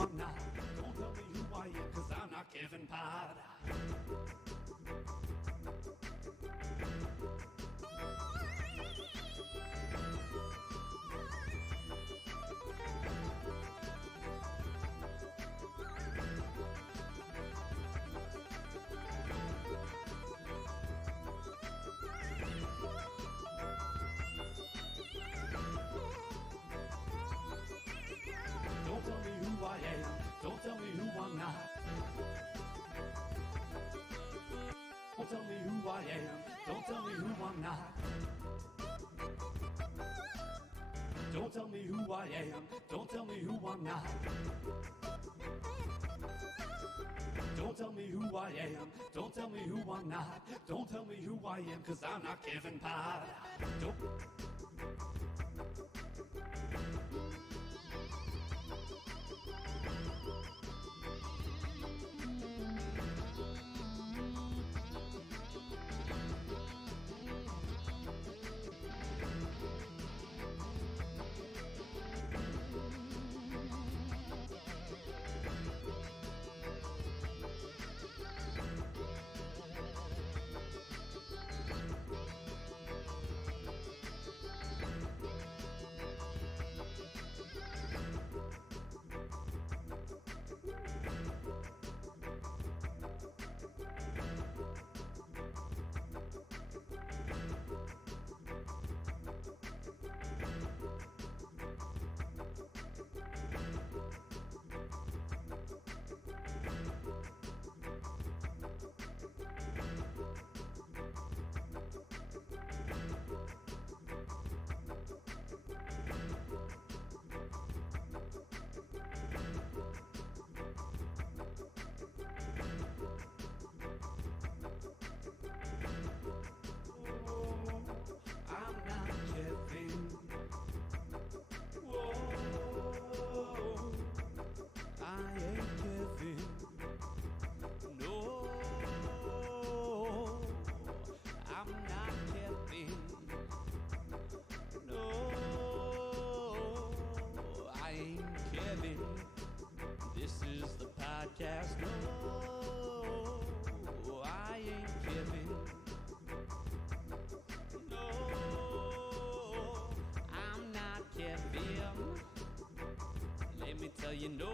I'm not. Don't tell me who I am, cause I'm not Kevin Potter. Don't tell me who I am. Don't tell me who I'm not. Don't tell me who I am. Don't tell me who I'm not. Don't tell me who I am. Don't tell me who I'm not. Don't tell me who I am. Don't tell me who I'm not. Don't tell me who I am, cause I'm not Kevin Potter. Don't. I'm not Kevin. Whoa, I ain't Kevin. No, I'm not Kevin. No, I ain't Kevin. This is the podcast. No, I ain't Kevin. No, I'm not Kevin. Let me tell you, no,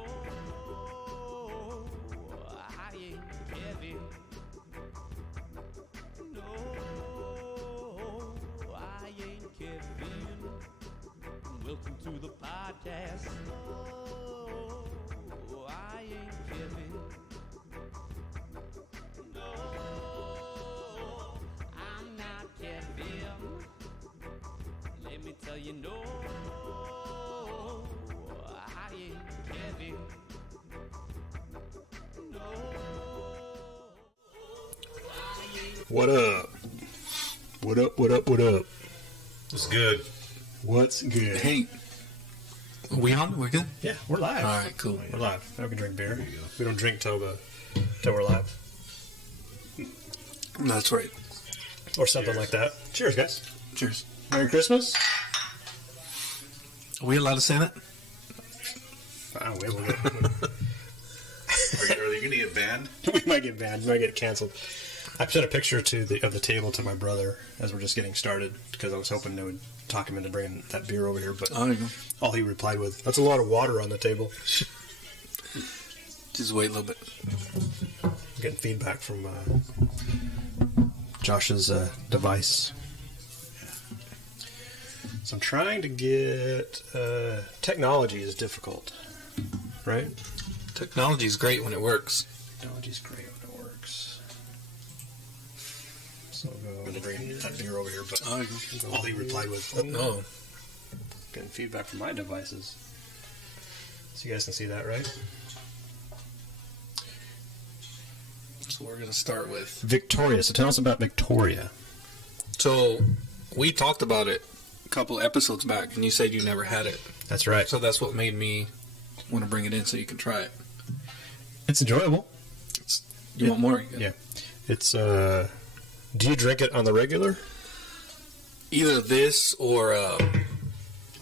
I ain't Kevin. No, I ain't Kevin. Welcome to the podcast. No, I ain't Kevin. No, I'm not Kevin. Let me tell you, no, I ain't Kevin. No, I ain't. What up? What up, what up, what up? It's good. What's good? Hey, are we on? We're good? Yeah, we're live. All right, cool. We're live. Now we can drink beer. We don't drink till we're live. That's right. Or something like that. Cheers, guys. Cheers. Merry Christmas. Are we allowed to say that? We Are you going to get banned? might get banned. We might get canceled. I sent a picture of the table to my brother as we're just getting started because I was hoping they would talk him into bringing that beer over here. But Oh, there you go. all he replied with, "That's a lot of water on the table." Just wait a little bit. I'm getting feedback from Josh's device. So I'm trying to get... technology is difficult, right? Technology is great when it works. Technology is great when it works. So I'm going to bring that beer over here, but Oh, there you go. all he replied with, No. getting feedback from my devices. So you guys can see that, right? So we're going to start with... Victoria. So tell us about Victoria. So we talked about it a couple episodes back, and you said you never had it. That's right. So that's what made me want to bring it in so you can try it. It's enjoyable. You want more? Yeah. It's, do you drink it on the regular? Either this or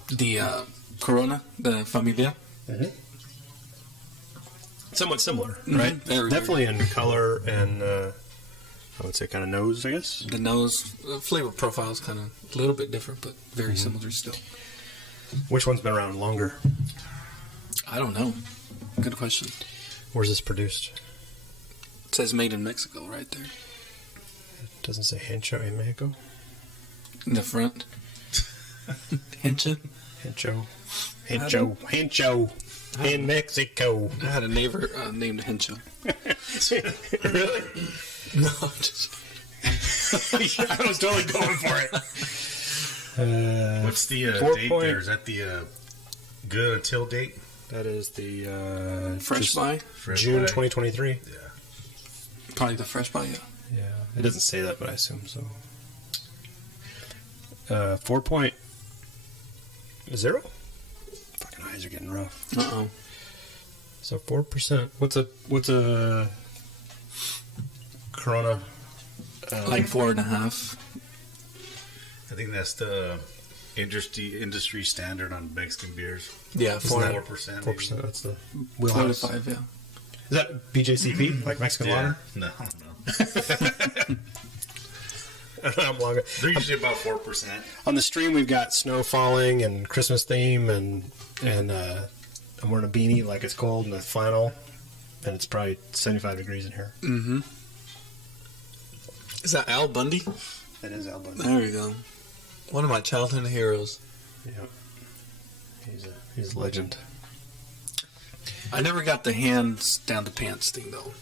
the Corona, the Familia. Mm-hmm. somewhat similar, right? Very Definitely in color and I would say kind of nose, I guess. The nose flavor profile is kind of a little bit different, but very similar still. Which one's been around longer? I don't know. Good question. Where's this produced? It says made in Mexico right there Doesn't say Hencho in Mexico. in the front. Hencha. Hencho in Mexico. I had a neighbor named Hencha. Really? No, I'm just. I was totally going for it. What's the 4 date point- there? Is that the good until date? That is the Fresh just buy? Fresh June buy? 2023. Yeah. Probably the fresh buy, yeah. Yeah, it doesn't say that, but I assume so. 4.0. Fucking eyes are getting rough. Uh-oh. So 4%. What's a Corona? Like 4.5. I think that's the industry standard on Mexican beers. Yeah, Isn't that 4%. 4%. That's the 4 to wheelhouse. 5, yeah. Is that BJCP, like Mexican Yeah. water? No. I'm longer. They're usually about 4%. On the stream, we've got snow falling and Christmas theme, and I'm wearing a beanie like it's cold and a flannel, and it's probably 75 degrees in here. Mm-hmm. Is that Al Bundy? That is Al Bundy. There we go. One of my childhood heroes. Yep. He's a legend. I never got the hands down the pants thing, though.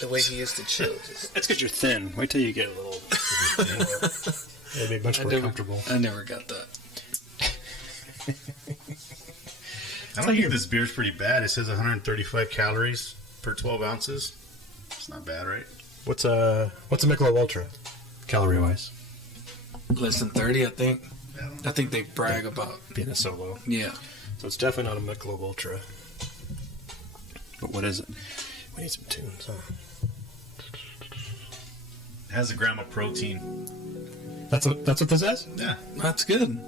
The way he used to chill. That's because you're thin. Wait till you get a little. It'll be a bunch more comfortable. I never got that. I don't think this beer's pretty bad. It says 135 calories per 12 ounces. It's not bad, right? What's a Michelob Ultra, calorie wise? Less than 30, I think. I think they brag about. Being a solo, Yeah. so it's definitely not a Michelob Ultra. But what is it? We need some tunes, huh? It has a gram of protein. That's what this says. Yeah. That's good.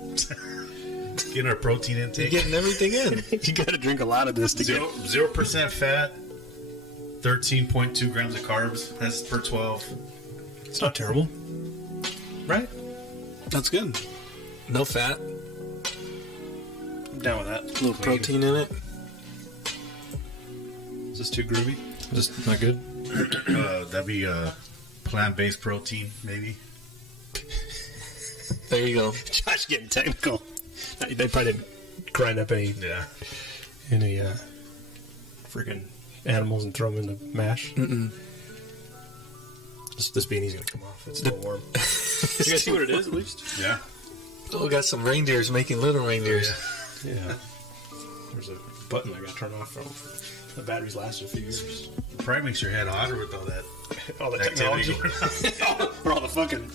Getting our protein You're intake. getting everything in. You got to drink a lot of this to get. 0% fat, 13.2 grams of carbs. That's per 12. It's not terrible, right? That's good. No fat. I'm down with that. A little protein in it. Is this too groovy? Is this not good? That'd be plant-based protein, maybe. There you go. Josh getting technical. They probably didn't grind up any Yeah. freaking animals and throw them in the mash. Mm-mm. This beanie's gonna come off. It's still warm. You guys see what it is at least? Yeah. Oh, we got some reindeers making little reindeers. Yeah. There's a button I got to turn off from. The batteries lasted a few years. Probably makes your head hotter with all that. All the Activity. technology. Or all the fucking.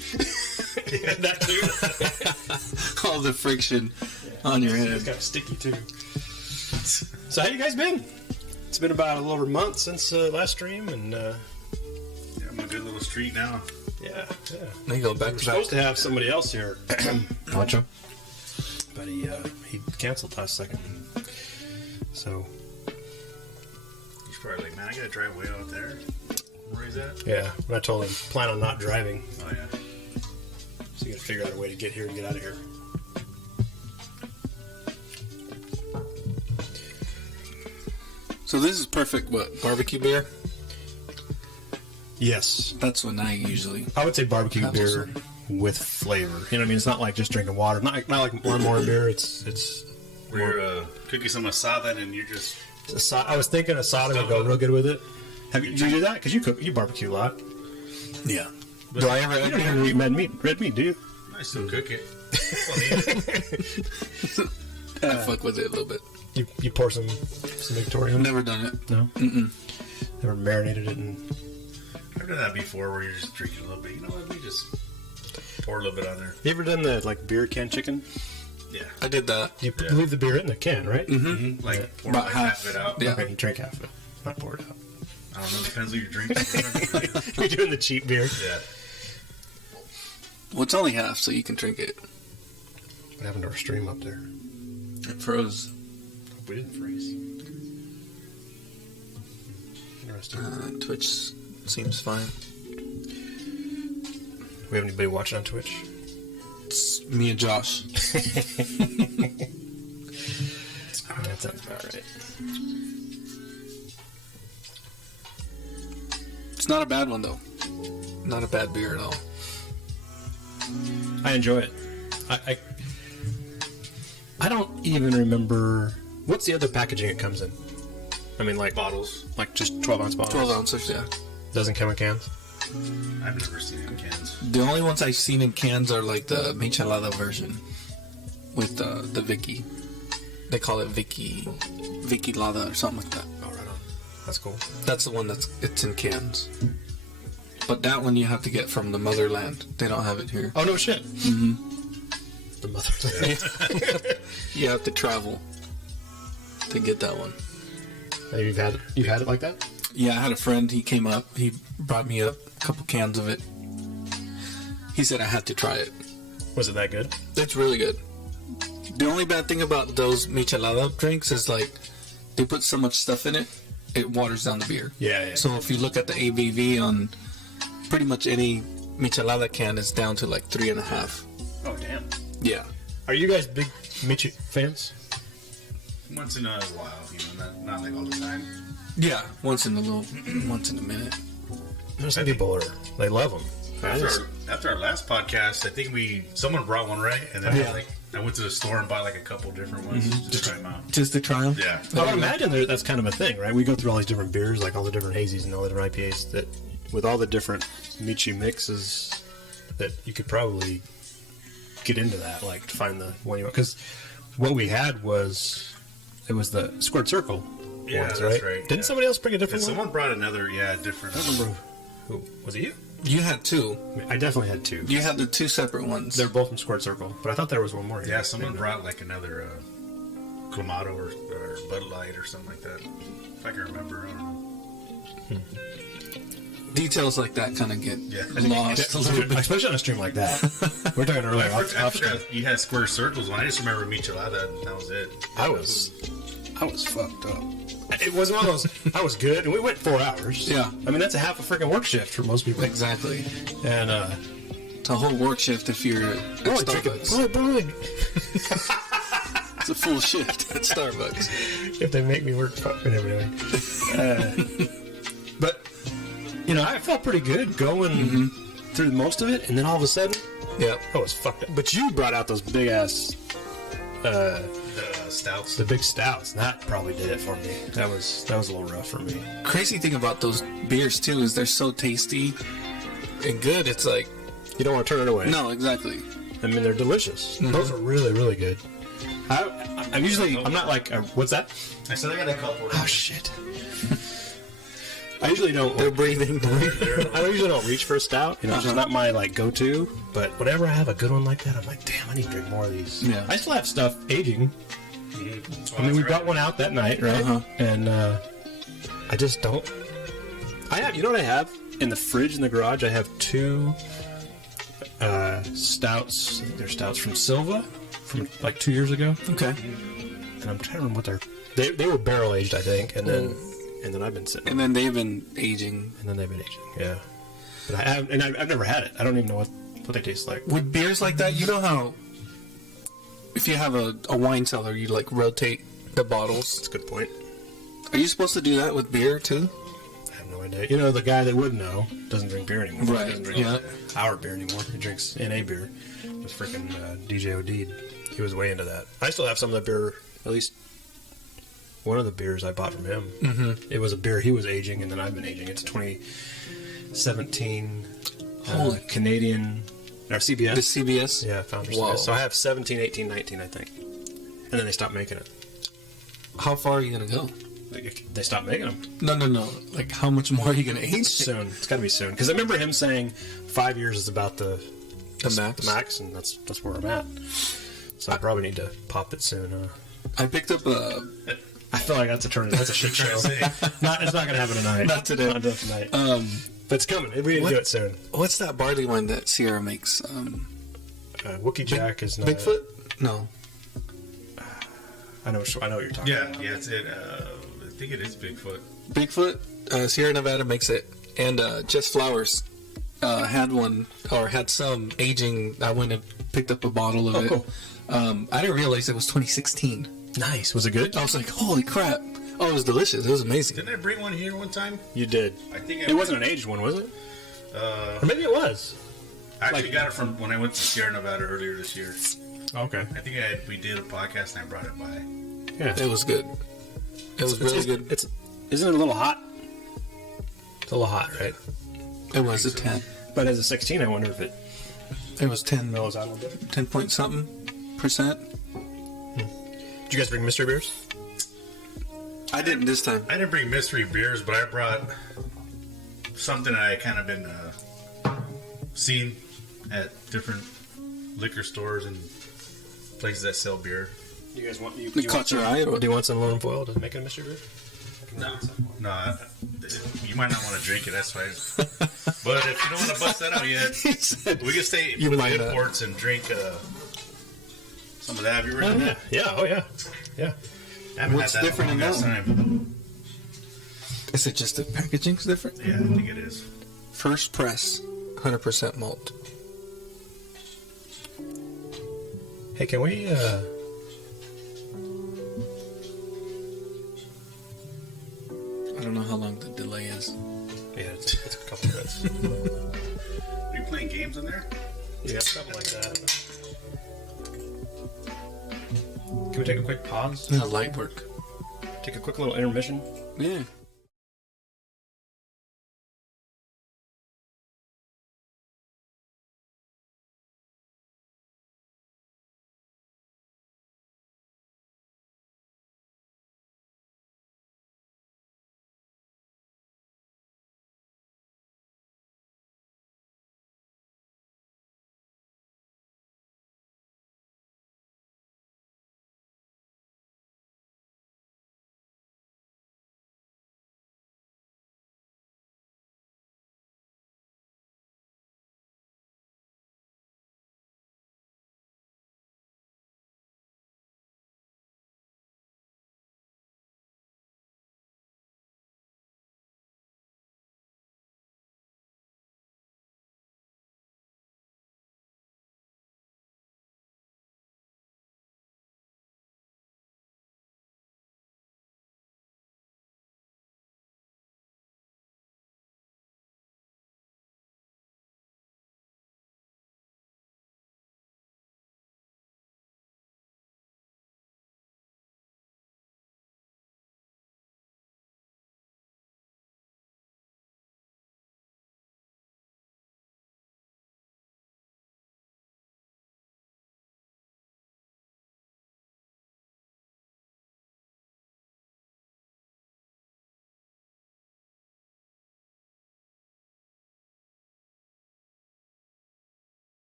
That too. All the friction on your It's head. kind of sticky too. So how you guys been? It's been about a little over a month since last stream, and Yeah, I'm a good little street now. yeah. They go back We're to supposed back. to have somebody else here, Nacho, but he canceled last second. So He's probably like, man, I gotta drive way out there. Where is that? yeah, but I told him plan on not driving, Oh, yeah. so you got to figure out a way to get here and get out of here. So this is perfect, what, barbecue beer? Yes, That's what I usually... I would say barbecue Have beer with flavor. You know what I mean? It's not like just drinking water. Not like lawnmower beer. It's. We're cooking some asada and you're just. I was thinking asada would go real good with it. Do you do that? Because you barbecue a lot. Yeah. Do I ever... You don't even eat red meat, do you? I still cook it. I fuck with it a little bit. You pour some Victorian? Never done it. No. Mm-mm. Never marinated it in. I've done that before where you're just drinking a little bit. You know what? We just pour a little bit on there. You ever done the like beer can chicken? Yeah. I did that. You Yeah. leave the beer in the can, right? Mm-hmm. Like, pour About like half. half of it out. Yeah. Okay, you drink half of it. Not pour it out. I don't know. Depends what you're drinking. You're doing the cheap beer. Yeah. Well, it's only half, so you can drink it. What happened to our stream up there? It froze. We didn't freeze. Interesting. Twitch seems fine. We have anybody watching on Twitch? It's me and Josh. That sounds about right. It's not a bad one though. Not a bad beer at all. I enjoy it. I don't even remember what's the other packaging it comes in. I mean, like Bottles. like just 12-ounce bottles. 12 ounces, yeah. Doesn't come in cans. I've never seen it in cans. The only ones I've seen in cans are like the Michelada version with the Vicky. They call it Vicky Lada or something like that. Oh, right on. That's cool. That's the one it's in cans. But that one you have to get from the motherland. They don't have it here. Oh no shit. Mm-hmm. The motherland. You have to travel to get that one. You've had it like that? Yeah, I had a friend. He came up. He brought me up a couple cans of it. He said I had to try it. Was it that good? It's really good. The only bad thing about those Michelada drinks is like they put so much stuff in it, it waters down the beer. Yeah. So if you look at the ABV on pretty much any Michelada can, it's down to like 3.5. Oh damn. Yeah. Are you guys big Michi fans? Once in a while, not like all the time. Yeah. Once in a minute. There's some people they love them. After our last podcast, I think someone brought one, right? And then I went to the store and bought like a couple different ones just to try them out. Just to try them? Yeah. I would imagine that's kind of a thing, right? We go through all these different beers, like all the different hazies and all the different IPAs, that with all the different Michi mixes, that you could probably get into that, like to find the one you want. Because what we had was the Squared Circle Yeah, ones, that's right? right, Didn't yeah. somebody else bring a And different one? someone brought another, different. I don't remember. Who was it? You? You had two. I definitely had two. You had the two separate ones. They're both from Squared Circle, but I thought there was one more. Yeah, someone brought like another Clamato or Bud Light or something like that. If I can remember, I don't know. Details like that kind of get lost a Yeah, little bit. especially on a stream like that. We're talking earlier. I forgot you had square circles one. I just remember Michelada, and that was it. I was fucked up. It was one of those. I was good, and we went 4 hours. Yeah. I mean that's a half a freaking work shift for most people. Exactly. And It's a whole work shift if you're at Starbucks. It's a full shift at Starbucks. If they make me work, anyway. But I felt pretty good going through most of it, and then all of a sudden, Yep. I was fucked up. But you brought out those big ass. The stouts. The big stouts. That probably did it for me. That was a little rough for me. Crazy thing about those beers too is they're so tasty and good. It's like You don't want to turn it away. no, exactly. I mean, they're delicious. Those are really, really good. I'm not like, what's that? I said I got a couple. Oh, shit. I usually don't. They're breathing. I usually don't reach for a stout. It's just not my go-to. But whenever I have a good one like that, I'm like, damn, I need to drink more of these. Yeah. I still have stuff aging. I mean, we brought one out that night, right? And I just don't. I have. You know what I have in the fridge in the garage? I have two stouts. I think they're stouts from Silva from like 2 years ago. Okay. And I'm trying to remember what they were barrel aged, I think, and then I've been sitting. And then they've been aging. And then they've been aging, yeah. But I've never had it. I don't even know what they taste like. With beers like that, you know how if you have a wine cellar, you like rotate the bottles. That's a good point. Are you supposed to do that with beer too? I have no idea. The guy that would know doesn't drink beer anymore. Right, He doesn't drink yeah. our beer anymore. He drinks NA beer. With freaking DJ OD'd. He was way into that. I still have some of that beer, at least one of the beers I bought from him. Mm-hmm. It was a beer he was aging, and then I've been aging. It's 2017 Canadian, or CBS. The CBS? Yeah, Founders Wow. CBS. So I have 17, 18, 19, I think. And then they stopped making it. How far are you going to go? They stopped making them. No. Like, how much more are you going to age? Soon. It's got to be soon. Because I remember him saying 5 years is about the max, and that's where I'm at. So I probably need to pop it soon. I picked up a... I feel like that's a shit show. It's not going to happen tonight. Not today. Not tonight. But it's coming. We need to do it soon. What's that barley wine that Sierra makes? Wookie Jack is not... Bigfoot? No. I know what you're talking about. Yeah, it's it. I think it is Bigfoot. Bigfoot? Sierra Nevada makes it, and Just Flowers had some aging. I went and picked up a bottle of it. Cool. I didn't realize it was 2016. Nice. Was it good? I was like, holy crap! Oh, it was delicious. It was amazing. Didn't I bring one here one time? You did. I think It wasn't an aged one, was it? Or maybe it was. I actually got it from when I went to Sierra Nevada earlier this year. Okay. I think we did a podcast and I brought it by. Yeah. It was good. It was really good. Isn't it a little hot? It's a little hot, right? It was a 10. But as a 16, I wonder if it It was 10. mellows out a little bit. 10 point something %. Did you guys bring mystery beers? I didn't this time. I didn't bring mystery beers, but I brought something I kind of been seeing at different liquor stores and places that sell beer. You guys want you Caught your eye? Or? Do you want some aluminum foil to make it a mystery beer? No, you might not want to drink it. That's fine. But if you don't want to bust that out yet, we can stay You with might the not. imports and drink some of that. Have you ever done that? Yeah. Oh yeah. Yeah. I haven't What's had that different in in a long that time. Is it just the packaging's different? Yeah, I think it is. First press, 100% malt. Hey, can we? I don't know how long the delay is. Yeah, it's a couple minutes. Are you playing games in there? Yeah, something like that. Can we take a quick pause? Yeah, light work. Take a quick little intermission? Yeah.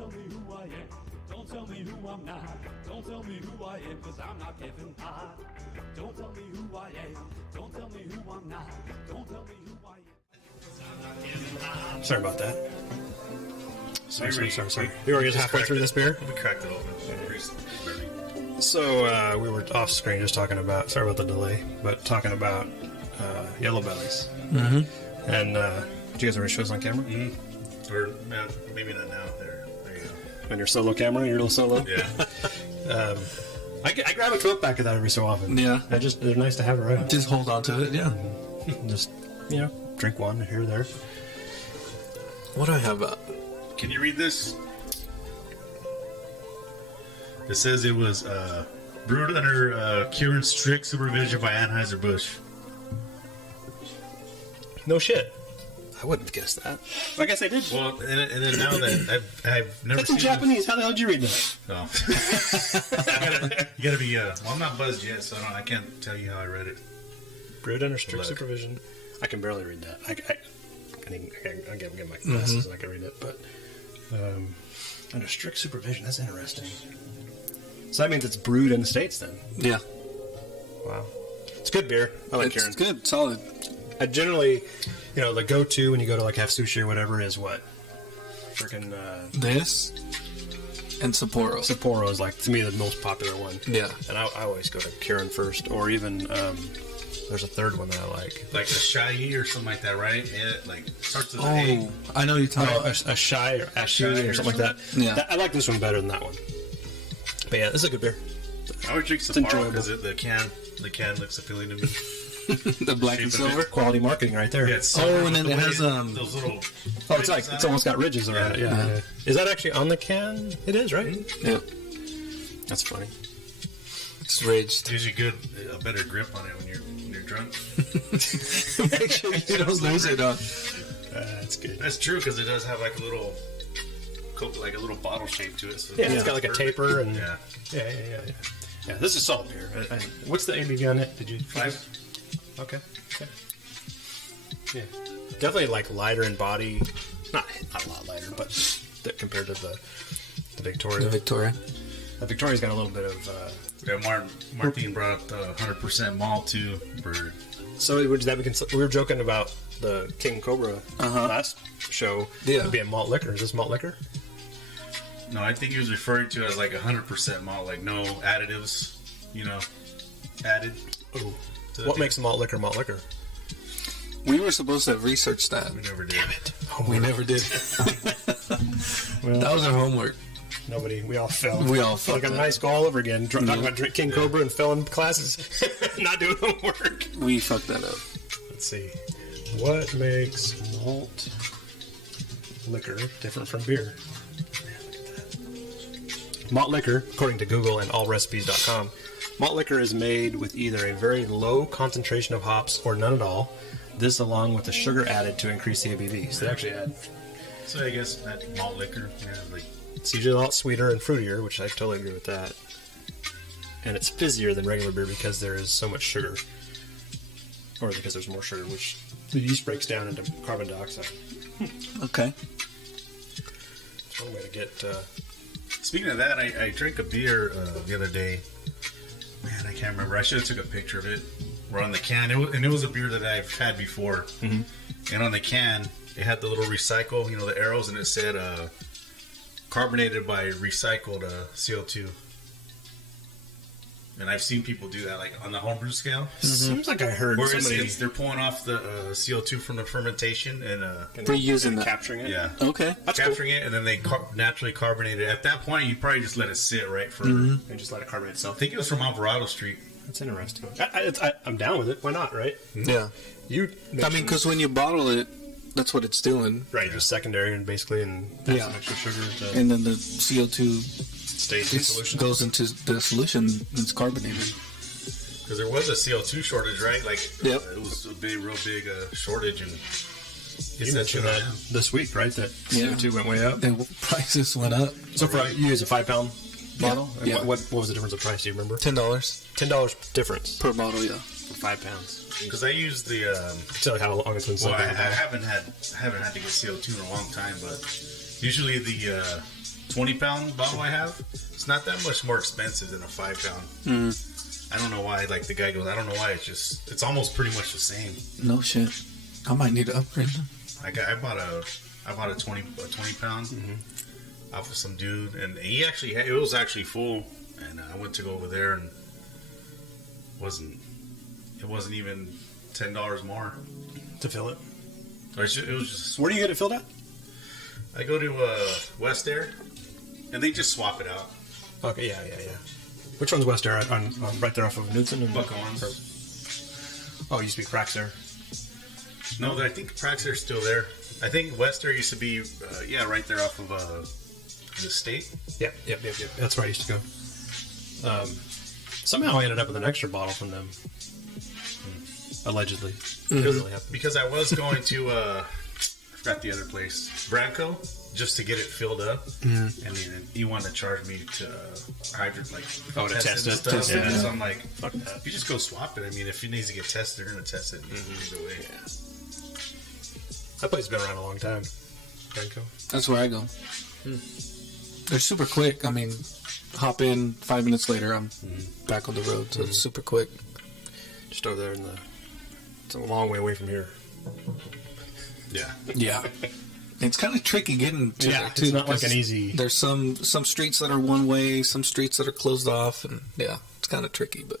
tell me who I am. Don't tell me who I'm not. Don't tell me who I am, cause I'm not Kevin Pot. Don't tell me who I am. Don't tell me who I'm not. Don't tell me who I am, cause I'm not Kevin Pot. Sorry about that. Sorry. We We were just just halfway cracked through it. this beer. We cracked it open. So we were off screen just talking about, sorry about the delay, but talking about yellow bellies. Mm-hmm. And did you guys already show us on camera? Mm-hmm. Or maybe not now. There you go. On your solo camera, your little solo? Yeah. I grab a 12-pack of that every so often. Yeah. They're nice to have around. Just hold on to it, yeah. Just, drink one here or there. What do I have? Can you read this? It says it was brewed under Kieran's strict supervision by Anheuser-Busch. No shit. I wouldn't have guessed that. I guess I did. Well, and then now that I've never That's in seen Japanese. How the hell did you read that? Oh. you gotta be. Well, I'm not buzzed yet, so I can't tell you how I read it. Brewed under strict Look. supervision. I can barely read that. I get my glasses and I can read it, but under strict supervision. That's interesting. So that means it's brewed in the States then. Yeah. Wow. It's good beer. I like Kieran. It's good, solid. I generally, the go-to when you go to like have sushi or whatever is what? Freaking This and Sapporo. Sapporo is like, to me, the most popular one. Yeah. And I always go to Kieran first, or even there's a third one that I like. Like a Shai or something like that, right? Yeah, like starts with an Oh, I know you're talking Oh, about. a Shy or Ashi or something like that. Yeah. I like this one better than that one. But yeah, this is a good beer. A. I always drink Sapporo enjoyable. because the can looks appealing to me. The black and Shape of silver. Quality marketing right there. Yeah, it's Oh, silver and then with it the has, way those little. Oh, it's almost got ridges around it. Yeah. Yeah. Is that actually on the can? It is, right? Yeah. That's funny. It's ridged. Gives you a better grip on it when you're drunk. Make sure you don't lose it on. That's good. That's true because it does have like a little bottle shape to it. So Yeah, it's got like a taper and Yeah. Yeah. Yeah, this is solid beer. What's the ABV on it? Did you 5? Okay. Yeah. Definitely like lighter in body. Not a lot lighter, but compared to the Victoria. The Victoria. The Victoria's got a little bit of. Yeah, Martin brought up the 100% malt too. So would that be? We were joking about the King Cobra last show. Yeah. Being malt liquor. Is this malt liquor? No, I think he was referring to it as like 100% malt, like no additives, added. Ooh. to the What beer. makes malt liquor malt liquor? We were supposed to have researched that. We never did. Damn it. We never did. Well, That was our homework. we all failed. We all Felt like fucked a up. nice goal all over again. Talking about King Cobra and failing classes. Not doing homework. We fucked that up. Let's see. What makes malt liquor different from beer? Malt liquor, according to Google and allrecipes.com, malt liquor is made with either a very low concentration of hops or none at all. This along with the sugar added to increase the ABV. So they actually add. So I guess that malt liquor, like It's usually a lot sweeter and fruitier, which I totally agree with that. And it's fizzier than regular beer because there is so much sugar. Or because there's more sugar, which the yeast breaks down into carbon dioxide. Okay. It's one way to get... Speaking of that, I drank a beer the other day. Man, I can't remember. I should have took a picture of it. We're on the can, it was a beer that I've had before. Mm-hmm. And on the can, it had the little recycle, the arrows, and it said carbonated by recycled CO2. And I've seen people do that, like on the homebrew scale. Seems like I heard Where somebody... they're pulling off the CO2 from the fermentation and Reusing that. Capturing it? yeah, Okay. That's capturing it, and then they naturally carbonate it. At that point, you probably just let it sit, right? For And just let it carbonate I itself. think it was from Alvarado Street. That's interesting. I'm down with it. Why not, right? Yeah. You I mean, because when you bottle it, that's what it's doing. Right, just secondary and basically and add Yeah. some extra sugar to And then the CO2 stay in solution. goes into the solution and it's carbonated. Because there was a CO2 shortage, right? Like, Yep. it was a real big shortage, and You mentioned that this week, right? That Yeah. CO2 went way up. The prices went up. So for you use a 5-pound bottle? And Yeah. What was the difference of price? Do you remember? $10 $10 difference per bottle, yeah. for 5 pounds. because I used the. Tell you how long it's been Well, sitting I in the bottle. haven't had to get CO2 in a long time, but usually the 20-pound bottle I have, it's not that much more expensive than a 5-pound. I don't know why. Like the guy goes, I don't know why. It's almost pretty much the same. No shit. I might need to upgrade them. I bought a 20-pound off of some dude, and he actually it was actually full, and I went to go over there, and it wasn't even $10 more To fill it. Or it was just. Where do you get it filled at? I go to West Air, and they just swap it out. Okay, yeah. Which one's West Air? On right there off of Knudsen and Buck Owens. Oh, it used to be Prax Air. No, I think Prax Air's still there. I think West Air used to be, right there off of the state. Yep. That's where I used to go. Somehow I ended up with an extra bottle from them. Allegedly. It doesn't really happen. Because I was going to, I forgot the other place, Branco, just to get it filled up. And then he wanted to charge me to hydrant, to test and it. stuff. Test it, yeah. So I'm like, Fuck that. you just go swap it. I mean, if it needs to get tested, they're going to test it either way. Yeah. That place has been around a long time. Franco. That's where I go. They're super quick. I mean, hop in, 5 minutes later, I'm back on the road. So it's super quick. Just over there it's a long way away from here. Yeah. Yeah. It's kind of tricky getting to there, too. It's not like an because easy... There's some streets that are one way, some streets that are closed off, and yeah, it's kind of tricky. But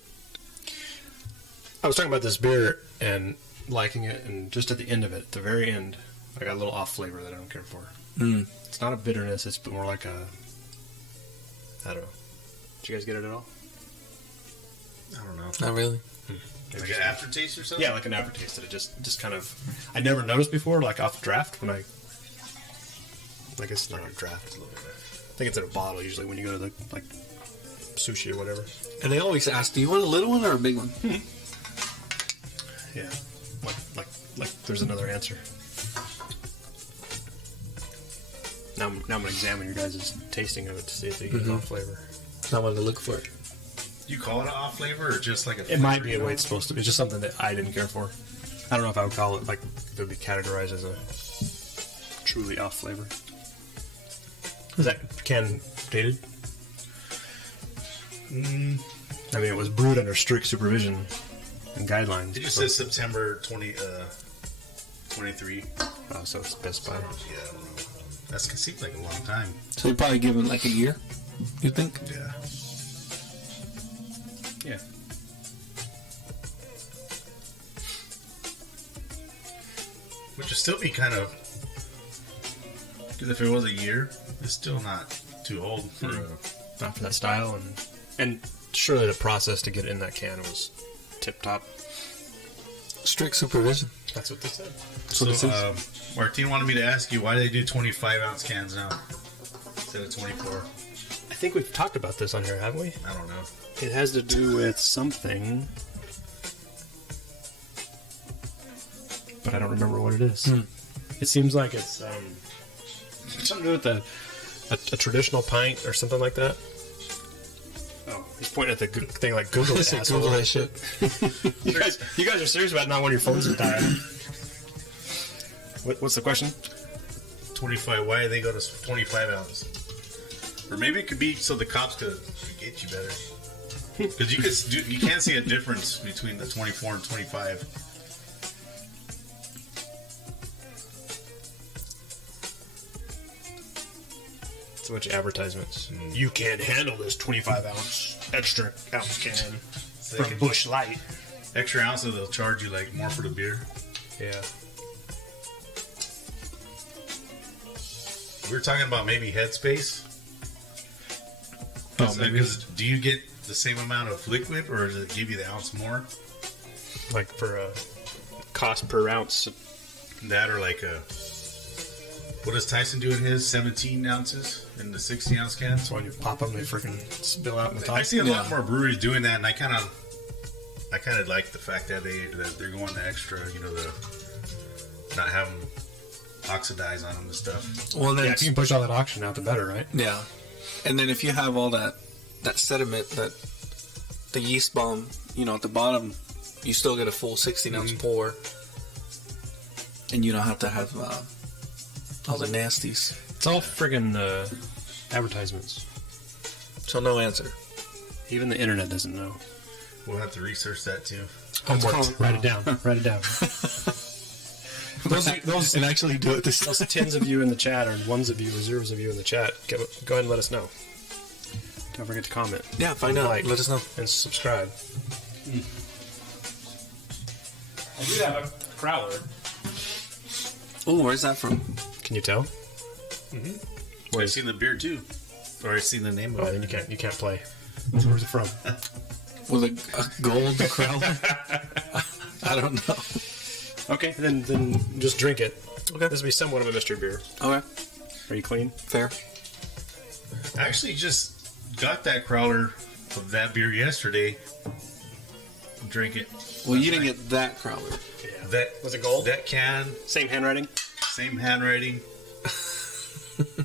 I was talking about this beer and liking it, and just at the end of it, at the very end, I got a little off flavor that I don't care for. It's not a bitterness, it's more like a... I don't know. Did you guys get it at all? I don't know. not really. Like an aftertaste or something? Yeah, like an aftertaste that it just kind of... I never noticed before, like off draft, when I guess it's not a draft. I think it's in a bottle usually when you go to the, like, sushi or whatever. And they always ask, do you want a little one or a big one? Yeah. Like there's another answer. Now I'm going to examine your guys' tasting of it to see if they get off flavor. I wanted to look for it. You call it an off flavor or just like a It flavor, might be you the know? way it's supposed to be. It's just something that I didn't care for. I don't know if I would call it, like, if it would be categorized as a truly off flavor. Is that can dated? I mean, it was brewed under strict supervision and guidelines. It just says September 23. Oh, so it's Best Buy. Yeah, I don't know. That seems like a long time. So you probably give it like a year, you think? Yeah. Yeah. Which would still be kind of... Because if it was a year, it's still not too old for Not for that style, and surely the process to get it in that can was tip top. Strict supervision. That's what they said. That's what it So, is. Martin wanted me to ask you, why do they do 25-ounce cans now instead of 24? I think we've talked about this on here, haven't we? I don't know. It has to do with something, but I don't remember what it is. It seems like it's something to do with a traditional pint or something like that. Oh, he's pointing at the thing like Google it. Listen, Google that shit. You guys are serious about not wanting your phones to die. What's the question? 25. Why do they go to 25 ounce? Or maybe it could be so the cops could get you better. Because you can't see a difference between the 24 and 25. It's a bunch of advertisements. You can't handle this 25 ounce extra ounce can from Busch Light. Extra ounce, so they'll charge you like more for the beer. Yeah. We were talking about maybe headspace. Oh, maybe. Because do you get the same amount of liquid, or does it give you the ounce more? Like for a cost per ounce. That or like a... What does Tyson do in his 17 ounces in the 60 ounce cans? So when you pop them, they freaking spill out in the top. I see a lot more breweries doing that, and I kind of like the fact that they're going the extra, the not having oxidize on them and stuff. Well, then Yeah, if you can push all that oxygen out, the better, right? yeah. And then if you have all that sediment, that the yeast bomb, at the bottom, you still get a full 16-ounce pour. And you don't have to have all the nasties. It's all friggin' Advertisements. So no answer. Even the internet doesn't know. We'll have to research that too. Homework. called- Write it down. Write it down. Those and actually do it this Those tens of you in the chat, or ones of you, or zeros of you in the chat, go ahead and let us know. Don't forget to comment. Yeah, find out. Like. Let us know. And subscribe. I do have a crowler. Oh, where's that from? Can you tell? I've seen the beer too, or I've seen the name Oh, of then it. you can't play. Where's it from? With a gold crowler? I don't know. Okay, then just drink it. Okay. This will be somewhat of a mystery beer. Okay, Are you clean? fair. I actually just got that crowler of that beer yesterday. Drink it. Well, you didn't get that crowler. Yeah. That Was it gold? That can, Same handwriting? same handwriting.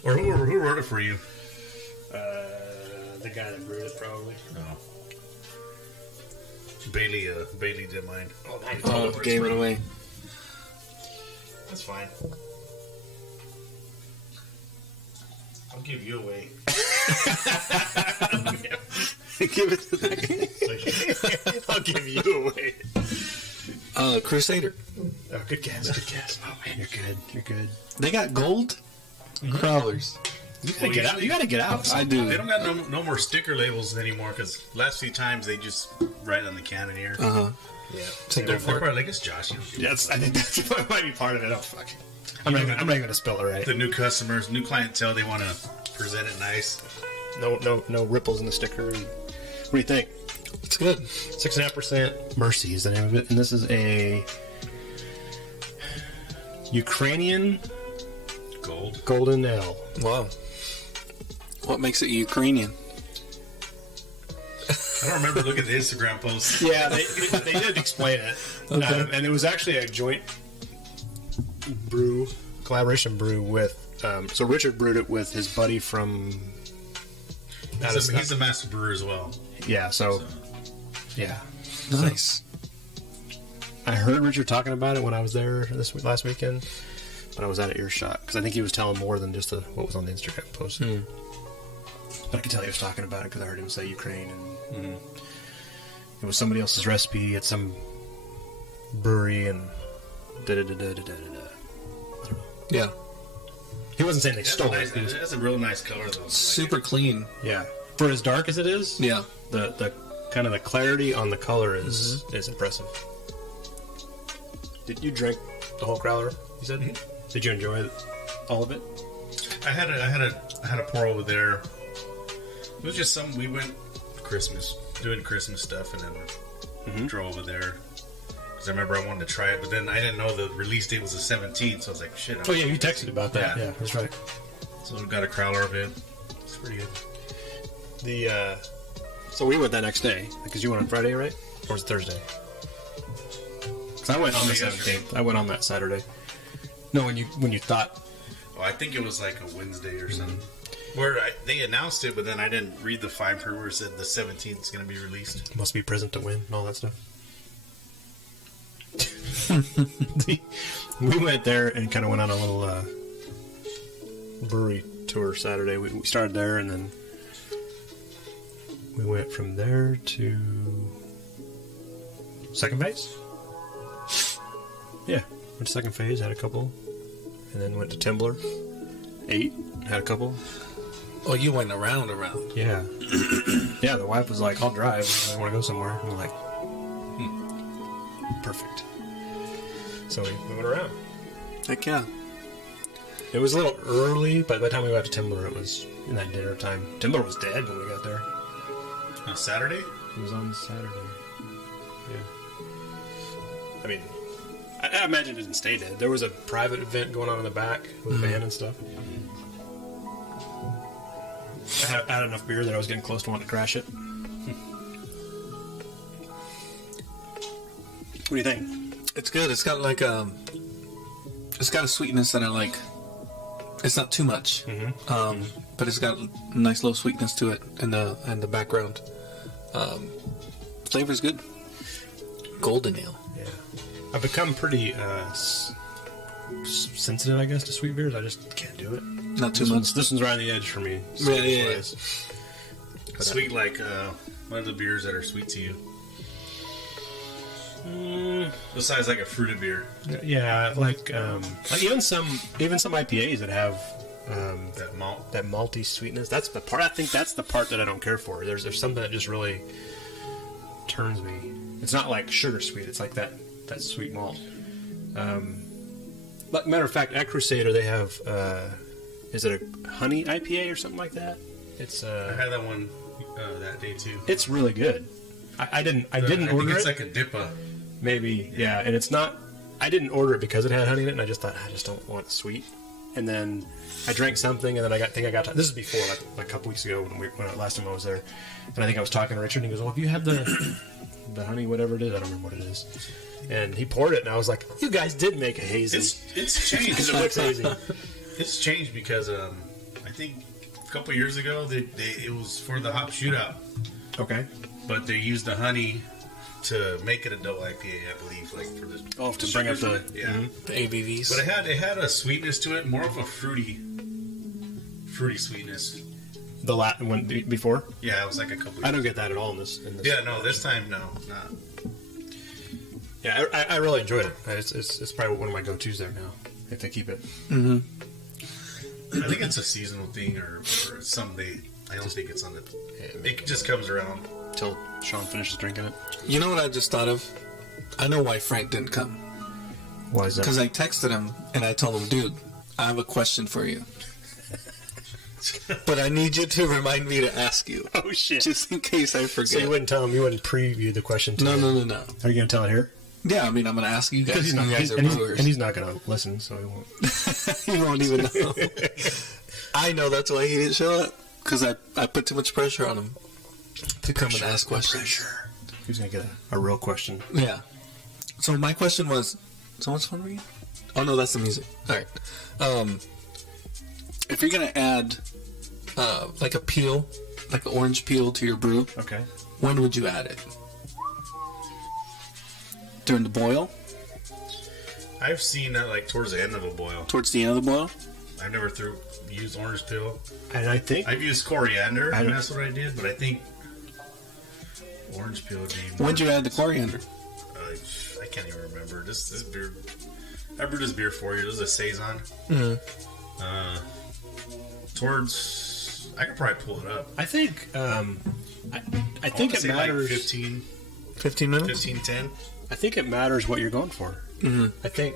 Or who wrote it for you? The guy that brewed it, probably. No. Bailey did mine. Oh, nice. Oh, gave it away. That's fine. I'll give you away. Give it to that I'll give you away. guy. Crusader. Oh, good guess. Good guess. Oh man, you're good. You're good. They got gold crowlers. You gotta get out. You gotta get out. I do. They don't got no more sticker labels anymore because last few times they just write on the can in here. Uh-huh. Yeah. So go They're for it. probably like, it's Josh. You don't give a Yes, I think that might be part of it. Oh fuck. I'm not even gonna spell it right. the new customers, new clientele, they want to present it nice. No ripples in the sticker. What do you think? It's good. 6.5%. Mercy is the name of it, and this is a Ukrainian Gold. golden ale. Wow. What makes it Ukrainian? I don't remember looking at the Instagram post. Yeah, they did explain it, Okay. and it was actually a joint collaboration brew with. So Richard brewed it with his buddy from. He's a master brewer as well. Yeah, so yeah, Nice. I heard Richard talking about it when I was there last weekend, but I was out of earshot because I think he was telling more than just what was on the Instagram post. But I could tell he was talking about it because I heard him say Ukraine, and it was somebody else's recipe at some brewery, and da da da da da da da. Yeah. He wasn't saying they stole it. He was- That's a real nice color though. I like Super it. clean. Yeah, for as dark as it is, Yeah. the kind of the clarity on the color is impressive. Did you drink the whole crowler? You said. Did you enjoy all of it? I had a pour over there. It was just we went Christmas, doing Christmas stuff, and then drove over there. Because I remember I wanted to try it, but then I didn't know the release date was the 17th, so I was like, shit. Oh yeah, you texted about that. Yeah. Yeah, that's right. So we got a crowler of it. It's pretty good. So we went that next day because you went on Friday, right? Or was it Thursday? Because I went on the Yesterday. 17th. I went on that Saturday. No, when you thought. Well, I think it was like a Wednesday or something. Where they announced it, but then I didn't read the fine print where it said the 17th is going to be released. Must be present to win and all that stuff. We went there and kind of went on a little brewery tour Saturday. We started there and then we went from there to second phase. Yeah, went to second phase, had a couple, and then went to Timber. Ate, had a couple. Oh, you went around. Yeah. Yeah, the wife was like, I'll drive. I want to go somewhere. I'm like, perfect. So we went around. Heck yeah. It was a little early, but by the time we got to Timber, it was in that dinner time. Timber was dead when we got there. On Saturday? It was on Saturday. Yeah. I mean, I imagine it didn't stay dead. There was a private event going on in the back with a band and stuff. I had enough beer that I was getting close to wanting to crash it. What do you think? It's good. It's got like it's got a sweetness that I like. It's not too much, but it's got a nice low sweetness to it in the background. Flavor's good. Golden ale. Yeah, I've become pretty sensitive, I guess, to sweet beers. I just can't do it. Not too much. This one's right on the edge for me. Yeah. Sweet, like one of the beers that are sweet to you. Besides, like a fruited beer. Yeah, like even some IPAs that have That malt. that malty sweetness. That's the part. I think that's the part that I don't care for. There's something that just really turns me. It's not like sugar sweet. It's like that sweet malt. But matter of fact, at Crusader they have is it a honey IPA or something like that? It's I had that one that day too. it's really good. I didn't I think order it's it. like a Dippa. Maybe, yeah, and it's not. I didn't order it because it had honey in it, and I just thought I just don't want sweet. And then I drank something, and then I got. This is before, like a couple weeks ago when last time I was there, and I think I was talking to Richard, and he goes, "Well, if you had the honey, whatever it is, I don't remember what it is." And he poured it, and I was like, "You guys did make a hazy." It's changed. Because it looks hazy. It's changed because I think a couple years ago it was for the hop shootout, Okay. but they used the honey to make it a double IPA, I believe, like for this. Oh, to bring up the yeah. The ABVs. But it had a sweetness to it, more of a fruity sweetness. the Latin one before. Yeah, it was like a couple. I don't get that at all in this. Yeah, no, this time no, not. Yeah, I really enjoyed it. It's probably one of my go-tos there now if they keep it. I think it's a seasonal thing or someday. I don't think it's on the. It just comes around. Until Sean finishes drinking it. You know what I just thought of? I know why Frank didn't come. Why is that? Because I texted him and I told him, dude, I have a question for you. But I need you to remind me to ask you. Oh shit! Just in case I forget. So you wouldn't tell him? You wouldn't preview the question? To No. him? Are you gonna tell it here? Yeah, I mean, I'm going to ask you guys. He's You not, guys are and brewers. he's not gonna listen, so he won't. He won't even know. I know that's why he didn't show up. Because I put too much pressure on him to come and ask questions. He's gonna get a real question. Yeah. So my question was, so much fun read? Oh no, that's the music. All right. If you're gonna add like a peel, like an orange peel to your brew, Okay. when would you add it? During the boil? I've seen that like towards the end of a boil. Towards the end of the boil? I've never used orange peel. And I think I've used coriander, I and don't- that's what I did. But I think orange peel would be. When'd you add the coriander? I can't even remember. This beer. I brewed this beer for you. This is a saison. Towards, I could probably pull it up. I think I think it Say matters. Like 15, 15 minutes? 15, 10. I think it matters what you're going for. Mm-hmm. I think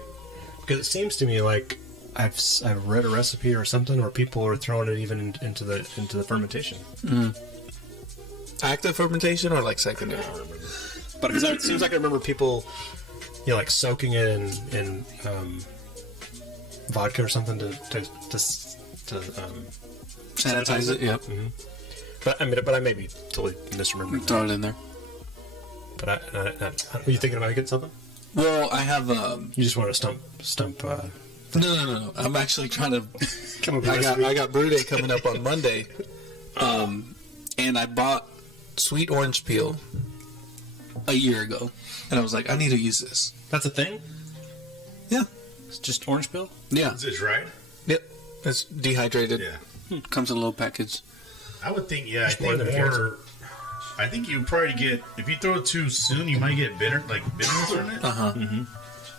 because it seems to me like I've read a recipe or something where people are throwing it even into the fermentation. Active fermentation or like secondary? But because it seems like I remember people, like soaking it in vodka or something to Sanitize it, yep. But I may be totally misremembering. Throw it in there. But were you thinking about getting something? Well, I have You just want to stump. No. I'm actually trying to. Come up with a recipe. I got brew day coming up on Monday, and I bought sweet orange peel a year ago, and I was like, I need to use this. That's a thing. Yeah, It's just orange peel. yeah, Is it dried? yep. It's dehydrated. Yeah. Comes in a little package. I would think, I more think than more. I think you probably get, if you throw it too soon, you might get bitterness from it. Uh-huh.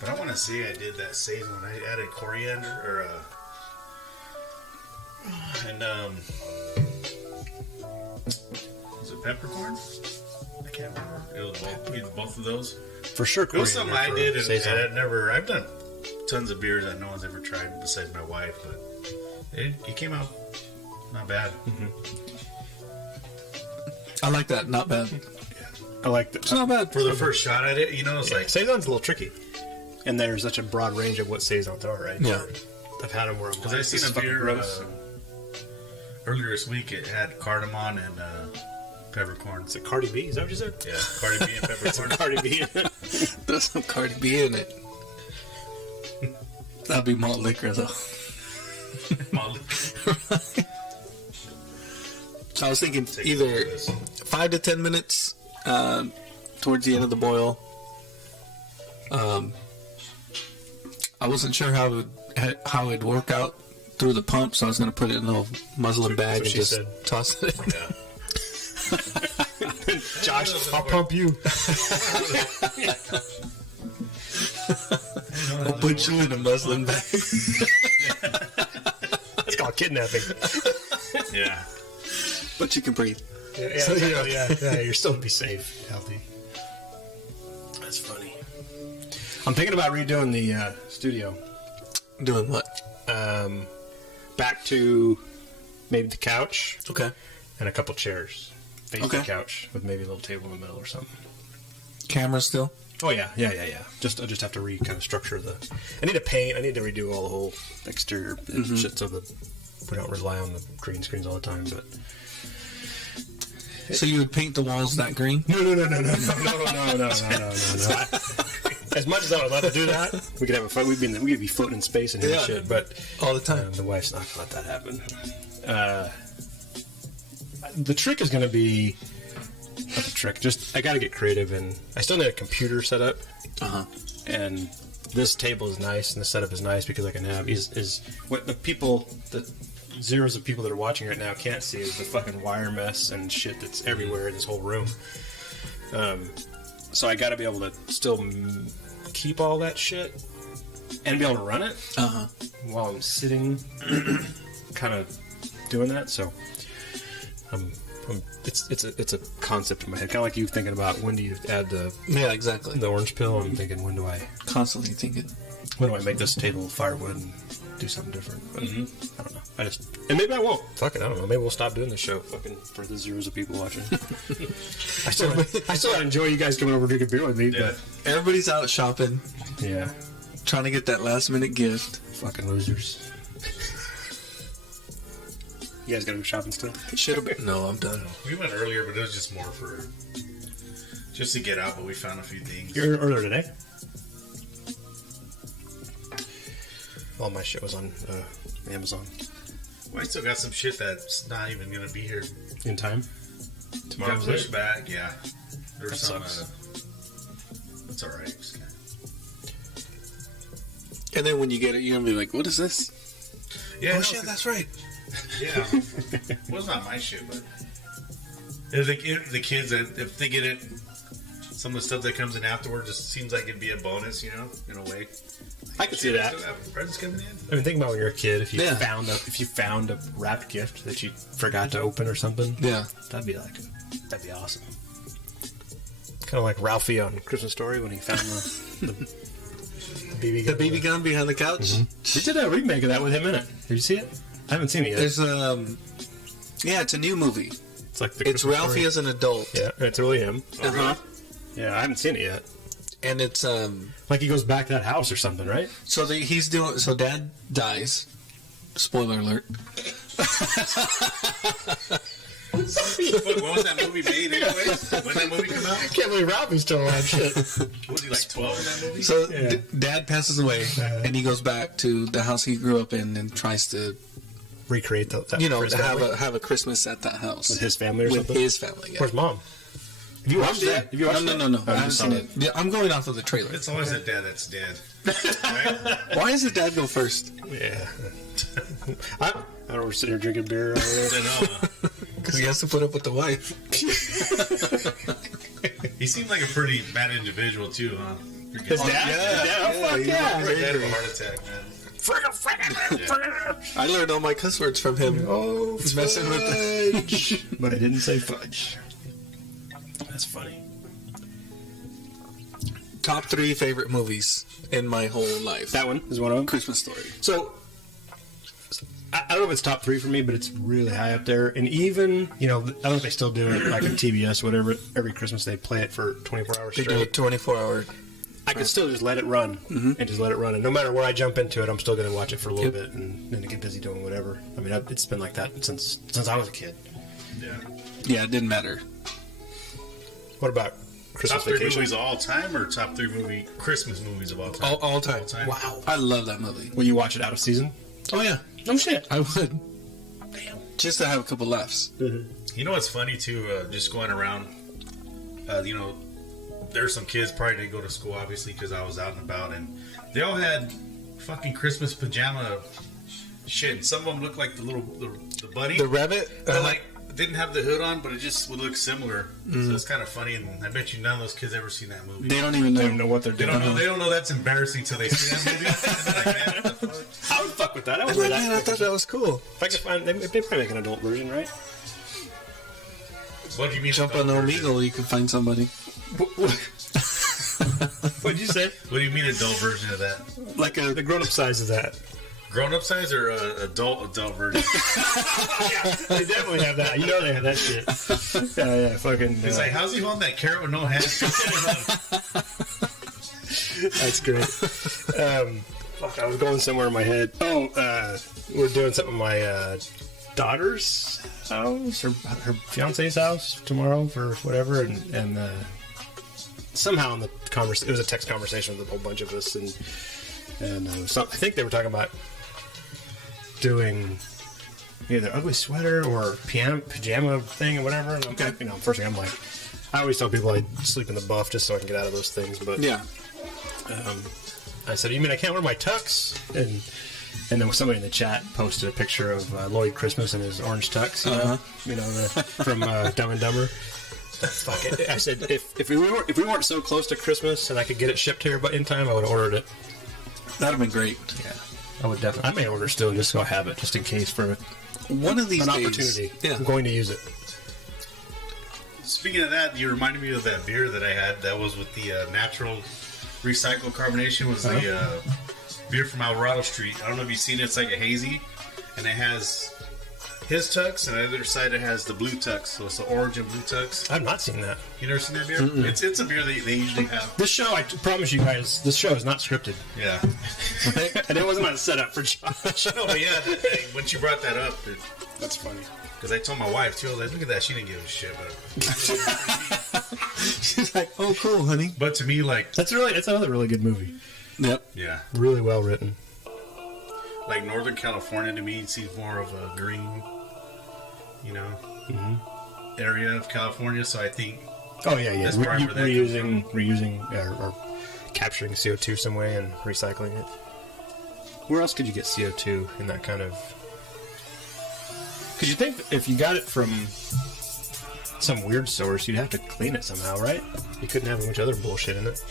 But I want to say I did that saison. I added coriander was it peppercorn? I can't remember. It was both of those. For sure. It was something I did, and Saison. I've done tons of beers that no one's ever tried besides my wife, but it came out not bad. I like that. Not bad. I like that. It's not bad. For the first shot at it, it's like Saison's a little tricky, and there's such a broad range of what saisons are, right? Yeah. I've had them where I'm because like, I seen this is a fucking beer gross. earlier this week. It had cardamom and peppercorn. Is it Cardi B? Is that what you said? Yeah, Cardi B and peppercorn. Cardi B. There's some Cardi B in it. That'd be malt liquor, though. So I was thinking either 5 to 10 minutes towards the end of the boil. I wasn't sure how it'd work out through the pump, so I was gonna put it in a little muslin bag what and she just said. toss it in. Josh, I'll pump you. I'll put you in a muslin bag. It's called kidnapping. Yeah. But you can breathe. Yeah, exactly, yeah, you're still be safe, healthy. That's funny. I'm thinking about redoing the studio. Doing what? Back to maybe the couch Okay. and a couple chairs. Face Okay. the couch with maybe a little table in the middle or something. Camera still? Oh yeah. I just have to kind of structure the. I need to paint. I need to redo all the whole exterior shit so that we don't rely on the green screens all the time. But So you would paint the walls that green? no. As much as I would love to do that, we could have a fun. We'd be floating in space and doing Yeah. shit. But All the time. the wife's not gonna let that happen. The trick is gonna be. Not the trick. Just I got to get creative, and I still need a computer set up. Uh-huh. And this table is nice, and the setup is nice because I can have is what the people, the zeros of people that are watching right now can't see is the fucking wire mess and shit that's everywhere in this whole room. So I got to be able to still keep all that shit and be able to run it Uh-huh. while I'm sitting, kind of doing that. So it's a concept in my head, kind of like you thinking about when do you add the Yeah, exactly. orange pill. I'm thinking when do I Constantly thinking. make this table firewood and do something different. But I don't know. And maybe I won't. Fuck it. I don't know. Maybe we'll stop doing this show. Fucking for the zeros of people watching. I still enjoy you guys coming over drinking beer with me. Yeah. Everybody's out shopping, But yeah, trying to get that last minute gift. fucking losers. You guys gotta go shopping still? Should have been. No, I'm done. We went earlier, but it was just more for just to get out. But we found a few things. You're earlier today. All my shit was on Amazon Well, I still got some shit that's not even gonna be here. in time. Got Tomorrow's pushed it. back. Yeah, there's That some. sucks. That's all right. Just kinda- And then when you get it, you're going to be like, what is this? Yeah, Oh, no, shit, that's right. Yeah, well, it's not my shit, but if the kids, if they get it, some of the stuff that comes in afterward just seems like it'd be a bonus, you know, in a way. I could see that. Still have presents coming in. I mean, think about when you were a kid. If you Yeah. found a wrapped gift that you forgot to open or something, Yeah. that'd be awesome. Kind of like Ralphie on Christmas Story when he found the BB The gun. BB gun behind the couch. They did a remake of that with him in it. Did you see it? I haven't seen it yet. There's yeah, it's a new movie. It's like the It's Christmas Ralphie Story. as an adult. Yeah, it's really him. Uh-huh. Yeah, I haven't seen it yet. And it's Like he goes back to that house or something, right? so so dad dies. Spoiler alert. When was that movie made anyway? When that movie come out? I can't believe Ralphie's still alive. Shit. Was he like 12 in that movie? So Yeah. dad passes away and he goes back to the house he grew up in and tries to Recreate that. For his to family? have a Christmas at that house With his family or with something? his family. Yeah. Where's mom? Have you watched that? Have you watched No. that? I haven't just seen saw it. Yeah, I'm going off of the trailer. It's always the dad that's dead. Right? Why does the dad go first? Yeah. I don't know. We're sitting here drinking beer. Over there. I know. Because he has to put up with the wife. He seemed like a pretty bad individual too, huh? His dad? yeah. His dad? Oh, fuck he's yeah. He had a heart attack, man. I learned all my cuss words from him. Oh, Messing with fudge. But I didn't say fudge. That's funny. Top 3 favorite movies in my whole life. That one is one of them. Christmas Story. So, I don't know if it's top 3 for me, but it's really high up there. And even, I don't know if they still do it, like on TBS, whatever. Every Christmas they play it for 24 hours They do a straight. 24-hour. I could still just let it run and just let it run. And no matter where I jump into it, I'm still going to watch it for a little bit and then get busy doing whatever. I mean, it's been like that since I was a kid. Yeah. Yeah, it didn't matter. What about Christmas Top 3 Vacation? movies of all time, or top 3 Christmas movies of all time? All time. All time. Wow. I love that movie. Will you watch it out of season? Oh, yeah. No shit. I would. Damn. Just to have a couple laughs. You know what's funny too? Just going around, there's some kids probably didn't go to school, obviously, because I was out and about, and they all had fucking Christmas pajama Shit, and some of them look like the little the bunny. The rabbit. That like didn't have the hood on, but it just would look similar. So it's kind of funny, and I bet you none of those kids ever seen that movie. They don't even know. They don't know what they're They doing. don't know. They don't know that's embarrassing until they see that movie. And they're like, man, what the fuck? I would fuck with that. I would I'm wear like, man, I that. thought that was cool. If I could find, they probably make an adult version, right? What do you mean? Jump on adult version? Omegle, you can find somebody. What'd you say? What do you mean adult version of that? Like a The grown-up size is that. Grown up size or adult version? They definitely have that. You know they have that shit. Yeah, fucking. It's like, how's he holding that carrot with no hands? That's great. Fuck, I was going somewhere in my head. Oh, we're doing something at my daughter's house, or her fiance's house tomorrow for whatever, and somehow in the it was a text conversation with a whole bunch of us, and I think they were talking about doing either ugly sweater or pajama thing or whatever. And I'm like, first thing I'm like, I always tell people I sleep in the buff just so I can get out of those things, but yeah. I said, you mean I can't wear my tux? And then somebody in the chat posted a picture of Lloyd Christmas in his orange tux, from Dumb and Dumber. Fuck it. I said, if we weren't so close to Christmas and I could get it shipped here but in time, I would have ordered it. That'd have been great. Yeah, I would definitely. I may order still just so I have it, just in case for One of these an days, opportunity. Yeah. I'm going to use it. Speaking of that, you reminded me of that beer that I had that was with the natural recycled carbonation. Was the beer from Alvarado Street. I don't know if you've seen it. It's like a hazy, and it has his tux, and on the other side it has the blue tux. So it's the orange and blue tux. I've not seen that. You never seen that beer? It's a beer they usually have. This show, I promise you guys, this show is not scripted. Yeah. And it wasn't a setup for Josh. No, but yeah, when you brought that up, That's funny. because I told my wife too, I was like, look at that, she didn't give a shit. She's like, "Oh, cool, honey." But to me, like, It's another really good movie. Yep. yeah, Really well written. like Northern California to me seems more of a green, area of California. So I think Oh yeah. That's probably where that Reusing or capturing CO2 some way and recycling it. Where else could you get CO2 in that kind of? Because you think if you got it from some weird source, you'd have to clean it somehow, right? You couldn't have a bunch of other bullshit in it,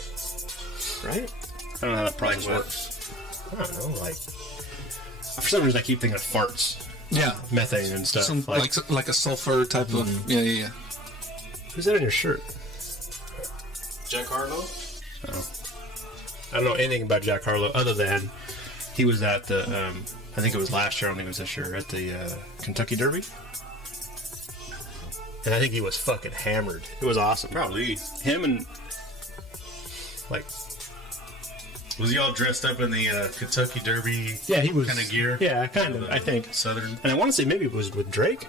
right? I don't know how that process Like what? works. I don't know. Like for some reason, I keep thinking of farts, Yeah. methane and stuff. Some like a sulfur type of. Yeah. Who's that on your shirt? Jack Harlow. Oh. I don't know anything about Jack Harlow other than he was at the, I think it was last year, I don't think it was this year, at the Kentucky Derby. And I think he was fucking hammered. It was awesome. Probably. Him and, like, Was he all dressed up in the Kentucky Derby? yeah, he was. Kind of gear. Yeah, kind of, I think. Southern. And I want to say maybe it was with Drake.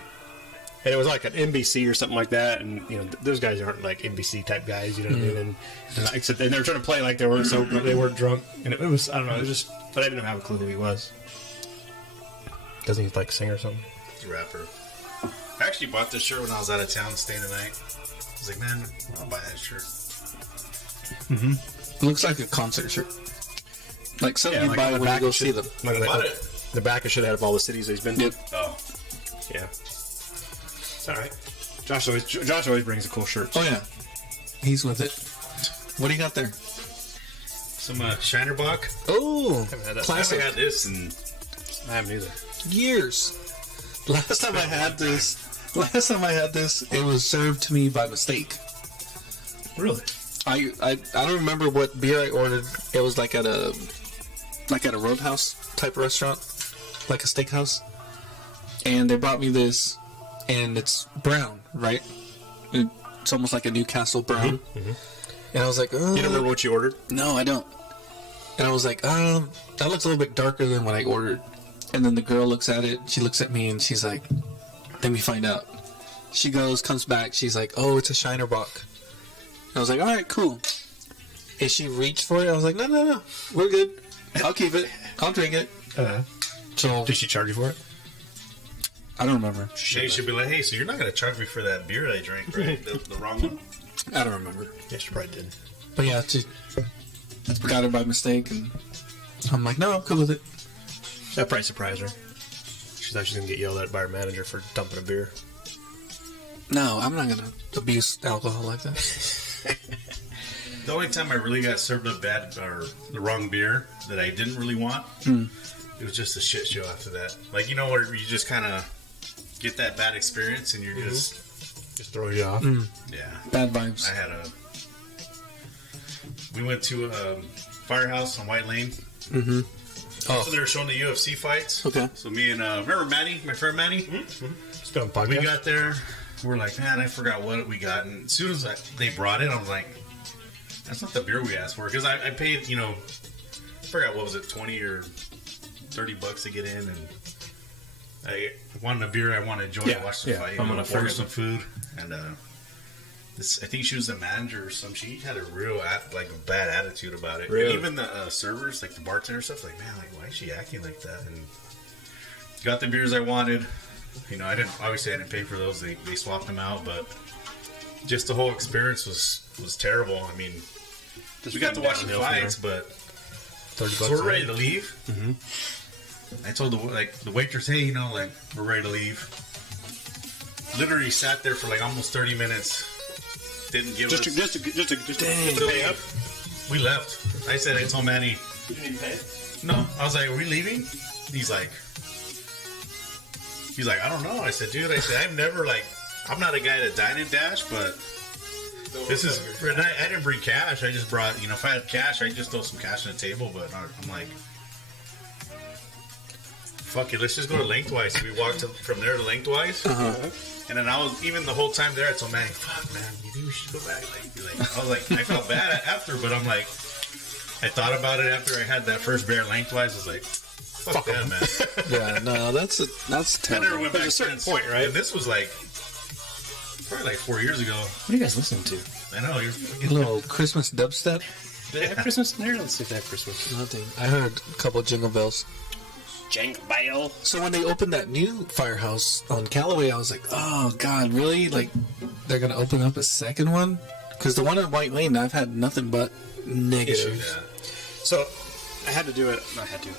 And it was like an NBC or something like that, and those guys aren't like NBC type guys, you know what I mean? And except they were trying to play like they weren't sober, they weren't drunk, and it was I don't know, it was just, but I didn't have a clue who he was. Doesn't he like sing or something? Rapper. I actually bought this shirt when I was out of town staying the night. I was like, man, I'll buy that shirt. It looks like a concert shirt. Like something you like buy on the when you back go it see should- them. Like, Bought it. the back it should have all the cities he's been to. Yep. Oh. Yeah, it's all right. Josh always brings a cool shirt. Oh yeah, he's with it. What do you got there? Some Shinerbach. Oh, Haven't had that. I classic. haven't had this in I haven't either. Years. Last time I had this, it was served to me by mistake. Really? I don't remember what beer I ordered. It was like at a Roadhouse type restaurant, like a steakhouse, and they brought me this, and it's brown, right? It's almost like a Newcastle brown. And I was like, You don't remember what you ordered? no, I don't. And I was like, that looks a little bit darker than what I ordered. And then the girl looks at it. She looks at me and she's like, let me find out. She comes back. She's like, oh, it's a Shinerbach. I was like, all right, cool. And she reached for it. I was like, no, we're good. I'll keep it. I'll drink it. So Did she charge you for it? I don't remember. They should be like, hey, so you're not going to charge me for that beer I drank, right? the wrong one? I don't remember. Yes, you probably did. But yeah, she got it by mistake, and I'm like, no, I'm cool with it. That probably surprised her. she thought she was gonna get yelled at by her manager for dumping a beer. No, I'm not gonna abuse alcohol like that. The only time I really got served a bad or the wrong beer that I didn't really want, it was just a shit show after that. Like, you know, where you just kind of get that bad experience and you're just throws you off. yeah. Bad vibes. We went to Firehouse on White Lane. Oh, So they were showing the UFC fights. okay. So me and remember Manny, my friend Manny. Still on podcast. We got there. We're like, man, I forgot what we got. And as soon as they brought it, I was like, that's not the beer we asked for. Because I paid, you know, I forgot what was it, 20 or 30 bucks to get in, and I wanted a beer. I wanted to enjoy and watch the fight. I'm gonna order some food, and I think she was the manager or some. She had a real like a bad attitude about it. Really? And even the servers, like the bartender stuff, like, man, like, why is she acting like that? And got the beers I wanted. You know, I didn't pay for those. They swapped them out, but just the whole experience was terrible. I mean, we got to watch the fights, but $30 so we're ready to leave. I told the waitress, hey, you know, like, we're ready to leave. Literally sat there for like almost 30 minutes. Didn't give us Just to pay up. We left. I told Manny. You didn't even pay? No, I was like, are we leaving? He's like, I don't know. I said, dude, I'm never like, I'm not a guy to dine and dash, but this is, and I didn't bring cash. I just brought, you know, if I had cash, I'd just throw some cash on the table, but I'm like, fuck it, let's just go to Lengthwise. So we walked from there to Lengthwise. And then I was, even the whole time there, I told Manny, fuck, man, you think we should go back? Like, I was like, I felt bad after, but I'm like, I thought about it after I had that first beer Lengthwise. I was like, fuck that, man. Yeah, no, that's I never terrible. went back There's a certain since. point, right? And this was like, probably like 4 years ago. What are you guys listening to? I know, you're A fucking... little Christmas dubstep. Do they have Christmas in there? Let's see if they have Christmas. Nothing. I heard a couple jingle bells. Jingle Bell. So when they opened that new firehouse on Callaway, I was like, oh god, really? Like, they're gonna open up a second one? Because the one in White Lane, I've had nothing but negatives. Yeah. So, I had to do it. I had to.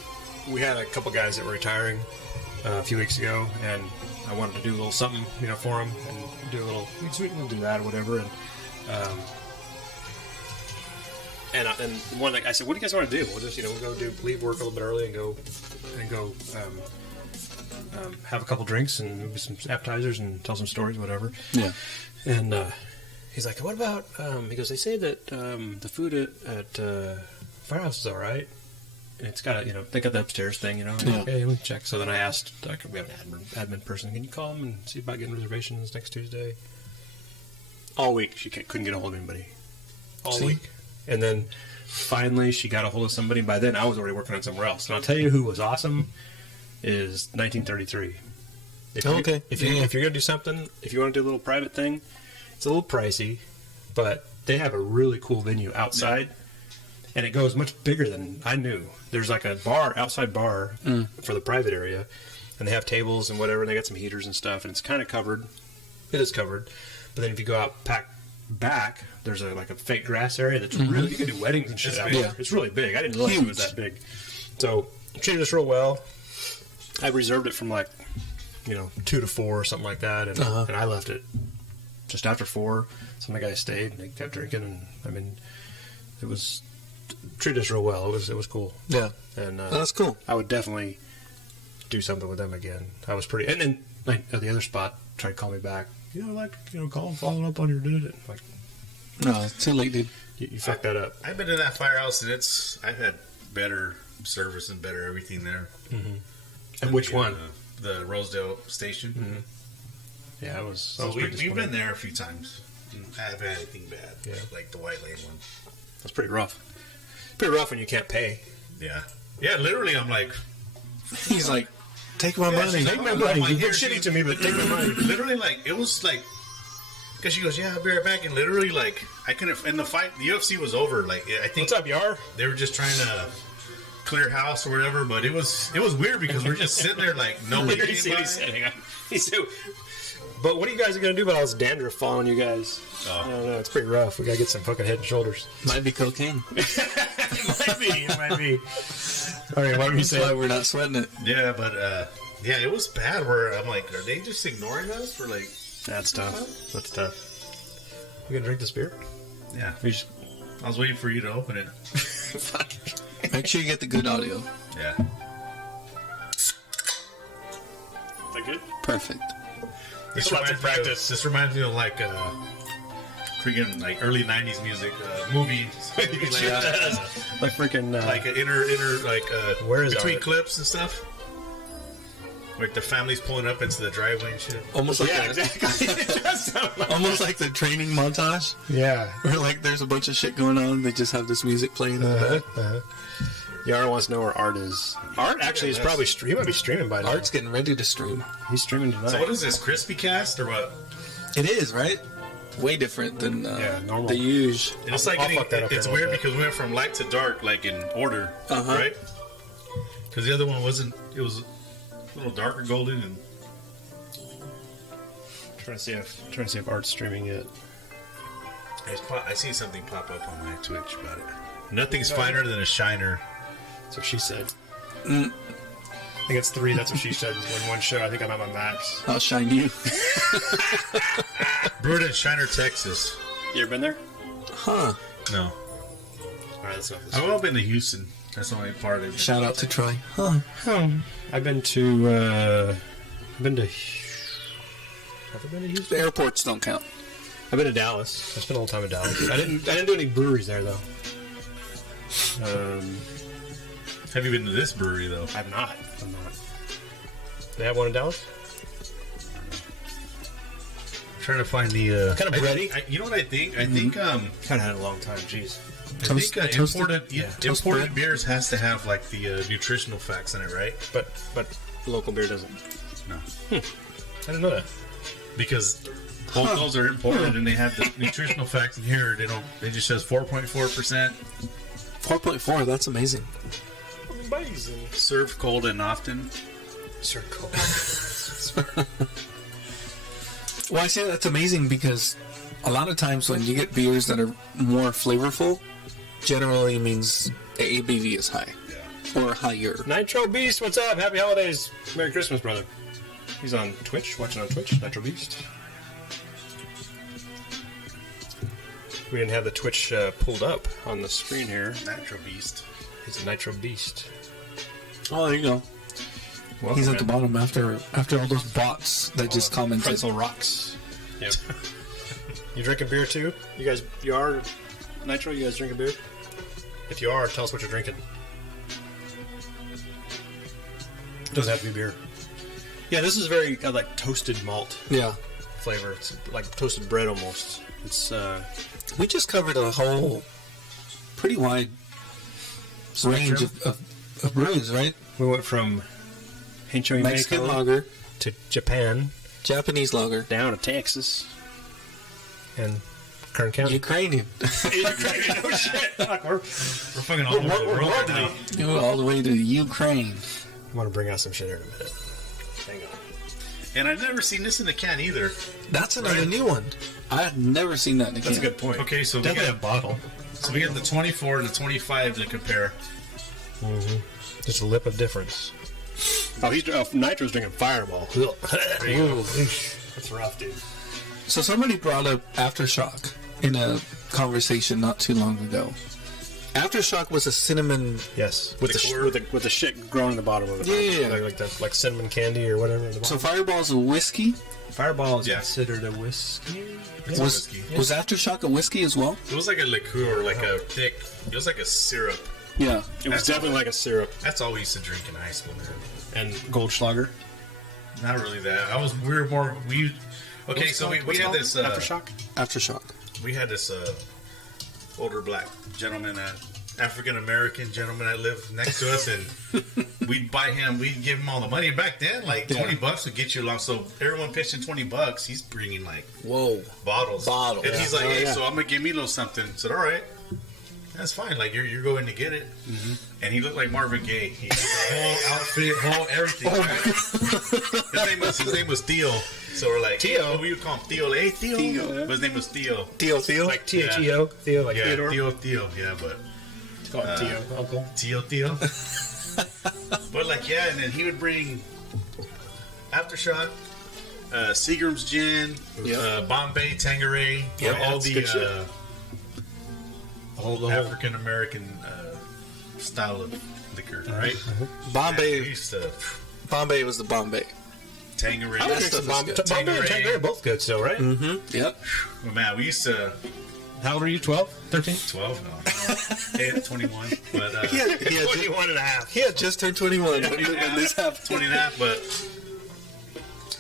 We had a couple guys that were retiring a few weeks ago, and I wanted to do a little something, you know, for them, and do a little. We'll do that or whatever. And one, like I said, what do you guys want to do? We'll just, you know, we'll go leave work a little bit early and go have a couple drinks and maybe some appetizers and tell some stories, whatever. Yeah. And he's like, what about, he goes, they say that the food at Firehouse is all right. And it's got, you know, they got the upstairs thing, you know. And Yeah. okay, let me check. So then I asked, we have an admin person, can you call them and see about getting reservations next Tuesday? All week, she couldn't get a hold of anybody. All See? week. And then finally, she got a hold of somebody. By then, I was already working on somewhere else. And I'll tell you who was awesome is 1933. If Oh, you- okay. If you're Yeah. going to do something, if you want to do a little private thing, it's a little pricey, but they have a really cool venue outside, and it goes much bigger than I knew. There's like a outside bar for the private area, and they have tables and whatever, and they got some heaters and stuff, and it's kind of covered. It is covered, but then if you go out back, there's like a fake grass area that's really, you can do weddings and shit out big. there. Yeah. It's really big. I didn't realize it was Huge. that big. So treated us real well. I reserved it from like, 2 to 4 or something like that, and I left it just after 4. Some of the guys stayed and they kept drinking, and I mean, it was treated us real well. It was cool, Yeah. and That's cool. I would definitely do something with them again. I was pretty, and then like at the other spot tried to call me back. Call and follow up on your did it. Like, No, it's too late, dude. you fucked that up. I've been to that Firehouse, and I've had better service and better everything there. And which one? The Rosedale station. Yeah, it was. So we've been there a few times. I haven't had anything bad. Yeah. Like the White Lane one. That's pretty rough. Pretty rough when you can't pay. Yeah. Yeah, literally, I'm like, He's like, take my money. she's Take like, my I'm money. like, You've here, been shitty she's- to me, but take my money. literally, like, it was like, because she goes, yeah, I'll be right back. And literally, like, I couldn't, in the fight, the UFC was over. Like, I think What's up, Yar? they were just trying to clear house or whatever, but it was weird because we're just sitting there like nobody You came see what by. he's saying. He said, but what are you guys going to do about all this dandruff falling on you guys? Oh. I don't know. It's pretty rough. We got to get some fucking Head and Shoulders. Might be cocaine. It might be. All right, what were you That's why saying? we're not sweating it. Yeah, but Yeah, it was bad. Where I'm like, are they just ignoring us? For like, That's tough. That's tough. You gonna drink this beer? yeah. We just, I was waiting for you to open it. Make sure you get the good audio. Yeah. that good? Perfect. This Lots of reminds me of practice. This reminds me of like freaking like early '90s music movie. Like, Like freaking. like an inner like Where is between our- clips and stuff. Like the family's pulling up into the driveway and shit. Almost like yeah, a- exactly. It does sound like- almost like the training montage yeah. where like there's a bunch of shit going on. They just have this music playing in the back. Yara wants to know where Art is. Art actually is probably he might be streaming by now. Art's getting ready to stream. He's streaming tonight. So what is this, Crispy Cast or what? It is, right? Way different than normal. the usual. It's like I'll fuck that up it's here a weird little bit. because we went from light to dark like in order, Uh-huh. right? Because the other one wasn't. It was a little darker golden and. trying to see if Art's streaming it. I see something pop up on my Twitch about it. Nothing's finer than a shiner. That's what she said. I think it's 3. That's what she said. In one show, I think I'm at my max. I'll shine you. Brewed in Shiner, Texas. You ever been there? Huh. No. All right, let's go. I've all been to Houston. That's the only part of it. Shout out to Troy. Huh. I've been to. Have I been to Houston? The airports don't count. I've been to Dallas. I spent a little time in Dallas. I didn't do any breweries there though. Have you been to this brewery though? I'm not. They have one in Dallas. I'm trying to find the Kinda bready. You know what I think? I think Kind of had it a long time. Jeez. I think Toasted- imported toast imported bread. beers has to have like the nutritional facts in it, right? But local beer doesn't. No, I didn't know that. because both those are imported and they have the nutritional facts in here. They don't. It just says 4.4%. 4.4. That's amazing. Amazing. Served cold and often. Sir Cole. Well, I say that's amazing because a lot of times when you get beers that are more flavorful, generally means the ABV is high or higher. Nitro Beast, what's up? Happy holidays. Merry Christmas, brother. He's on Twitch, watching on Twitch. Nitro Beast. We didn't have the Twitch pulled up on the screen here. Natural beast. He's a Nitro Beast. Oh, there you go. Welcome, He's at the man. bottom after all those bots that just commented. Pretzel rocks. Yep. You drinking beer too? You are Nitro? You guys drinking beer? If you are, tell us what you're drinking. Doesn't have to be beer. Yeah, this is very like toasted malt Yeah. flavor. It's like toasted bread almost. It's We just covered a whole pretty wide range of brews, right? we went from Hincho Mexican lager, to Japan, Japanese lager, down to Texas, and Kern County. Ukrainian. No shit. We're We're fucking all over the world right now. You know, all the way to Ukraine. I want to bring out some shit here in a minute. Hang on. And I've never seen this in the can either. That's another new one. I had never seen that in a can. That's a good point. Okay, so we Definitely got, a bottle. so we got the 24 and the 25 to compare. Just a lip of difference. Oh, Nitro's drinking Fireball. Ooh, that's rough, dude. So somebody brought up Aftershock in a conversation not too long ago. Aftershock was a cinnamon. Yes, with Liqueur. with the shit growing in the bottom of it. Yeah. like cinnamon candy or whatever. In the So bottom. Fireball's a whiskey. Fireball is Yeah. considered a whiskey. It's a whiskey. Was Aftershock a whiskey as well? It was like a liqueur, like a thick. It was like a syrup. Yeah. It was definitely like a syrup. That's all we used to drink in high school, man. And Goldschlager. Not really that. We were more. Okay, so we had this. Aftershock. Aftershock. We had this older black gentleman, African American gentleman that lived next to us, and we'd buy him. We'd give him all the money. Back then, like $20 would get you along. So everyone pitching $20. He's bringing like Whoa. bottles. Bottles. And he's like, Oh, "Hey, yeah. so I'm gonna give me a little something." I said, "All right, that's fine. Like you're going to get it." And he looked like Marvin Gaye. He had the whole outfit, whole everything. His name was Theo. So we're like, Theo? we would call him Theo. Hey, Theo. Theo. But his name was Theo. Theo. Like Theo. Theo, like Yeah, Theodore. Theo. Yeah, but Call it Theo, uncle. Theo. But like, yeah, and then he would bring Aftershock, Seagram's Gin, Yep. Bombay, Tanqueray, Yep, all that's the good shit. The whole African American style of liquor, right? Man, we Bombay. used to Bombay was the Bombay. Tanqueray. I would That drink some stuff is Bombay. good. Bombay and Tanqueray are both good still, right? Yep. Oh, man, we used to How old are you? 12? 13? 12, no, 21, but He had, 21 and a half. he had just turned 21 when this happened. 20 and a half, but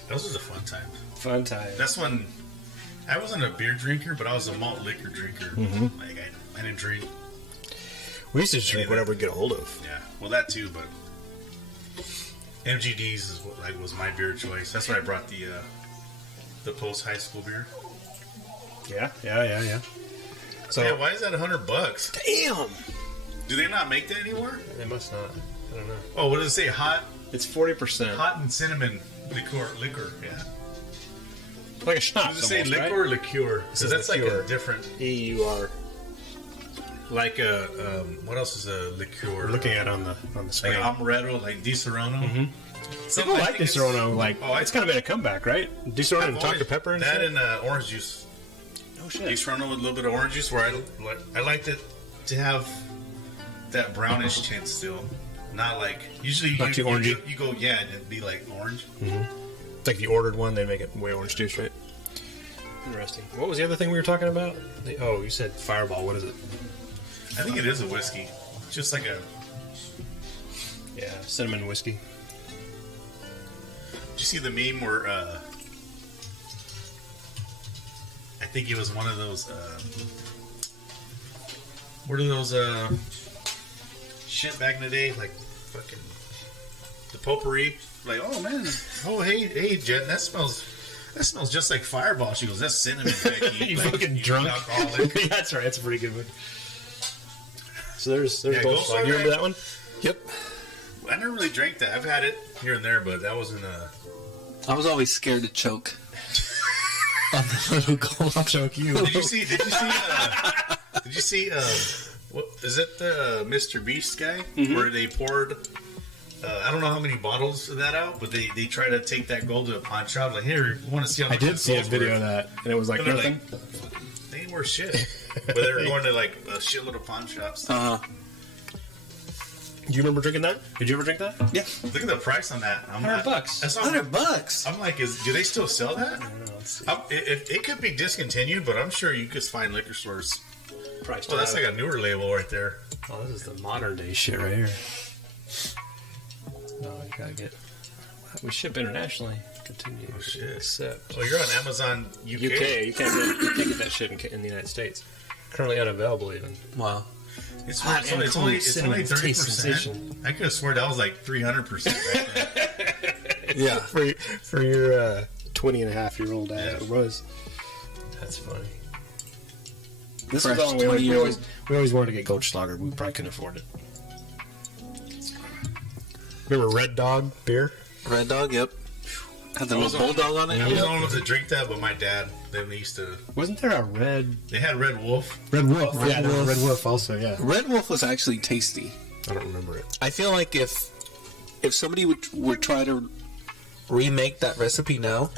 those was a fun time. Fun time. That's when I wasn't a beer drinker, but I was a malt liquor drinker. Like I didn't drink. We used to drink whatever we get a hold of. Yeah, well that too, but MGD's is what like was my beer choice. That's why I brought the post high school beer. Yeah. So, Yeah, why is that $100? damn! Do they not make that anymore? They must not. I don't know. Oh, what does it say? Hot It's 40%. hot and cinnamon liquor. Yeah. Like a schnapps. Does it say almost, liquor or liqueur? Because says that's like liqueur. a different. right? EUR. Like a what else is a liqueur? We're looking at it on the like screen. amaretto, like Di Serono. People like Di Serono. Like, Oh, it's kind of been a comeback, right? Di Serono and I've Dr. always- Pepper and that shit? and orange juice. Oh, Di shit. Serono with a little bit of orange juice. Where I liked it to have that brownish tint still, not like usually Not too orangey. You go and it'd be like orange. It's like if you ordered one, they make it way orange juice, right? Interesting. What was the other thing we were talking about? You said Fireball. What is it? I think it is a whiskey, just like a. Yeah, cinnamon whiskey. Did you see the meme where I think it was one of those what are those shit back in the day, like fucking the potpourri, like, oh man, oh hey Jen, that smells just like Fireball. She goes, that's cinnamon, Becky. You Like, fucking you drunk. alcoholic. Yeah, that's right. That's a pretty good one. So there's Yeah, Gold Gold Slug. You Slug, remember right? that one? Yep. I never really drank that. I've had it here and there, but that wasn't I was always scared to choke. On the little gold. I'll choke you. Did you see? What is it? The Mr. Beast guy, where they poured. I don't know how many bottles of that out, but they try to take that gold to a pawn shop. Like, here, you want to see how I much did this see a gold's video worth? of that, and it was like And they're nothing. like, they ain't worth shit. But they were going to like a shitload of pawn shops. Do you remember drinking that? Did you ever drink that? Yeah. Look at the price on that. I'm $100. That's all- $100. I'm like, do they still sell that? I don't know. Let's see. It could be discontinued, but I'm sure you could find liquor stores. Price. Oh, that's like a newer label right there. Oh, this is the modern day shit right here. No, you gotta get. We ship internationally. Continue. Oh, shit. Accept. Oh, you're on Amazon UK. UK. You can't get that shit in the United States. Currently unavailable even. Wow. It's Hot and it's cold only cinnamon taste 30%. sensation. I could have sworn that was like 300% back then. Yeah. For your 20 and a half year old dad, Yeah. it was. That's funny. This Fresh is the one 20 years old. we always wanted to get Goldschlager. We probably couldn't afford it. Remember Red Dog beer? Red Dog, yep. Had the I was little bulldog on it. I was the only one to drink that, but my dad, they used to. Wasn't there a Red They had Red Wolf. Wolf? Red Wolf. Red Wolf also. Yeah, Red Wolf was actually tasty. I don't remember it. I feel like if somebody would try to remake that recipe now,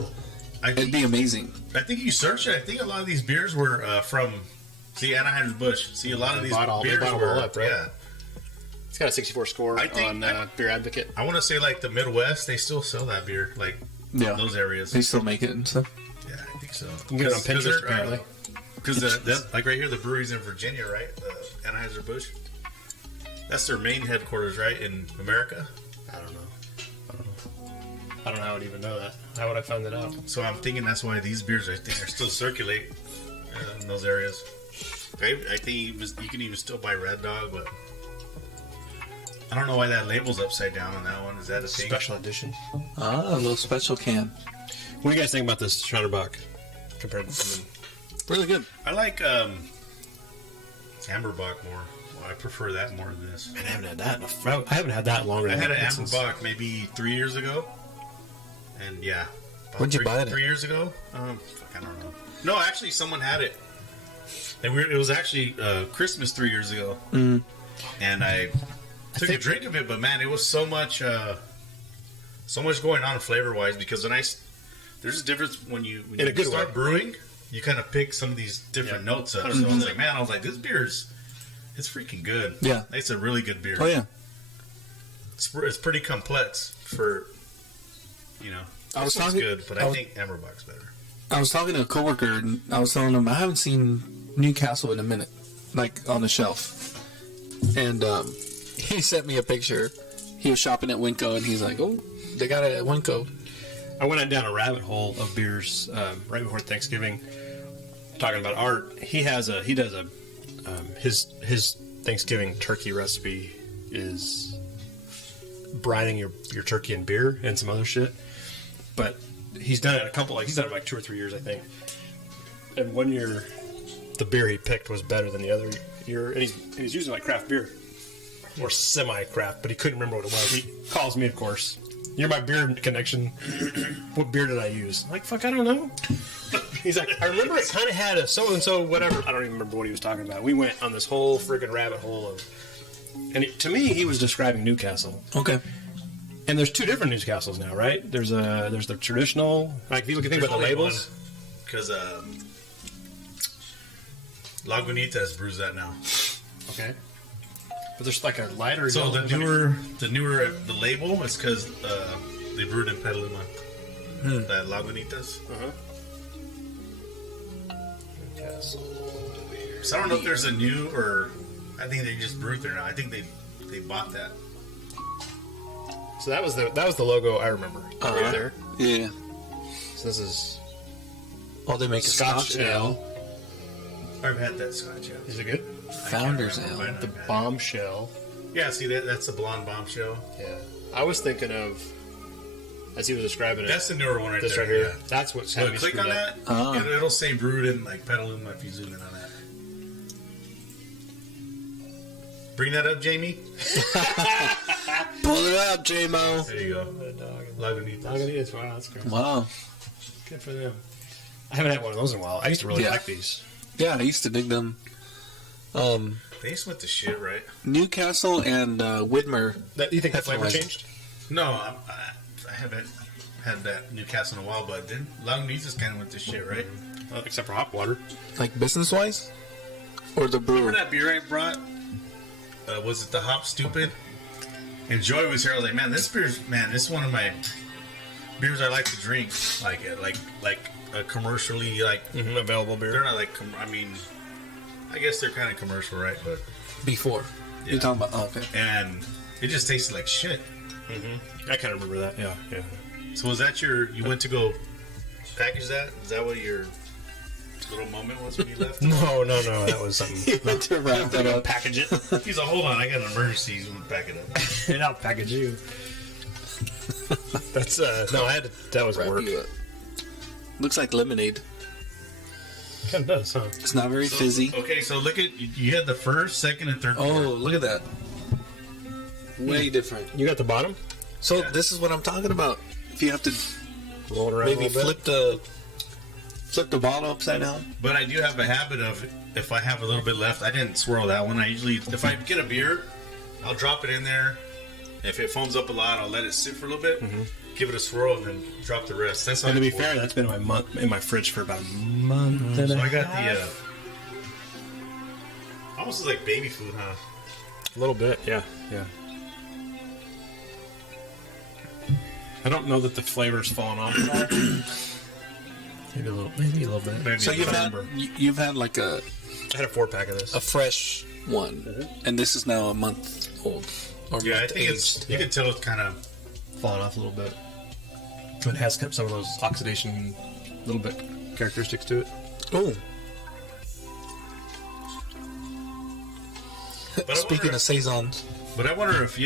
it'd be amazing. I think you search it. I think a lot of these beers were from. See, Anheuser-Busch. See, a lot of They these bought all- they beers bought them were all up, right? Yeah. It's got a 64 score I think- on Beer Advocate. I want to say like the Midwest, they still sell that beer, like Yeah. those areas. They still make it and stuff. Yeah, I think so. You can get it on Pinterest, apparently. Because like right here, the brewery's in Virginia, right? Anheuser-Busch. That's their main headquarters, right, in America. I don't know. I don't know how I would even know that. How would I find that out? So I'm thinking that's why these beers, I think, are still circulate in those areas. I think you can even still buy Red Dog, but I don't know why that label's upside down on that one. Is that a thing? Special edition. Ah, a little special can. What do you guys think about this Schaunerbach compared to Really good. I like Amberbach more. Well, I prefer that more than this. Man, I haven't had that. I haven't had that longer. I had an since- Amberbach maybe 3 years ago, and yeah. about When'd you buy it? 3 years ago? Fuck, I don't know. No, actually, someone had it. And it was actually Christmas 3 years ago, and I took a drink of it. But man, it was so much so much going on flavor wise because there's a difference when you In a good start way. brewing, you kind of pick some of these different notes up. So I was like, man, this beer's it's freaking good. Yeah. It's a really good beer. Oh yeah. It's pretty complex for, I was this one's talking- good, but I I was- think Amberbach's better. I was talking to a coworker and I was telling him I haven't seen Newcastle in a minute, like on the shelf. And he sent me a picture. He was shopping at Winco and he's like, "Oh, they got it at Winco." I went down a rabbit hole of beers right before Thanksgiving, talking about Art. His Thanksgiving turkey recipe is brining your turkey in beer and some other shit. But he's done it he's done it like 2 or 3 years, I think. And one year, the beer he picked was better than the other year, and he's using like craft beer or semi-craft, but he couldn't remember what it was. He calls me, of course. You're my beer connection. What beer did I use? I'm like, fuck, I don't know. He's like, I remember it kind of had a so-and-so whatever. I don't even remember what he was talking about. We went on this whole friggin' rabbit hole of... And to me, he was describing Newcastle. Okay. And there's 2 different Newcastles now, right? There's the traditional... Like, if you think about the labels... Because Lagunitas brews that now. Okay. But there's like a lighter... So yellow- the label is because they brewed in Petaluma. That Lagunitas. Newcastle. So I don't know if there's a new or I think they just brewed there now. I think they bought that. So that was the logo I remember right there. Yeah. So this is Oh, they make a Scotch ale. I've had that Scotch ale. is it good? Founder's I can't ale. remember The if I've had it. bombshell. Yeah, see that's a blonde bombshell. Yeah. I was thinking of as he was describing it. That's the newer one right this there. right here. Yeah. That's what's So having me click screwed on up. that. It'll say brewed in like Petaluma if you zoom in on that. Bring that up, Jamie. Pull it up, J-Mo. There you go. Lagunitas. Lagunitas. Wow, that's great. Wow. Good for them. I haven't had one of those in a while. I used to really Yeah. like these. Yeah, I used to dig them. They just went to shit, right? Newcastle and Widmer. You think the flavor Definitely. changed? No, I haven't had that Newcastle in a while, but then Lagunitas kind of went to shit, right? Except for hot water. Like business-wise? Or the brewer? Remember that beer I brought? Was it the Hop Stupid? And Joy was here. I was like, this is one of my beers I like to drink. Like a commercially, Available beer. they're not like, I guess they're kind of commercial, right? But Before. Yeah. You're talking about, oh, okay. and it just tasted like shit. I kind of remember that. Yeah. So was that you went to go package that? Is that what your little moment was when you left? No. That was something. You went to wrap that up. Package it. He's like, hold on, I got an emergency. He's gonna pack it up. And I'll package you. That's no. I had to. That was Wrap work. you up. Looks like lemonade. Kind of does, huh? It's not very fizzy. Okay, so look at you had the first, second, and third. Oh, pour. look at that. Way different. You got the bottom. So Yeah. this is what I'm talking about. If you have to Roll it around maybe a little bit. flip the bottle upside down. But I do have a habit of if I have a little bit left, I didn't swirl that one. I usually, if I get a beer, I'll drop it in there. If it foams up a lot, I'll let it sit for a little bit, give it a swirl, and then drop the rest. That's how And to I be pour. fair, that's been in my fridge for about a month. So I got the almost like baby food, huh? A little bit, yeah. I don't know that the flavor's fallen off at all. Maybe a little bit. Maybe So a you've little. had you've had like a I had a 4-pack of this. fresh one, and this is now a month old. Or Yeah, I month think aged. it's you can tell it's kind of Fallen off a little bit. It has kept some of those oxidation, little bit characteristics to it. Oh, But I speaking wonder of saisons, But I wonder if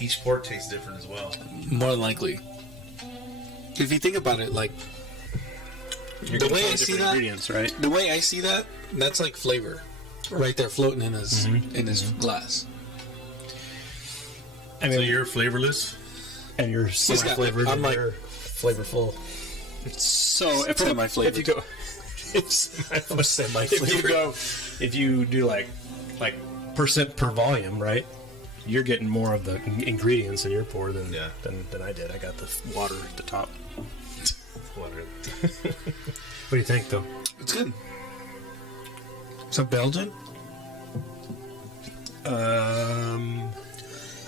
each port tastes different as well. more than likely. If you think about it, like the way I see that, ingredients, right? the way I see that, that's like flavor, right there floating in his glass. I So mean, you're flavorless. and you're got- semi-flavored. I'm and like- you're flavorful. So if Semi-flavored. you go, if you do like percent per volume, right? you're getting more of the ingredients in your pour than Yeah. than I did. I got the water at the top. Water. What do you think, though? It's good. Is that Belgian? I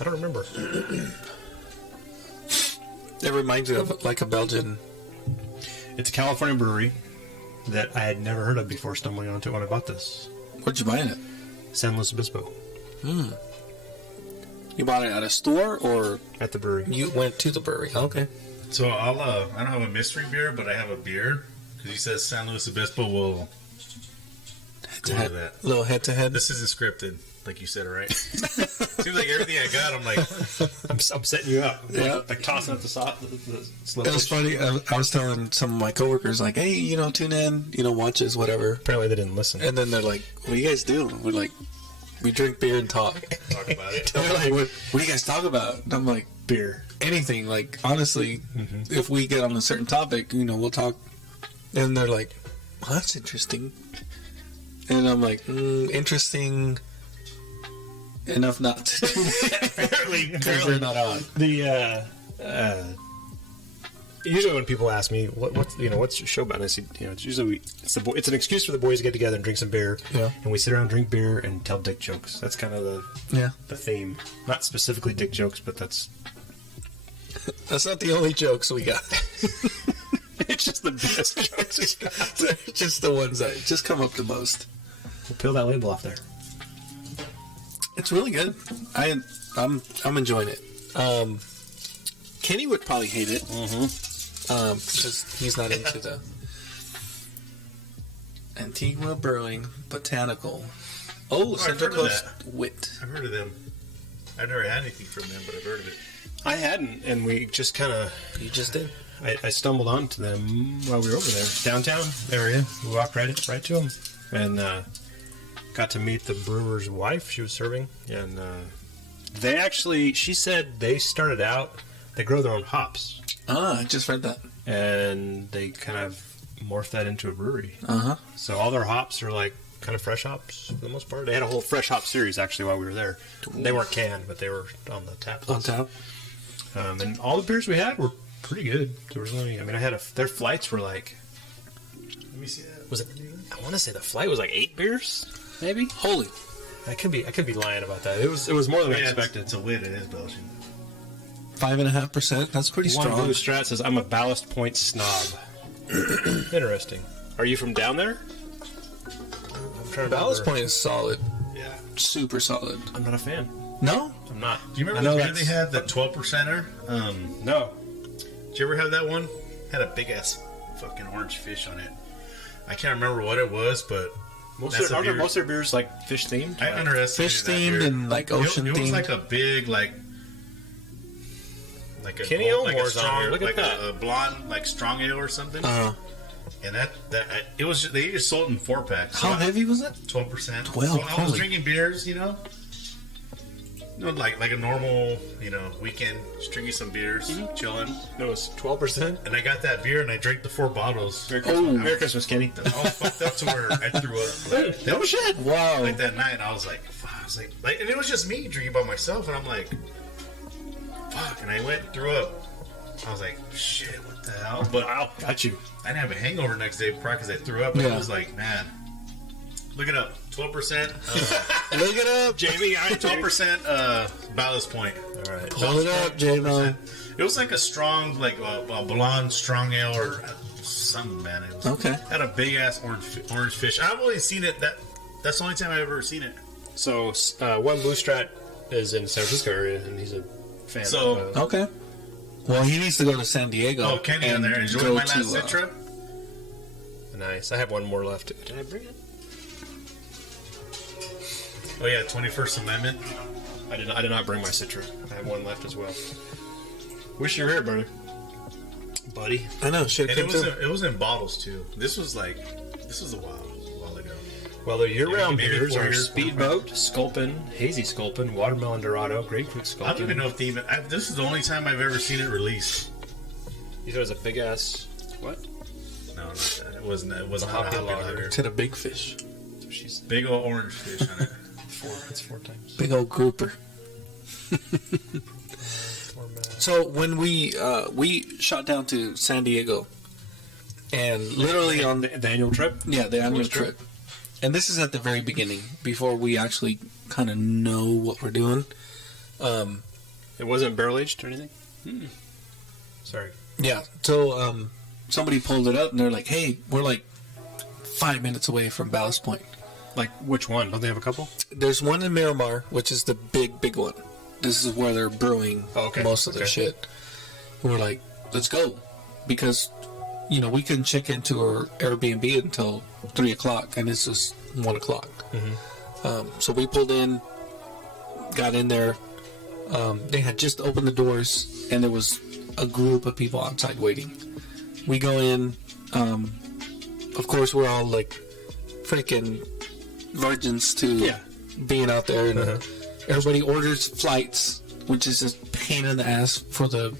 don't remember. It reminds me of like a Belgian. It's a California brewery that I had never heard of before stumbling onto it when I bought this. Where'd you buy it? San Luis Obispo You bought it at a store or at the brewery. you went to the brewery? Okay. So I don't have a mystery beer, but I have a beer because he says San Luis Obispo will go to that. Little head to head. This isn't scripted, like you said, right? Seems like everything I got, I'm like, I'm setting you up. Yeah. Like tossing up the sauce. The It was funny. I was telling some of my coworkers, like, hey, tune in, watch us, whatever. Apparently they didn't listen. And then they're like, what do you guys do? We're like, we drink beer and talk. talk about it. And they're like, what do you guys talk about? And I'm like, Beer. anything. Like, honestly, if we get on a certain topic, we'll talk. And they're like, well, that's interesting. And I'm like, interesting enough not to. Apparently They're not on. The usually when people ask me what's your show about, and I say it's usually it's an excuse for the boys to get together and drink some beer, Yeah. and we sit around, drink beer, and tell dick jokes. That's kind of the theme. Not specifically dick jokes, but that's That's not the only jokes we got. it's just the best jokes. They're just the ones that just come up the most. We'll peel that label off there. It's really good. I'm enjoying it. Kenny would probably hate it. Because he's not into the Antigua Brewing Botanical. Oh, I've Central heard of Coast Wit. I've heard of them. I've never had anything from them, but I've heard of it. I hadn't, and we just kind of You just did. I stumbled onto them while we were over there, downtown area. We walked right to them, and got to meet the brewer's wife. She was serving, and they actually, she said they started out, they grow their own hops, I just read that. and they kind of morphed that into a brewery. Uh-huh. So all their hops are like kind of fresh hops for the most part. They had a whole fresh hop series actually while we were there. They weren't canned, but they were on the tap On list. tap. And all the beers we had were pretty good. There was only, I had their flights were like, Let me see that. was it? I want to say the flight was like 8 beers, maybe. Holy. I could be lying about that. It was more than I expected. It's a wit. It is Belgian. 5.5%. That's pretty One strong. Blue Strat says I'm a Ballast Point snob. Interesting. Are you from down there? I'm trying to Ballast remember. Point is solid. Yeah. Super solid. I'm not a fan. No? I'm not. Do you I remember know the beer they that's- had, the 12%er? No. Did you ever have that one? Had a big ass fucking orange fish on it. I can't remember what it was, but Most that's of, a their, beer. most of their beers like fish themed. I underestimated Fish that themed beer. and like ocean It was themed. like a big like a Kenny like a Elmore's on strong here. Look at like that. a blonde like strong ale or something. And that it was they just sold in 4-packs. How heavy was it? 12%. 12, So I was holy. drinking beers, like a normal, weekend, just drinking some beers, chilling. It was 12%. And I got that beer and I drank the 4 bottles. Merry Christmas, Kenny. I was fucked up to where I threw up. No shit. Wow. Like that night, I was like, fuck. And it was just me drinking by myself, and I'm like, fuck. And I went and threw up. I was like, shit, what the hell? But Wow, got you. I didn't have a hangover next day probably because I threw up. And Yeah. I was like, man, look it up. 12%. Look it up, Jamie, 12% Ballast Point. All right. Pull it up, J-Mo. It was like a strong, like a blonde strong ale or something, man. It was, Okay. Had a big ass orange fish. I've only seen it. That's the only time I've ever seen it. So, One Blue Strat is in San Francisco area, and he's a fan. So- of, Okay. Well, he needs to go to San Diego. Oh, Kenny on there. Enjoy go my last to, Citra. nice. I have one more left. Did I bring it? Oh yeah, 21st Amendment. I did not bring my Citra. I have one left as well. Wish you were here, buddy. I know. Should And have come through. it was in bottles too. This was a while ago. Well, the year-round maybe beers 4 are years, Speedboat, Sculpin, Hazy Sculpin, Watermelon Dorado, Grapefruit I Sculpin. don't even know if they even. This is the only time I've ever seen it released. You thought it was a big ass. What? No, not that. It wasn't. It wasn't a hoppy hoppy lager. lager. To the big fish. So she's Big old orange fish on it. four. It's 4 times. Big old grouper. So when we shot down to San Diego, and literally on the annual trip. the annual First trip. trip, and this is at the very beginning before we actually kind of know what we're doing. It wasn't barrel aged or anything. Sorry. Yeah. So somebody pulled it up, and they're like, "Hey, we're like 5 minutes away from Ballast Point." Like which one? Don't they have a couple? There's one in Miramar, which is the big one. This is where they're brewing most of their shit. And we're like, let's go. Because, we couldn't check into our Airbnb until 3 o'clock, and it's just 1 o'clock. So we pulled in, got in there. They had just opened the doors, and there was a group of people outside waiting. We go in. Of course, we're all like freaking virgins to being out there, and everybody orders flights, which is just pain in the ass for the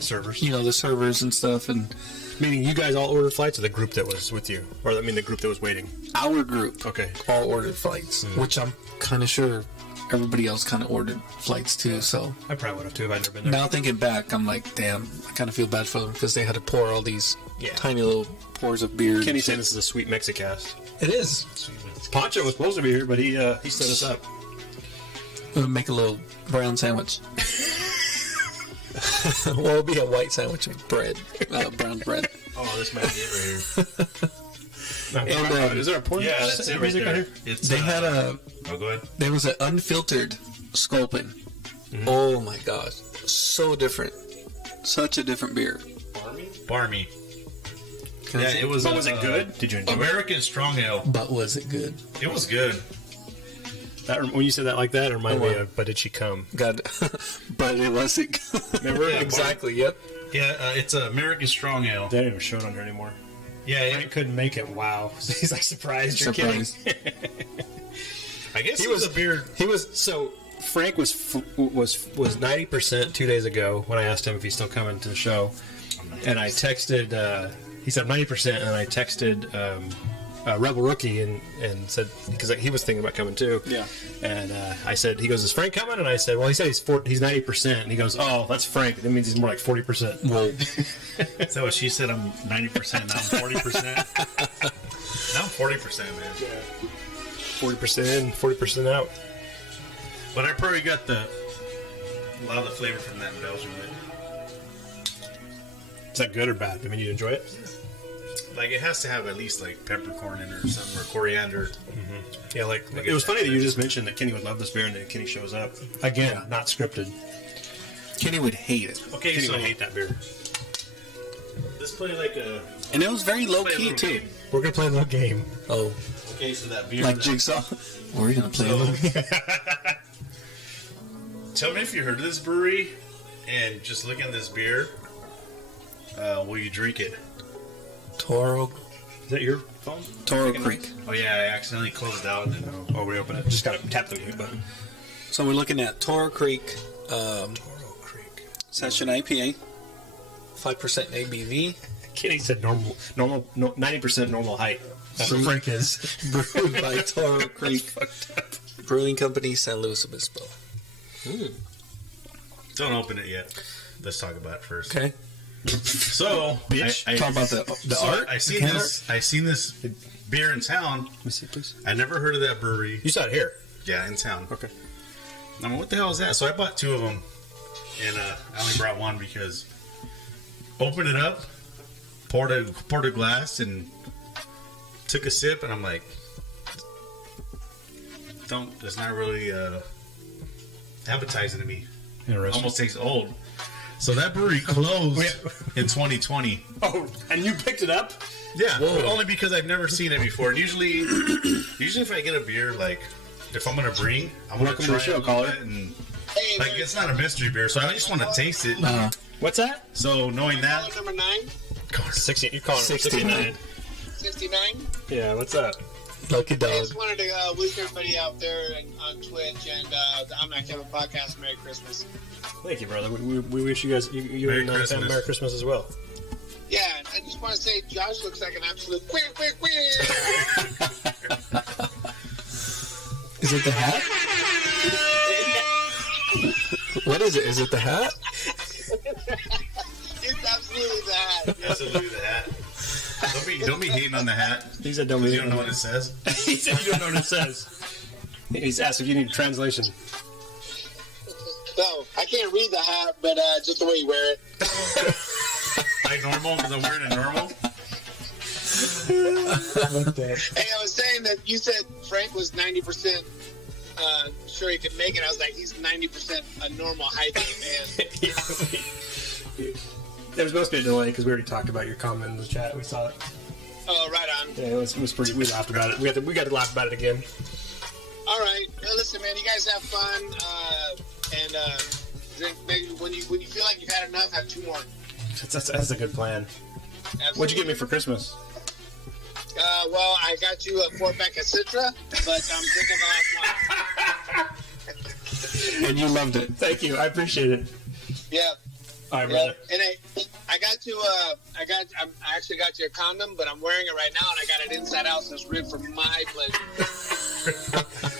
servers. The servers and stuff. And meaning you guys all ordered flights, or the group that was with you, or I mean the group that was waiting. Our group, all ordered flights, which I'm kind of sure everybody else kind of ordered flights too. So I probably would have too if I'd never been there. Now thinking back, I'm like, damn, I kind of feel bad for them because they had to pour all these tiny little pours of beer. Kenny's saying this is a sweet Mexicast. It is. Poncho was supposed to be here, but he set us up. We'll make a little brown sandwich. Well, it'll be a white sandwich with bread, brown bread. Oh, this might be it right here. And, is there a porn? Yeah, that's it right there. They had Oh, go ahead. There was an unfiltered Sculpin. Oh my gosh, so different. Such a different beer. Barmy. Yeah, it was. But was it good? Did you enjoy American Strong Ale? But was it good? It was good. That, when you said that like that, it reminded me of, but did she come? God, but it wasn't. Remember? Yeah, exactly. Yep. Yeah, it's American Strong Ale. They didn't even show it on here anymore. Yeah, Frank couldn't make it. Wow. He's like surprised. You're kidding. I guess he was a beer. He was so. Frank was 90% 2 days ago when I asked him if he's still coming to the show, and I texted. He said 90%, and I texted Rebel Rookie and said because he was thinking about coming too. Yeah. And I said, he goes, "Is Frank coming?" And I said, "Well, he said he's 90%." And he goes, "Oh, that's Frank. That means he's more like 40%." Whoa. Is that what she said? I'm 90%. Now I'm 40%. Now I'm 40%, man. 40% in, 40% out. But I probably got a lot of the flavor from that in Belgium. Is that good or bad? I mean, you enjoy it? Like, it has to have at least, like, peppercorn in it or something, or coriander. Yeah, like it was funny that you just mentioned that Kenny would love this beer, and then Kenny shows up. Again, not scripted. Kenny would hate it. Okay, Kenny so would hate that beer. let's play, like, a... And it was very low key little too. game. We're gonna play a little game. Oh, Okay, so that beer... like Jigsaw. We're gonna play a little game. Tell me if you heard of this brewery, and just look at this beer, will you drink it? Toro Is that your phone? Creek. Oh, yeah, I accidentally closed it out. And Oh, reopen it. Just gotta tap the mute button. So we're looking at Toro Creek Session IPA, 5% ABV, Kenny said normal, 90% normal height. That's what Frank is. brewed by Toro Creek Brewing Company, San Luis Obispo. don't open it yet. Let's talk about it first. Okay. So, Bitch. Talk about the art. I seen can this. I seen this beer in town. Let me see, please. I never heard of that brewery. You saw it here. Yeah, in town. Okay. I mean, what the hell is that? So I bought two of them, and I only brought one because opened it up, poured a glass, and took a sip, and I'm like, it's not really appetizing to me. Interesting. Almost tastes old. So that brewery closed in 2020. Oh, and you picked it up? Yeah, but only because I've never seen it before. And usually if I get a beer, like, if I'm going to bring, I'm going to Welcome to try the show, it caller. and, like, it's not a mystery beer, so I just want to taste it. What's that? So knowing that, Number 9, 60. You're calling it 69. 69. Yeah, what's that? Lucky I dog. just wanted to wish everybody out there on Twitch and the I'm Not Kevin podcast Merry Christmas. Thank you, brother. We wish you guys you Merry and Christmas. Merry Christmas as well. Yeah, and I just want to say Josh looks like an absolute queer. Is it the hat? What is it? Is it the hat? It's absolutely that. Absolutely the hat. Don't be hating on the hat. He said don't 'Cause be. you don't know what it says. He said you don't know what it says. He's asked if you need a translation. No, I can't read the hat, but just the way you wear it. Like normal, because I'm wearing it normal. Hey, I was saying that you said Frank was 90% sure he could make it. I was like, he's 90% a normal hiking man. There was supposed to be a delay because we already talked about your comment in the chat. We saw it. Oh, right on. Yeah, it was pretty. We laughed about it. We got to laugh about it again. All right. Well, listen, man, you guys have fun. And drink, maybe when you feel like you've had enough, have 2 more. That's a good plan. Absolutely. What'd you get me for Christmas? Well, I got you a 4-pack of Citra, but I'm drinking the last one. And you loved it. Thank you. I appreciate it. Yeah. All right, Yeah, brother. and I got you. I actually got you a condom, but I'm wearing it right now, and I got it inside out, so it's ripped for my pleasure.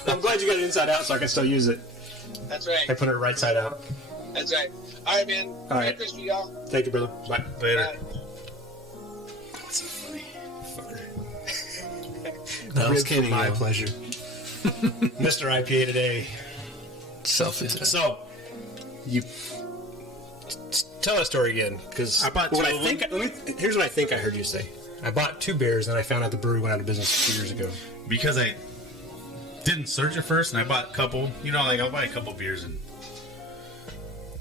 I'm glad you got it inside out so I can still use it. That's right. I put it right side out. That's right. All right, man. All Merry right. Christmas, y'all. Thank you, brother. Bye. Later. Bye. That's so funny. Fucker. That was Ribbed for kidding. my you. pleasure. Mr. IPA today. Selfish. So, you tell that story again, because I bought what two I of think. Here's what I think I heard you say. I bought 2 beers, and I found out the brewery went out of business 2 years ago. Because I didn't search at first, and I bought a couple. You know, like I'll buy a couple beers, and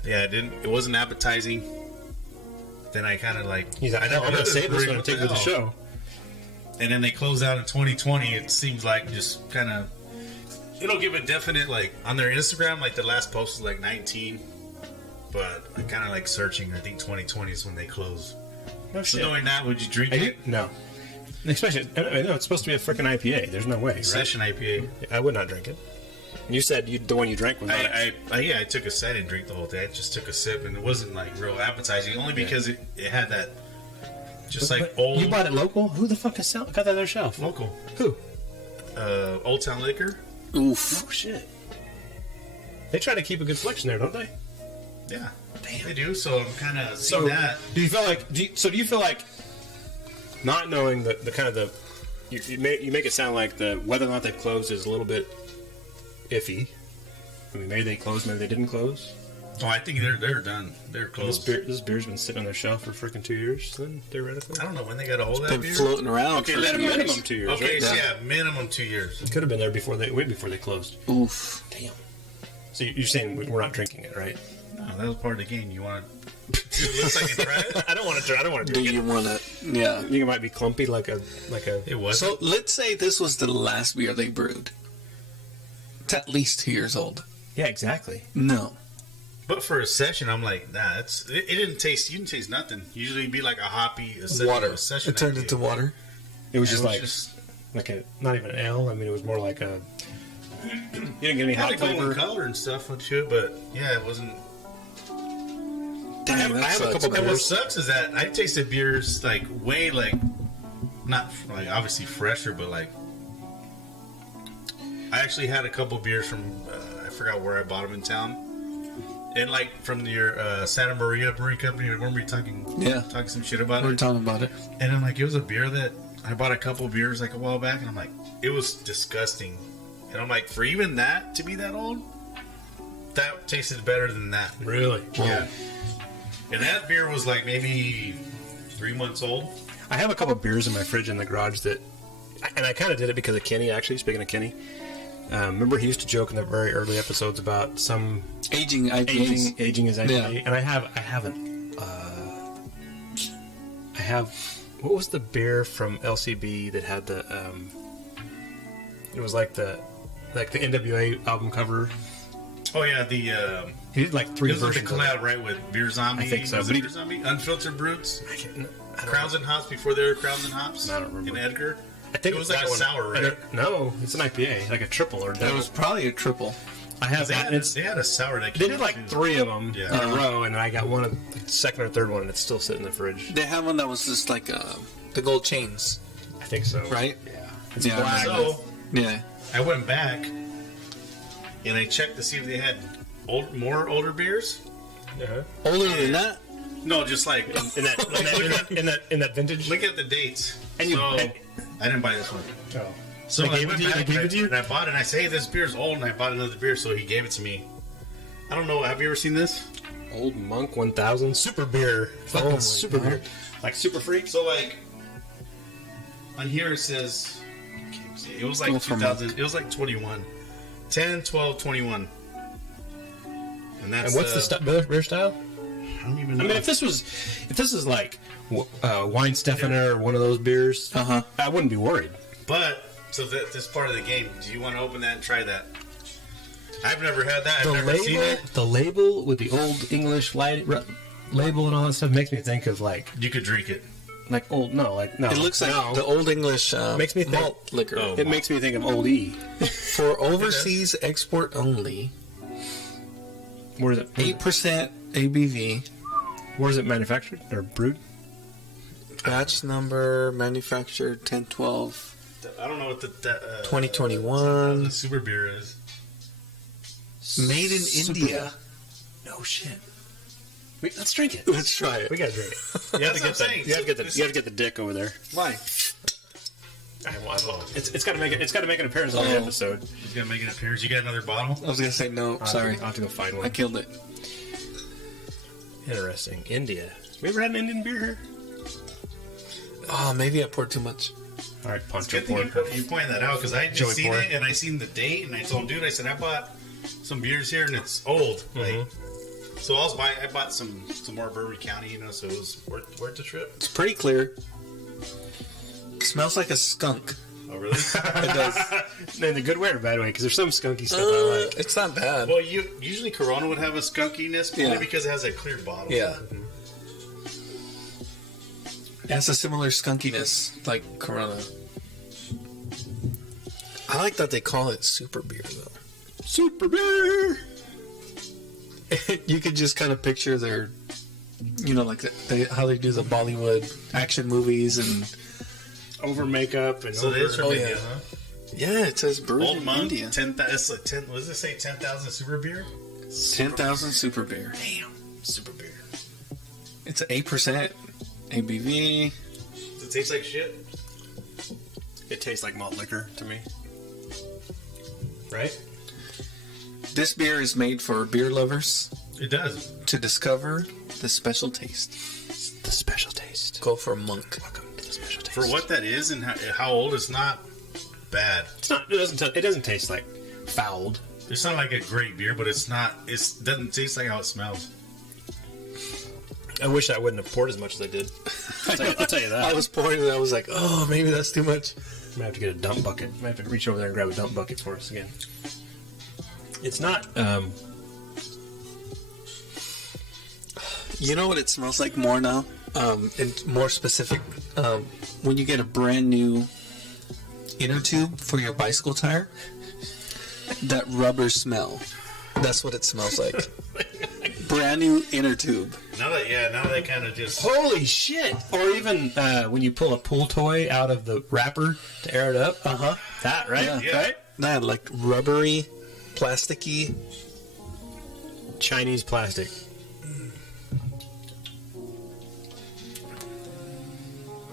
yeah, it wasn't appetizing. Then I kind of like. He's like, I'm never going heard to of save this brewery, one and what take it to the hell? show. And then they closed out in 2020. It seems like just kind of. It'll give a definite, like, on their Instagram, like, the last post was, like, 19. But I kind of like searching. I think 2020 is when they close. No So shit. knowing that, would you drink it? No. Especially, I know it's supposed to be a freaking IPA. There's no way, right? Session IPA. I would not drink it. You said the one you drank was not. I took a sip. I didn't drink the whole thing. I just took a sip, and it wasn't, like, real appetizing. Only because it had that, just, like, But old... You bought it local? Who the fuck got that on their shelf? Local. Who? Old Town Liquor. Oof. Oh, shit. They try to keep a good selection there, don't they? Yeah. They do, so I'm kind of So, seeing that. do you feel like not knowing the kind of the you make it sound like the whether or not they've closed is a little bit iffy. I mean, maybe they closed, maybe they didn't close. Oh, I think they're done. They're This closed. beer's been sitting on their shelf for freaking 2 years. Then theoretically, I don't know when they got a hold of that Been beer. floating around Okay, for let a them few minimum years. 2 years. Okay, right? so Yeah. yeah, minimum 2 years. Could have been there before they closed. Oof. Damn. So you're saying we're not drinking it, right? No, that was part of the game. You want to... It looks like it, right? I don't want to try. I don't want to Do drink you want to? Yeah. it. You think it might be clumpy like a. It was. So let's say this was the last beer they brewed. It's at least 2 years old. Yeah, exactly. No. But for a session, I'm like, nah, it didn't taste. You didn't taste nothing. Usually, it'd be like a hoppy Water. A session It turned IPA. into water. It was Yeah, just like a not even an ale. I mean, it was more like a. You didn't get any It had hot a golden flavor. color and stuff to it, but yeah, it wasn't. Dang, I have a that sucks, couple man. And what sucks is that I've tasted beers like way like, not like obviously fresher, but like. I actually had a couple beers from I forgot where I bought them in town, and like from your Santa Maria Brewing Company. Remember you talking some shit about We were it? talking about it. And I'm like, it was a beer that I bought a couple beers like a while back, and I'm like, it was disgusting. And I'm like, for even that to be that old, that tasted better than that. Really? Yeah. And that beer was like maybe 3 months old. I have a couple beers in my fridge in the garage that, and I kind of did it because of Kenny. Actually, speaking of Kenny, remember he used to joke in the very early episodes about some Aging IPAs. aging his IPA, Yeah. and I have. What was the beer from LCB that had the? It was like the NWA album cover. Oh yeah, the He did like 3 it was like the versions. of it. collab right with Beer Zombie. I think so, Was but it he- Beer Zombie? Unfiltered Brutes. I don't Crowns and Hops before they were Crowns and Hops. I don't remember. In Edgar. I think It was it's like that a one. sour, right? I don't- No, it's an IPA, like a triple or It double. was probably a triple. I have They that. had, and it's they had a sour that They came did out, like too. 3 of them Yeah. in a row, and I got one of the second or third one, and it's still sitting in the fridge. They had one that was just like the gold chains, I think so. right? Yeah. It's Yeah, black. So Yeah. I went back and I checked to see if they had more older beers. Older than that? No, just like In that vintage. look at the dates. And you- I didn't buy this one. Oh. So They I gave it went to you? back They gave it to you? and I bought it. And I say, hey, this beer's old, and I bought another beer, so he gave it to me. I don't know. Have you ever seen this? Old Monk 1000 super beer. Fucking my super God. beer. Like super free. So like on here it says it was like Go for 2000. It was like 21, 10, 12, 21. And that's And what's the beer style? I don't even know. I mean, if this is like Weinstefener or one of those beers, I wouldn't be worried. But so this part of the game. Do you want to open that and try that? I've never had that. I've never seen it. The label with the old English label and all that stuff makes me think of like You could drink it. old. No. It looks like no. the Old English Makes me think- malt liquor. Oh. It makes me think of Old E. For overseas export only, Where is it? 8% ABV, Where is it manufactured or brewed? batch number, manufactured 1012. I don't know what the 2021. the super beer is. Made in Super India. No shit. Let's drink it. Let's try it. We gotta drink it. You have to That's what get I'm saying. you have to get the dick over there. Why? I won't. It's got to make it. It's got to make an appearance on the episode. He's gonna make an appearance. You got another bottle? I was gonna say no. Sorry, I'll have to go find I one. killed it. Interesting. India. We ever had an Indian beer here? Oh, maybe I poured too much. All right, Poncho Good thing pour. you pointed that out because I just Joey seen pour. it and I seen the date and I told him, dude, I said I bought some beers here and it's old. Like, so I bought some more Burberry County, you know, so it was worth the trip. It's pretty clear. Smells like a skunk. Oh, really? It does. In the good way or bad way? Because there's some skunky stuff I like. It's not bad. Well, usually Corona would have a skunkiness only Yeah. because it has a clear bottle. Yeah. It has a similar skunkiness like Corona. I like that they call it super beer though. Super beer. You could just kind of picture their, like how they do the Bollywood action movies and Over makeup and So over. it is from Oh, India, yeah. huh? yeah, it says brewed Old in Monk, India. 10,000. It's like 10. What does it say? 10,000 super beer. 10,000 super beer. Damn. Super beer. It's 8% ABV. Does it taste like shit? It tastes like malt liquor to me. Right? This beer is made for beer lovers It does. to discover the special taste. The special taste. Go for Monk. Welcome to the special taste. For what that is and how old, it's not bad. It's not. It doesn't taste like fouled. It's not like a great beer, but it's not. It doesn't taste like how it smells. I wish I wouldn't have poured as much as I did. I'll tell you that. I was pouring and I was like, oh, maybe that's too much. I might have to get a dump bucket. I might have to reach over there and grab a dump bucket for us again. It's not. You know what it smells like more now? And more specific, when you get a brand new inner tube for your bicycle tire, that rubber smell. That's what it smells like. Brand new inner tube. Now that kind of just. Holy shit! Or even when you pull a pool toy out of the wrapper to air it up. That, right? Yeah. Right? That like rubbery, plasticky. Chinese plastic.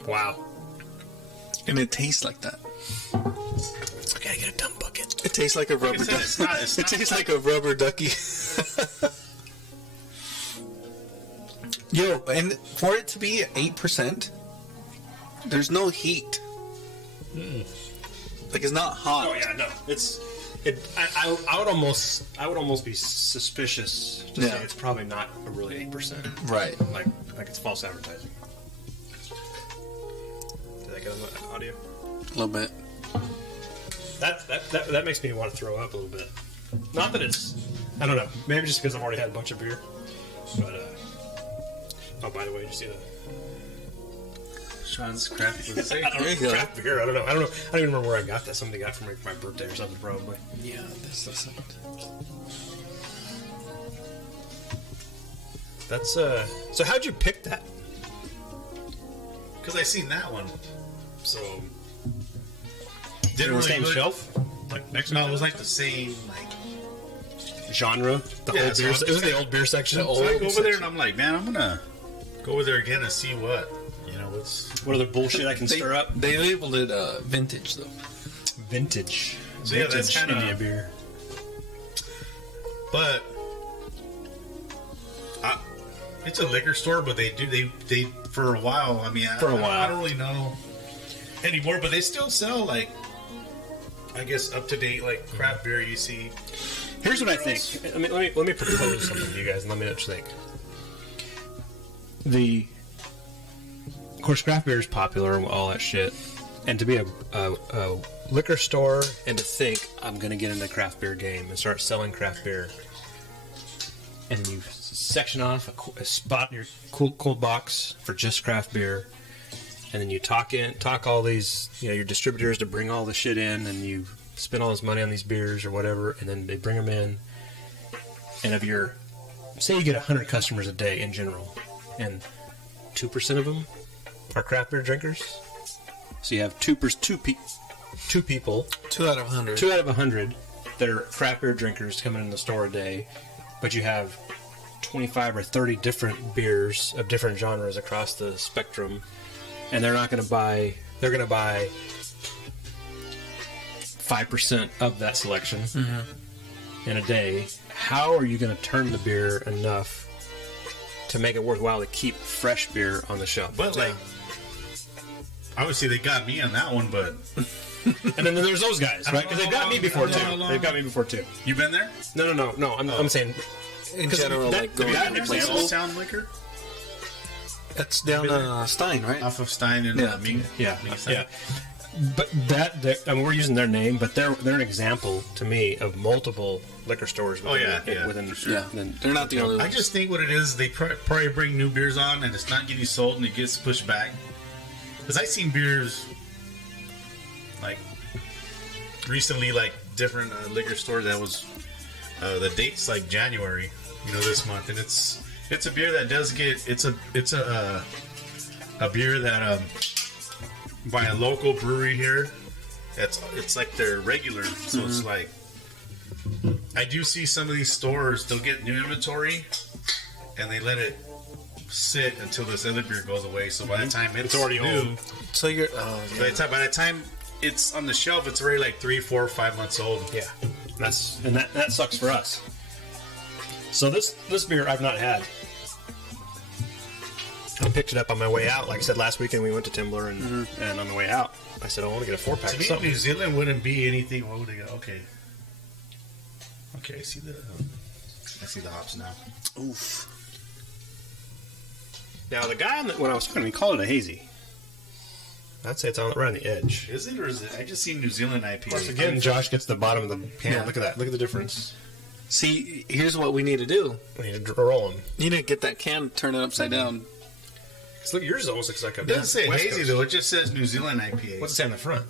Wow. And it tastes like that. I gotta get a dump bucket. It tastes like a rubber said, ducky. it's not- it's It not tastes like a rubber ducky. Yo, and for it to be 8%, there's no heat. Like it's not hot. Oh yeah, no. It's. I would almost be suspicious to Yeah. say it's probably not a really 8%. Right. Like it's false advertising. Did I get on the audio? A little bit. That makes me want to throw up a little bit. Not that it's, I don't know. Maybe just because I've already had a bunch of beer. But oh, by the way, did you see the Sean's craft. What does it say? There you go. craft beer? I don't know. I don't even remember where I got that. Somebody got it for my birthday or something, probably. Yeah, this doesn't. That's So how'd you pick that? Because I seen that one. So. Did it on the same look- shelf? Like next to No, each it was other? like the same. Like genre. The Yeah, old so beer. I'm It was the old beer section. The old- So I go over there and I'm like, man, I'm gonna go over there again and see what what's. What other bullshit I can stir up? They labeled it vintage though. Vintage. So yeah, that's Vintage kinda- India beer. But it's a liquor store, but they for a while. I mean, For a while. I don't really know anymore, but they still sell like, I guess, up to date like craft beer. You see, Here's what I think. Let me propose something to you guys, and let me know what you think. Of course, craft beer is popular and all that shit, and to be a liquor store and to think I'm going to get into the craft beer game and start selling craft beer, and you section off a spot in your cold box for just craft beer, and then you talk all these your distributors to bring all the shit in, and you spend all this money on these beers or whatever, and then they bring them in, and of your, say you get 100 customers a day in general, and 2% of them are craft beer drinkers, so you have two people, 2 out of 100. 2 out of 100 that are craft beer drinkers coming in the store a day, but you have 25 or 30 different beers of different genres across the spectrum, and they're going to buy 5% of that selection in a day. How are you going to turn the beer enough to make it worthwhile to keep fresh beer on the shelf? but like, obviously they got me on that one. But And then there's those guys, right? Because they've got me before I don't know how too. long- They've got me before too. you been there? No. I'm saying In general, that- like going that to example- places. Sound Liquor That's down Stein, right? off of Stein and Yeah. Ming. yeah. Stein. But we're using their name, but they're an example to me of multiple liquor stores. Within for sure. Yeah, they're not the only I ones. just think what it is, they probably bring new beers on and it's not getting sold and it gets pushed back. Because I've seen beers like recently, like different liquor stores that was the date's like January, this month, and it's a beer that does get it's a beer that by a local brewery here. It's like their regular, so it's like. I do see some of these stores, they'll get new inventory and they let it sit until this other beer goes away. So by the time it's already new, old. So you're by the time it's on the shelf, it's already like 3, 4, 5 months old. Yeah, that sucks for us. So this beer I've not had. I picked it up on my way out. Like I said, last weekend we went to Timber, and on the way out, I said I want to get a 4-pack To of me, something. New Zealand wouldn't be anything. What would they go? Okay, I see the hops now. oof. Now the guy when I was talking to him, he called it a hazy. I'd say it's right on the edge. Is it or is it? I just see New Zealand IPA. Of course, again, Josh gets the bottom of the can. Yeah. Look at that. Look at the difference. See, here's what we need to do. We need to roll them. You need to get that can, turn it upside down. Look, yours almost looks like a. It doesn't say West hazy Coast. though. It just says New Zealand IPA. What's it say on the front?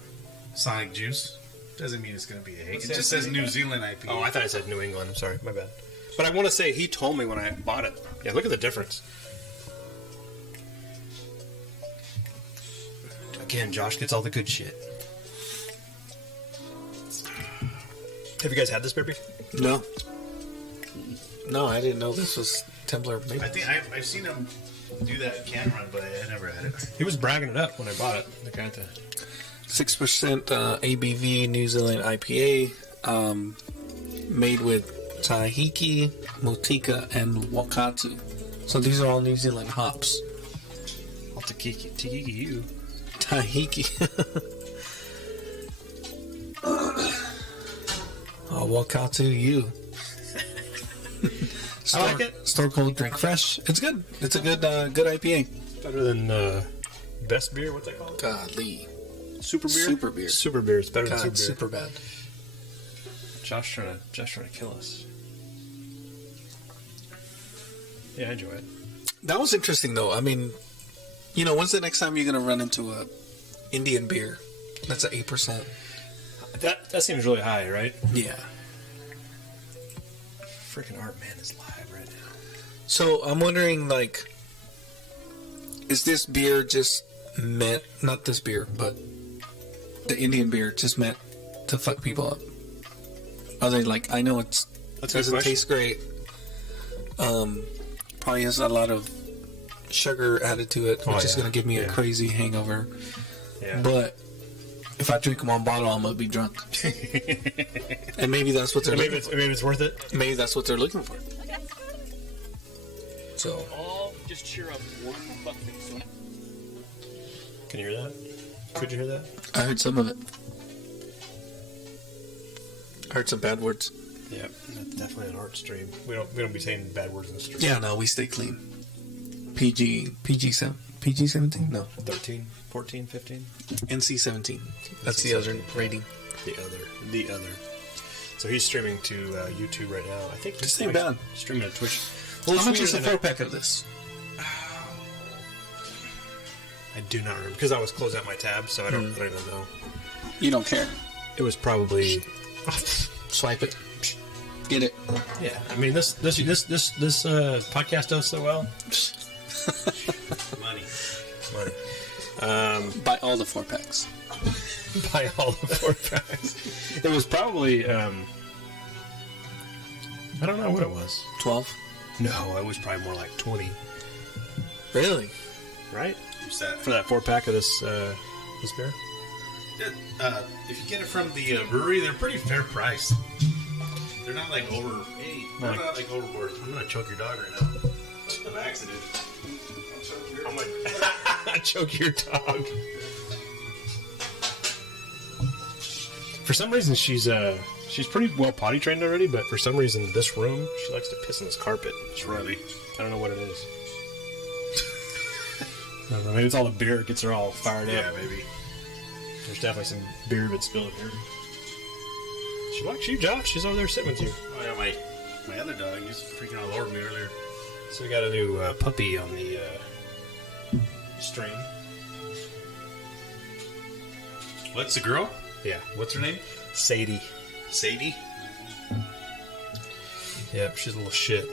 Sonic Juice? Doesn't mean it's going to be a hazy. What's It that just says say? New Zealand IPA. Oh, I thought I said New England. I'm sorry, my bad. But I want to say he told me when I bought it. Yeah, look at the difference. Again, Josh gets all the good shit. Have you guys had this beer before? No. No, I didn't know this was Templar. I think I've seen him do that can run, but I never had it. He was bragging it up when I bought it. The guy at the 6% ABV New Zealand IPA, made with Tahiki, Motika, and Wakatu. So these are all New Zealand hops. I'll Tahiki you. Tahiki. Oh, Wakatu you. I like it. Store cold, drink fresh. It's good. It's a good IPA. Better than best beer. What's that called? Godly. Super beer. Super beer. Super beer. It's better than God, super beer. super bad. Josh trying to kill us. Yeah, I enjoy it. That was interesting, though. I mean, when's the next time you're going to run into a Indian beer that's at 8%? That seems really high, right? Yeah. Freaking Art Man is live right now. So I'm wondering, is this beer just meant, not this beer, but the Indian beer just meant to fuck people up? Are they like, I know it's That's a good Doesn't question. taste great. Probably has a lot of sugar added to it, which is yeah. going to give me a Yeah. crazy hangover. Yeah. But if I drink them on bottle, I'm going to be drunk. And maybe that's what they're maybe looking it's worth it. for. Maybe that's what they're looking for. So, All just cheer up one fucking son. Can you hear that? Could you hear that? I heard some of it. I heard some bad words. Yeah, that's definitely an art stream. We don't be saying bad words in the stream. Yeah, no, we stay clean. PG-17? No, 13, 14, 15. NC-17. That's the other rating. The other. So he's streaming to YouTube right now. I think This ain't bad. Streaming to Twitch. How much is the sweeter than 4-pack of this? I do not remember because I was closing out my tab, so I don't even know. You don't care. It was probably Swipe it. Get it. yeah. I mean this podcast does so well. Money. Buy all the 4-packs. Buy all the 4-packs. It was probably I don't know what it was. 12? No, it was probably more like 20. Really? Right? Who's that? For that 4-pack of this beer. If you get it from the brewery, they're pretty fair price. They're not like over. Hey, they're not like overboard. I'm gonna choke your dog right now. By accident. I'm gonna choke your dog. For some reason, she's pretty well potty trained already, but for some reason, this room she likes to piss on this carpet. It's Really? I don't know what it is. I don't know. Maybe it's all the beer. It gets her all fired Yeah, up. maybe. There's definitely some beer been spilled here. She likes you, Josh. She's over there sitting with you. Oh yeah, my other dog. He was freaking all over me earlier. So we got a new puppy on the stream. What's the girl? Yeah, What's her name? Sadie. Sadie. Yep, she's a little shit.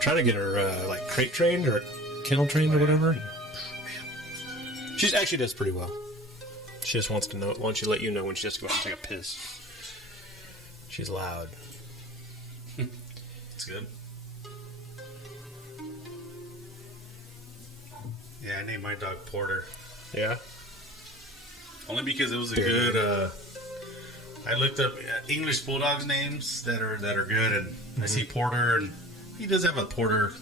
Trying to get her like crate trained or kennel trained or whatever. She actually does pretty well. She just wants to let you know when she has to go out and take a piss. She's loud. It's good. Yeah, I named my dog Porter. Yeah. Only because it was a Bear. good. I looked up English bulldogs names that are good, and I see Porter, and he does have a Porter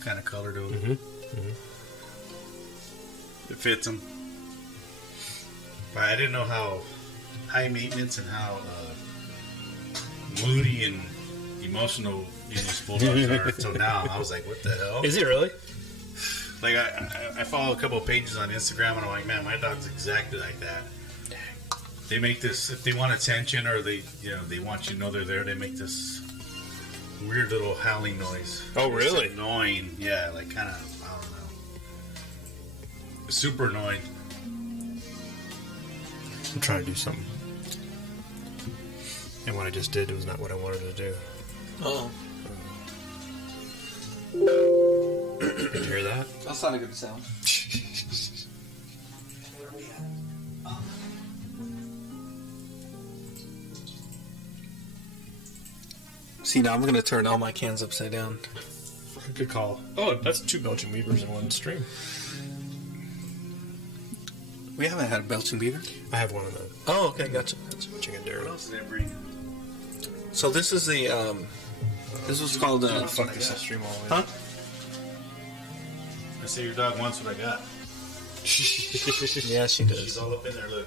kind of color to him. It fits him. But I didn't know how high maintenance and how moody and emotional English bulldogs are until now. I was like, what the hell? Is he really? Like I follow a couple of pages on Instagram, and I'm like, man, my dog's exactly like that. They make this if they want attention or they want you to know they're there. They make this weird little howling noise. Oh, really? It's annoying. Yeah, like kind of I don't know. Super annoying. I'm trying to do something. And what I just did was not what I wanted to do. Oh, Did you hear that? that's not a good sound. See, now I'm going to turn all my cans upside down. Good call. Oh, that's 2 Belgian Weavers in one stream. We haven't had a Belching Beaver. I have one of the Oh, okay, gotcha. chicken What dairy. else did I bring? So this is the, this was called, Fuck this stream all the way. huh? I say your dog wants what I got. Yeah, she She's does. all up in there. Look.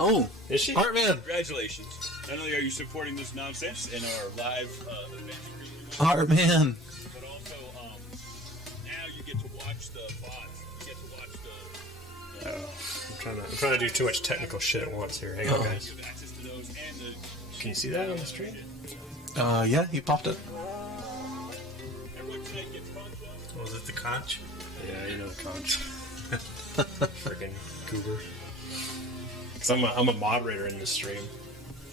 Oh, Is she? Art Man. Congratulations. Not only are you supporting this nonsense in our live event stream, Art Man. but also now you get to watch the VODs. You get to watch the I'm trying to do too much technical shit at once here. Hang on, guys. you have access to those and the. Can you see that on the stream? Yeah, he popped it. Everyone tonight gets punched up. Was it the conch? Yeah, you know the conch. Freaking goober. Because I'm a moderator in this stream.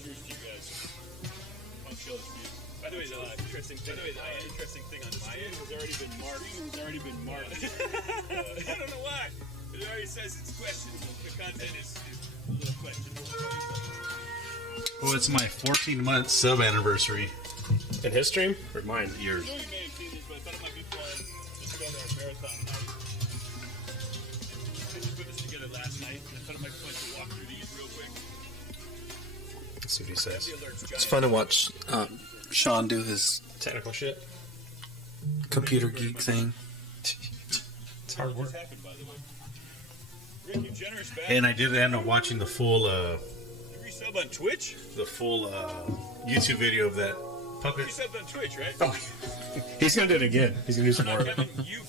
Cheers to you guys. Punk show this view. By the way, the interesting thing on my end has already been marked. I don't know why. It already says it's questionable. The content is a little questionable. Well, it's my 14-month sub anniversary. In his stream or mine? Yours. I know you may have seen this, but I thought it might be fun. Just go to our marathon night. I just put this together last night, and I thought it might be fun to walk through these real quick. Let's see what he says. The alerts, It's giant. fun to watch Sean do his Technical shit. computer geek thing. It's hard work. This happened, by the way. Rick, you generous back. And I did end up watching the full You resub on Twitch? YouTube video of that You puppet. resubbed on Twitch, right? Oh, he's gonna do it again. He's gonna do some more. Kevin, you.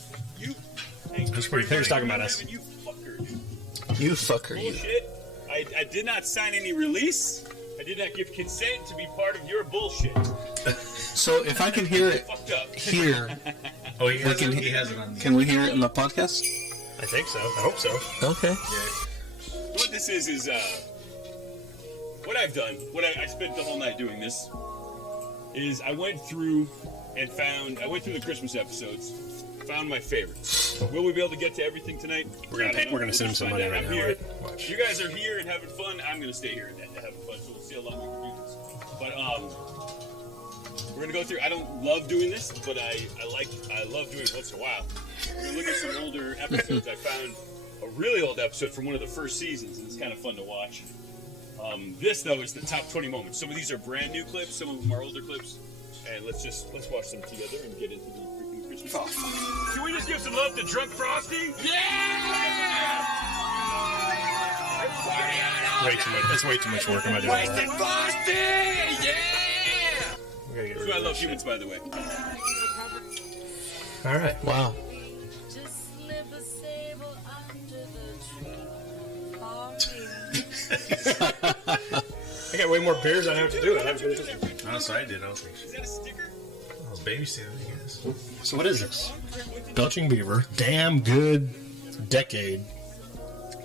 Hey, That's pretty They're funny. just talking about us. Kevin, you fucker. You fucker, you. Bullshit. I did not sign any release. I did not give consent to be part of your bullshit. So if I can hear it Fucked up. here, Oh, he has, can- he has it on. can we hear it in the podcast? I think so. I hope so. Okay. What this is what I've done. I spent the whole night doing this. Is I went through the Christmas episodes, found my favorites. Will we be able to get to everything tonight? We're gonna We'll send him just some find money out. right I'm now. here. Right? Watch. You guys are here and having fun. I'm gonna stay here and having fun. So we'll see how long we can do this. But we're gonna go through. I don't love doing this, but I love doing it once in a while. We're gonna look at some older episodes. I found a really old episode from one of the first seasons, and it's kind of fun to watch. This though is the top 20 moments. Some of these are brand new clips. Some of them are older clips. And let's watch them together and get into the freaking Christmas. Can we just give some love to Drunk Frosty? Yeah! Way too much. That's way too much work. I'm not doing that. Frosty! Yeah! We gotta get That's rid why I of love that humans, by the way. shit. All right. Wow. Just slip a sable under the tree. I got way more beers than I have to do. I haven't finished this. Honestly, I did. I was like, Is that a sticker? I was babysitting, I guess. So what is this? Belching Beaver. Damn good decade.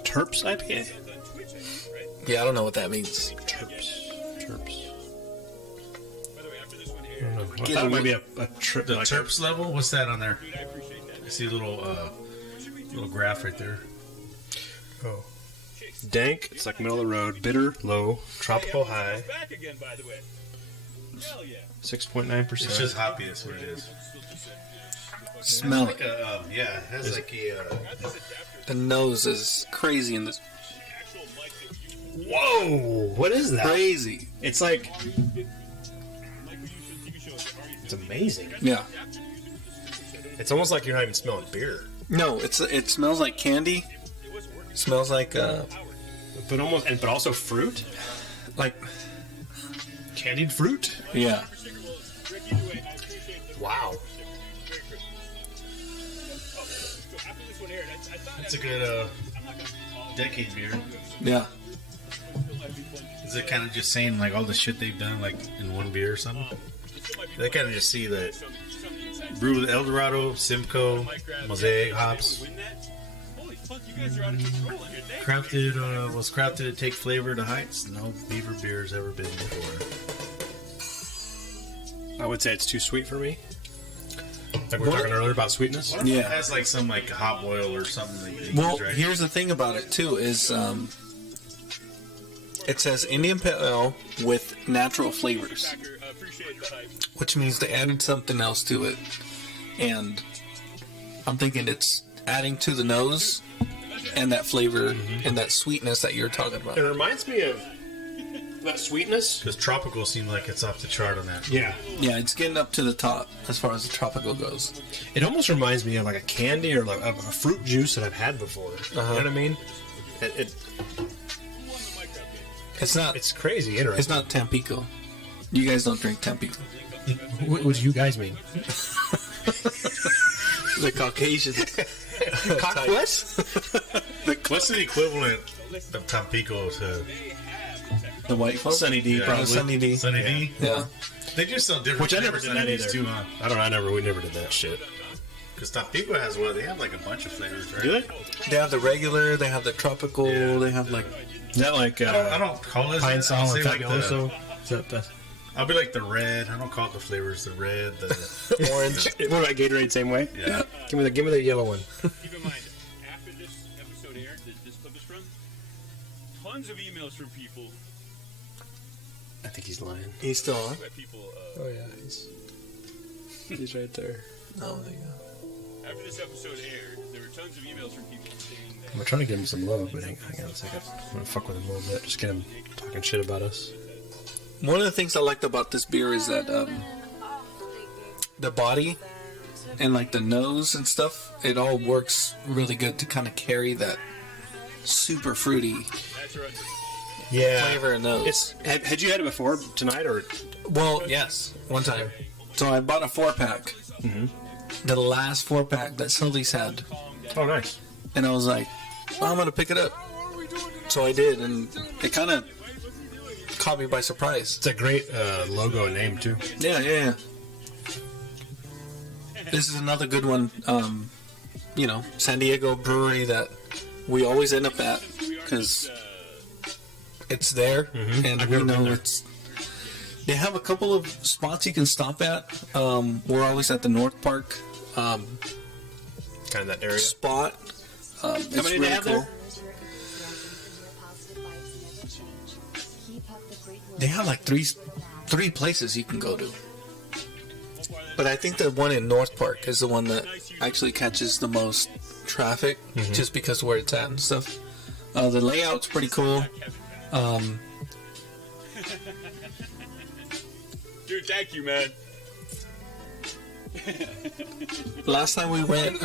Terps IPA? On Twitch, I think, right? Yeah, I don't know what that means. Terps. Terps. By the way, after this one I airs, don't know. I Get thought it him. might be a trip. The like Terps level, what's that on there? dude, I appreciate that. I see a little graph right there. Oh. Dank. It's like middle of the road. Bitter. Low. Tropical Hey, high. Evan's back again, by the way. Hell yeah. 6.9%. It's just hoppy, that's what it is. Smell Like it. a, yeah, it has like a, Got this adapter. The nose is crazy in this. Actual mic that you Whoa! What is that? Crazy. It's like mic we use for the TV shows. it's amazing. Yeah. It's almost like you're not even smelling beer, No, it smells like candy. Smells like but also fruit, like candied fruit. yeah. Rick, either way, I appreciate the Wow. Merry Christmas. Oh, so after this one aired, I thought it's a after- good I'm not gonna decade beer. Yeah. it might be fun. Is it kind of just saying like all the shit they've done like in one beer or something? It still might be They fun. kind of just see that Some insights. brew with Eldorado, Simcoe, Mic grab. Mosaic Yeah, hops, win that? Holy fuck, you guys are out of control in here. Thank you. was crafted to take flavor to heights no beaver beer's ever been before. I would say it's too sweet for me. Like we were talking earlier about sweetness. Yeah. It has like some like hot boil or something. That they Well, use, right? here's the thing about it too is it says Indian Pale Ale with natural flavors, Packer, appreciate the hype. which means they added something else to it, and I'm thinking it's adding to the nose and that flavor and that sweetness that you're talking about. It reminds me of that sweetness. Because tropical seems like it's off the chart on that. Yeah. Yeah, it's getting up to the top as far as the tropical goes. It almost reminds me of like a candy or like a fruit juice that I've had before. You know what I mean? It's not. It's crazy interesting. It's not Tampico. You guys don't drink Tampico. What do you guys mean? The Caucasian. What? What's the equivalent of Tampico to The white folks. Sunny D, Yeah. probably. Sunny D. Sunny D? Yeah. They do sell different. Which I never flavors did that than these either. too, huh? I don't know. We never did that shit. Because Tampico has they have like a bunch of flavors, right? Do they? They have the regular. They have the tropical. Yeah. They have like. Is that like I don't call it pine sol I'll and say like fabuloso? Is that the I'll be like the red. I don't call it the flavors. The red, the orange? What about Gatorade? Same way. yeah. Give me the yellow one. Keep in mind, after this episode aired, that this clip is from, tons of emails from people I think he's lying. He's still on. But people, Oh yeah, he's right there. Oh, there you go. after this episode aired, there were tons of emails from people saying that I'm trying to give him some love, but hang on a second. I'm gonna fuck with him a little bit. Just get him talking shit about us. One of the things I liked about this beer is that the body and like the nose and stuff, it all works really good to kind of carry that super fruity that's right. Yeah. flavor and nose. It's had you had it before tonight or? Well, yes, one time. So I bought a 4-pack. Mm-hmm. The last 4-pack that Sully's had, Oh, nice. and I was like, oh, I'm gonna pick it up. So I did, and it kind of caught me by surprise. It's a great logo and name too. Yeah. This is another good one. San Diego brewery that we always end up at because it's there, and I've we never been know there. it's. They have a couple of spots you can stop at. We're always at the North Park Kind of that area. spot. It's many do they really have cool. there? They have like three places you can go to. But I think the one in North Park is the one that actually catches the most traffic, just because of where it's at and stuff. The layout's pretty cool. Dude, thank you, man. Last time we went,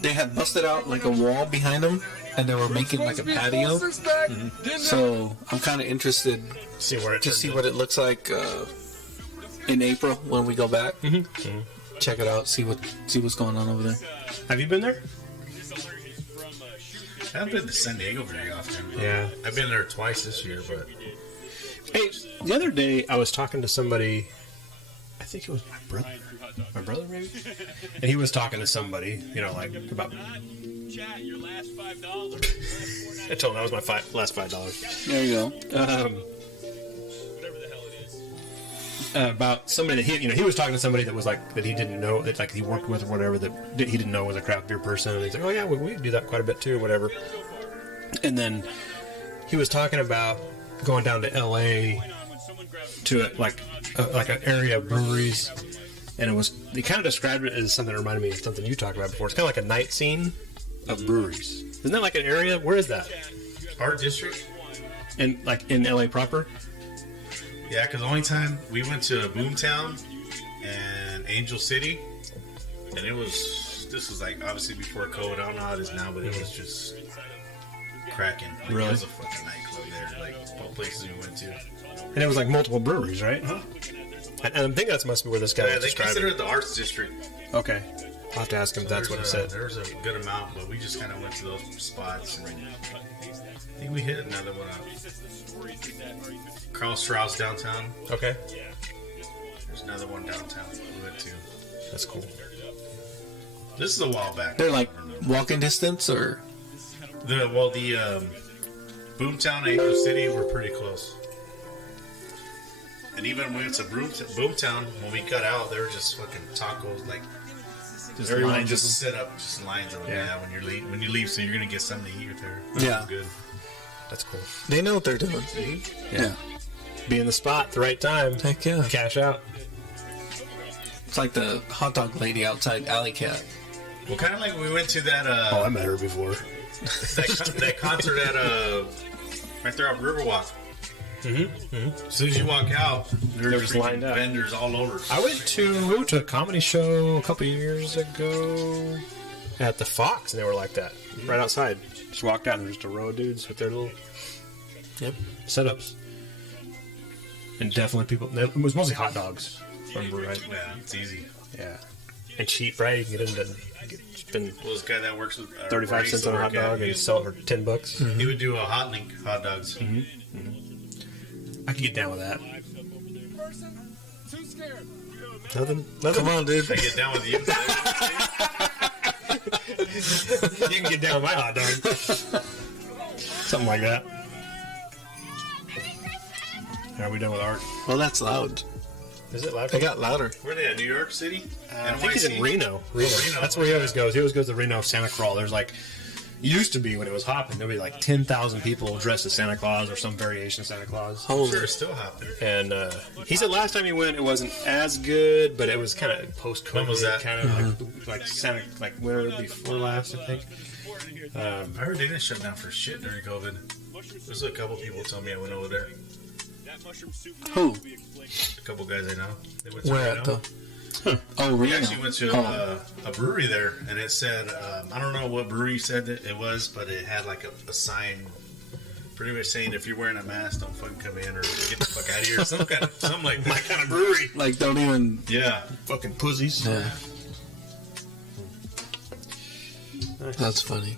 they had busted out like a wall behind them, and they were making like a patio. So I'm kind of interested See where it to see what it looks like in April when we go back. Check it out, see what's going on over there. Have you been there? This alert is from Shoot. I haven't been to San Diego very often. Yeah. I've been there twice this year, but Hey, the other day I was talking to somebody. I think it was my brother. My brother, maybe. And he was talking to somebody, like about. Chat, your last $5. I told him that was my last $5. There you go. Whatever the hell it is. About somebody that he was talking to somebody that was like that he didn't know that like he worked with or whatever that he didn't know was a craft beer person, and he's like, oh yeah, we do that quite a bit too, whatever. And then he was talking about going down to L.A. to an area of breweries, and he kind of described it as something that reminded me of something you talked about before. It's kind of like a night scene of breweries. Isn't that like an area? Where is that? Art District. In L.A. proper? Yeah, because the only time we went to Boomtown and Angel City, and this was like obviously before COVID. I don't know how it is now, but it was just cracking. Like, Really? It was a fucking nightclub there, like all places we went to. And it was like multiple breweries, right? And I think that must be where this guy Yeah, was they describing. consider it the Arts District. Okay. I'll have to ask him if that's what he said. There's a good amount, but we just kind of went to those spots. And I think we hit another one out. Carl Strauss downtown. Okay. There's another one downtown we went to. That's cool. This is a while back. They're like walking distance, or The Boomtown and Angel City were pretty close. And even when we went to Boomtown, when we got out, there were just fucking tacos, like Just everyone lines just of set up, just lines of them. Yeah. Yeah, when you leave, so you're gonna get something to eat there. Yeah. Good. That's cool. they know what they're doing. Yeah. Be in the spot at the right time. Heck yeah. Cash out. It's like the hot dog lady outside Alley Cat. Well, kind of like we went to that Oh, I met her before. that concert at right there off Riverwalk. As soon as you walk out, They're there's just lined up. vendors all over. We went to a comedy show a couple years ago at the Fox, and they were like that. Right outside. Just walked out, and there's just a row of dudes with their little setups. And definitely people. It was mostly hot dogs. If I remember right. Yeah, it's easy. Yeah. And cheap, right? You can get into. Spend Well, this guy that works with 35 cents on a hot dog and sell it for $10. He would do a hot link hot dogs. I could get down with that. Nothing. Come on, dude. They get down with you. You can get down with my hot dog. Something like that. Are we done with art? Well, that's loud. Is it loud? They got louder. Where are they at? New York City? I think he's in NYC? Reno. Reno. That's where he always goes. He always goes to Reno Santa Crawl. There's like used to be when it was hopping, there'd be like 10,000 people dressed as Santa Claus or some variation of Santa Claus. Holy. Sure, it's still happening. And he said last time he went, it wasn't as good, but it was kind of post-COVID. When was that? Kind of like Santa, like winter before last, I think. I heard they didn't shut down for shit during COVID. There's a couple people tell me I went over there. Who? A couple guys I know. They went to Where Reno. at though? Oh, We Reno. actually went to a brewery there, and it said, I don't know what brewery said it was, but it had like a sign pretty much saying, if you're wearing a mask, don't fucking come in, or get the fuck out of here, something like that. Kind of brewery. Like, don't even. Yeah. Fucking pussies. Yeah. That's funny.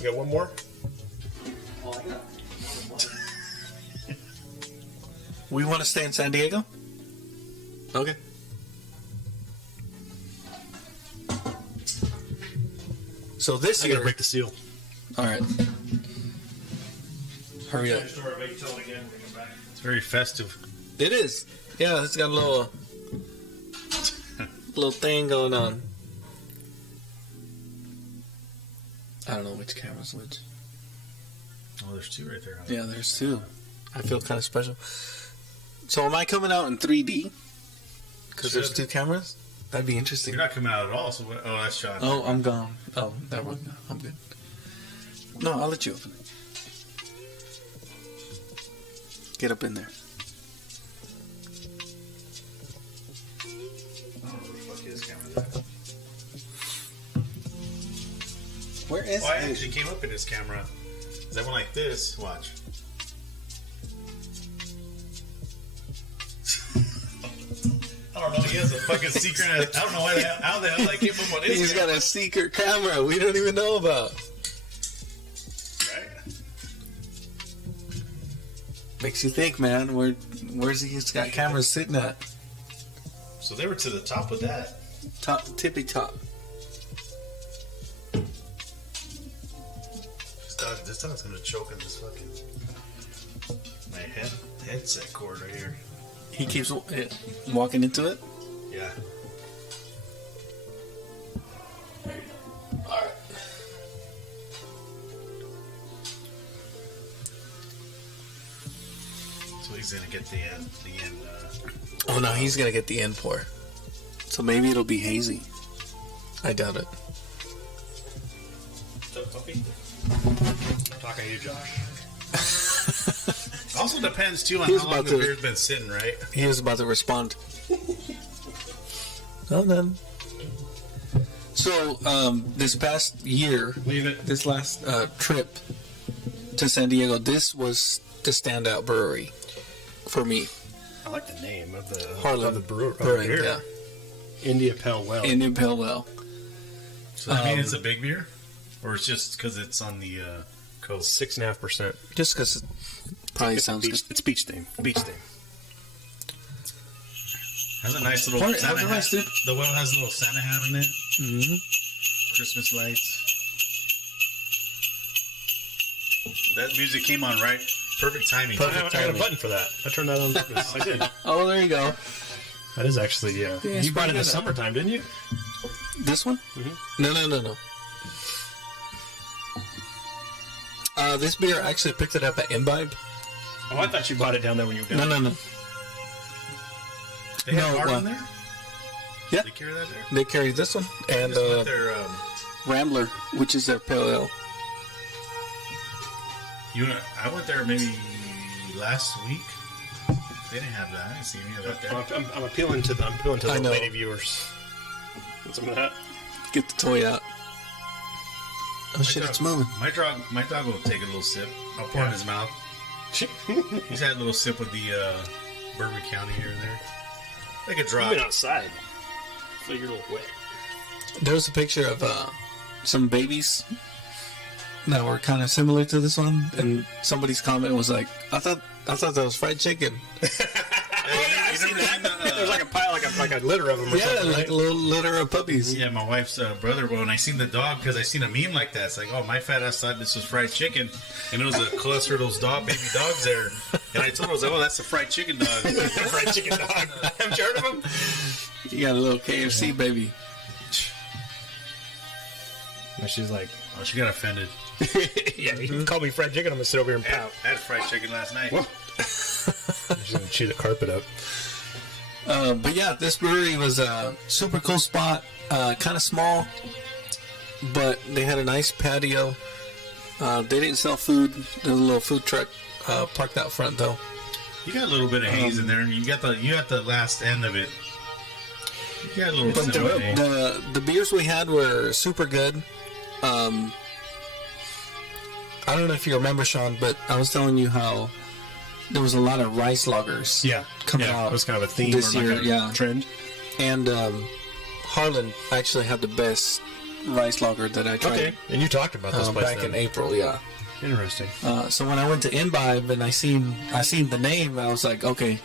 You got one more? We want to stay in San Diego? Okay. So this I year. gotta break the seal. All right. Hurry up. It's very festive. It is. Yeah, it's got a little thing going on. I don't know which camera's which. Oh, there's two right there. Huh? Yeah, there's two. I feel kind of special. So am I coming out in 3D? Because there's Should. two cameras? That'd be interesting. You're not coming out at all, so what? Oh, that's Sean. Oh, I'm gone. Oh, that one. I'm good. No, I'll let you open it. Get up in there. Where is Oh, I it? actually came up in his camera. That one like this. Watch. I don't know. He has a fucking secret. I don't know how the hell I came up on his He's got camera. a secret camera we don't even know about. Right? Makes you think, man. Where's he got cameras sitting at? So they were to the top of that. Top, tippy top. This dog's gonna choke on this fucking my headset cord right here. He keeps walking into it. Yeah. So he's gonna get the end. Oh no, he's gonna get the end pour. So maybe it'll be hazy. I doubt it. I'm talking to you, Josh. Also depends too on He's how long about the to- beer's been sitting, right? He was about to respond. Well then. So this past year, Leave it. this last trip to San Diego, this was the standout brewery for me. I like the name of the Harlan brewery. Brewing, yeah. India Pale Well. Indian Pale Well. So I mean, it's a big beer, or it's just because it's on the coast. 6.5%. Just because it probably sounds beach, good. it's beach theme. Beach theme. Has a nice little Part- Santa has a hat. nice dude. The well has a little Santa hat on it. Mm-hmm. Christmas lights. That music came on right. Perfect timing. I got a button for that. I turned that on purpose. I did. Oh, there you go. That is actually, yeah. it's You bought it in the pretty good. summertime, didn't you? This one? Mm-hmm. No. This beer, I actually picked it up at Imbibe. Oh, I thought you bought it down there when you were down No. They have No, art well, on there? Yeah. They carry that there? They carry this one and Just went there, Rambler, which is their pale ale. I went there maybe last week. They didn't have that. I didn't see any of that there. I'm appealing to the I know. lady viewers. Want some of that? Get the toy out. Oh shit, it's moving. My dog will take a little sip. I'll pour it in his mouth. He's had a little sip of the Bourbon County here and there. Like a You've drop. been outside. So you're a little wet. There was a picture of some babies that were kind of similar to this one, and somebody's comment was like, "I thought that was fried chicken." I've seen that. There's like a pile, like a litter of them or Yeah, something, like right? a little litter of puppies. Yeah, my wife's brother. When I seen the dog, because I seen a meme like that, it's like, oh, my fat ass thought this was fried chicken, and it was a cluster of those baby dogs there. And I told her, I was like, oh, that's a fried chicken dog. fried chicken dog. Haven't you heard of them? You got a little KFC baby. And she's like, Oh, she got offended. yeah, you called me fried chicken. I'm gonna sit over here and pout. I had fried chicken last night. Whoa. She's gonna chew the carpet up. But yeah, this brewery was a super cool spot. Kind of small, but they had a nice patio. They didn't sell food. There was a little food truck parked out front, though. You got a little bit of haze in there, and you got the last end of it. You got a little But bit of haze. the beers we had were super good. I don't know if you remember, Sean, but I was telling you how there was a lot of rice loggers coming out. It was kind of a theme this or year, like a trend. And Harlan actually had the best rice lager that I tried. Okay, and you talked about this place back in April, yeah. Interesting. So when I went to Imbibe and I seen the name, I was like, okay,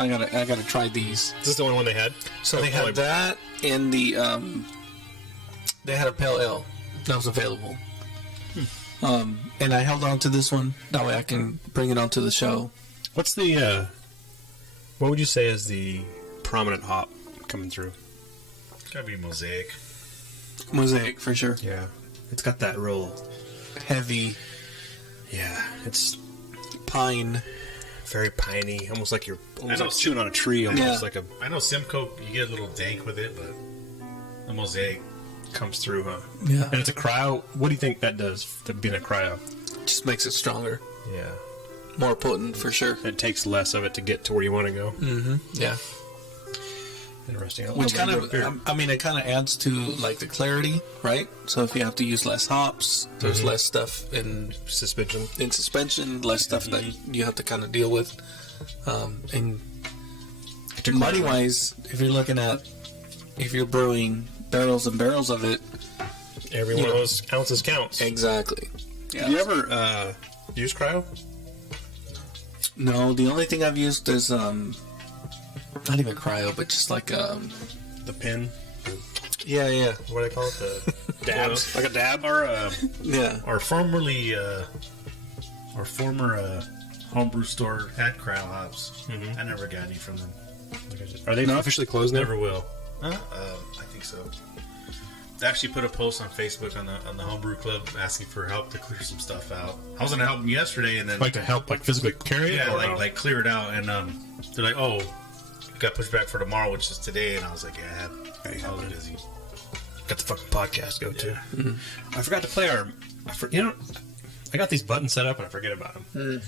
I gotta try these. Is this the only one they had? So they had that and the they had a pale ale that was available. And I held on to this one that way I can bring it onto the show. What's the what would you say is the prominent hop coming through? Gotta be Mosaic. Mosaic for sure. Yeah, it's got that real Heavy yeah. It's pine. very piney, almost like you're almost know. like chewing on a tree, almost Yeah. like a I know Simcoe, you get a little dank with it, but the Mosaic. comes through, huh? Yeah. And it's a cryo. What do you think that does? To being a cryo? Just makes it stronger, Yeah, more potent for sure. it takes less of it to get to where you want to go. Yeah. Interesting. I Which love kind regular of, beer. I mean, it kind of adds to like the clarity, right? So if you have to use less hops, there's less stuff in suspension. suspension, less stuff that you have to kind of deal with. And To money wise, if you're brewing barrels and barrels of it, every one of those ounces counts. exactly. Yeah. Do you ever use cryo? No, the only thing I've used is not even cryo, but just like The pin? yeah. What do they call it? The dabs? Like a dab? Yeah. Our formerly, our former homebrew store had cryo hops. I never got any from them. Are they officially closed now? Never will. I think so. They actually put a post on Facebook on the homebrew club asking for help to clear some stuff out. I was gonna help them yesterday, and then Like to help, like physically carry it? yeah, or like no? like clear it out, and they're like, oh, got pushed back for tomorrow, which is today, and I was like, yeah, I was busy. got the fucking podcast to go to. I forgot to play our. I got these buttons set up and I forget about them.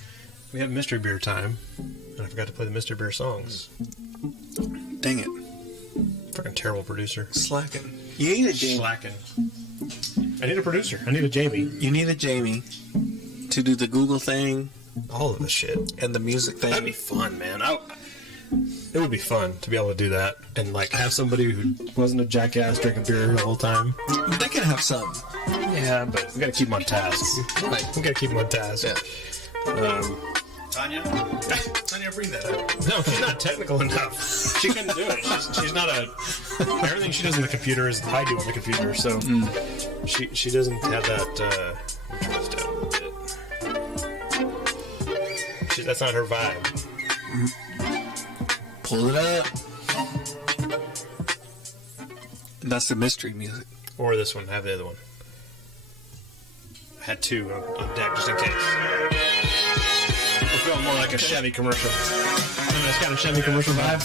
We have mystery beer time, and I forgot to play the mystery beer songs. Dang it. Fucking terrible producer. Slacking. You need a Jamie. Slacking. I need a producer. I need a Jamie. You need a Jamie to do the Google thing All of the shit. and the music thing. That'd be fun, man. It would be fun to be able to do that and like have somebody who wasn't a jackass drinking beer the whole time. They can have some. Yeah, but we gotta keep them on task. Right. We gotta keep them on task. Yeah. Tanya, bring that up. No, she's not technical enough. She couldn't do it. She's not a. Everything she does on the computer is I do on the computer, so she doesn't have that. Let me turn this down a bit. That's not her vibe. Pull it up. That's the mystery music. Or this one. Have the other one. I had two on deck just in case. We're feeling more like a Chevy commercial. It's got a Chevy commercial vibe.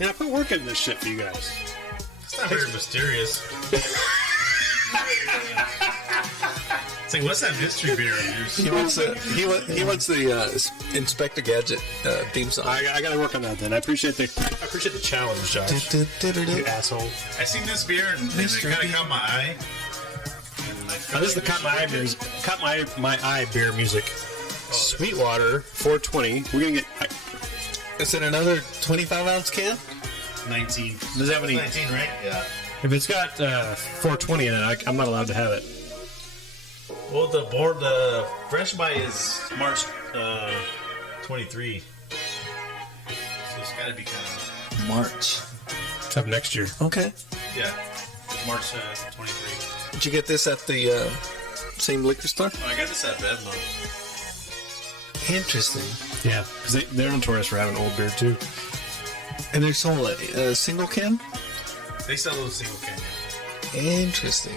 Yeah, I put work into this shit for you guys. It's not very mysterious. It's like, what's that mystery beer of yours? He wants the Inspector Gadget theme song. I gotta work on that then. I appreciate the challenge, Josh. You asshole. I seen this beer and it kind of caught my eye. And I felt This is the like caught my eye beers. Caught my eye beer music. Sweetwater 420. We're gonna get. Is it another 25-ounce can? 19. Does it have any? 19, right? Yeah. If it's got 420 in it, I'm not allowed to have it. Well, the fresh buy is March 23. So it's got to be kind of March. It's up next year. Okay. yeah, March 23. Did you get this at the same liquor store? Oh, I got this at Bevmo. Interesting. Yeah, because they're notorious for having old beer too. And they're sold a single can? They sell those single can. Interesting.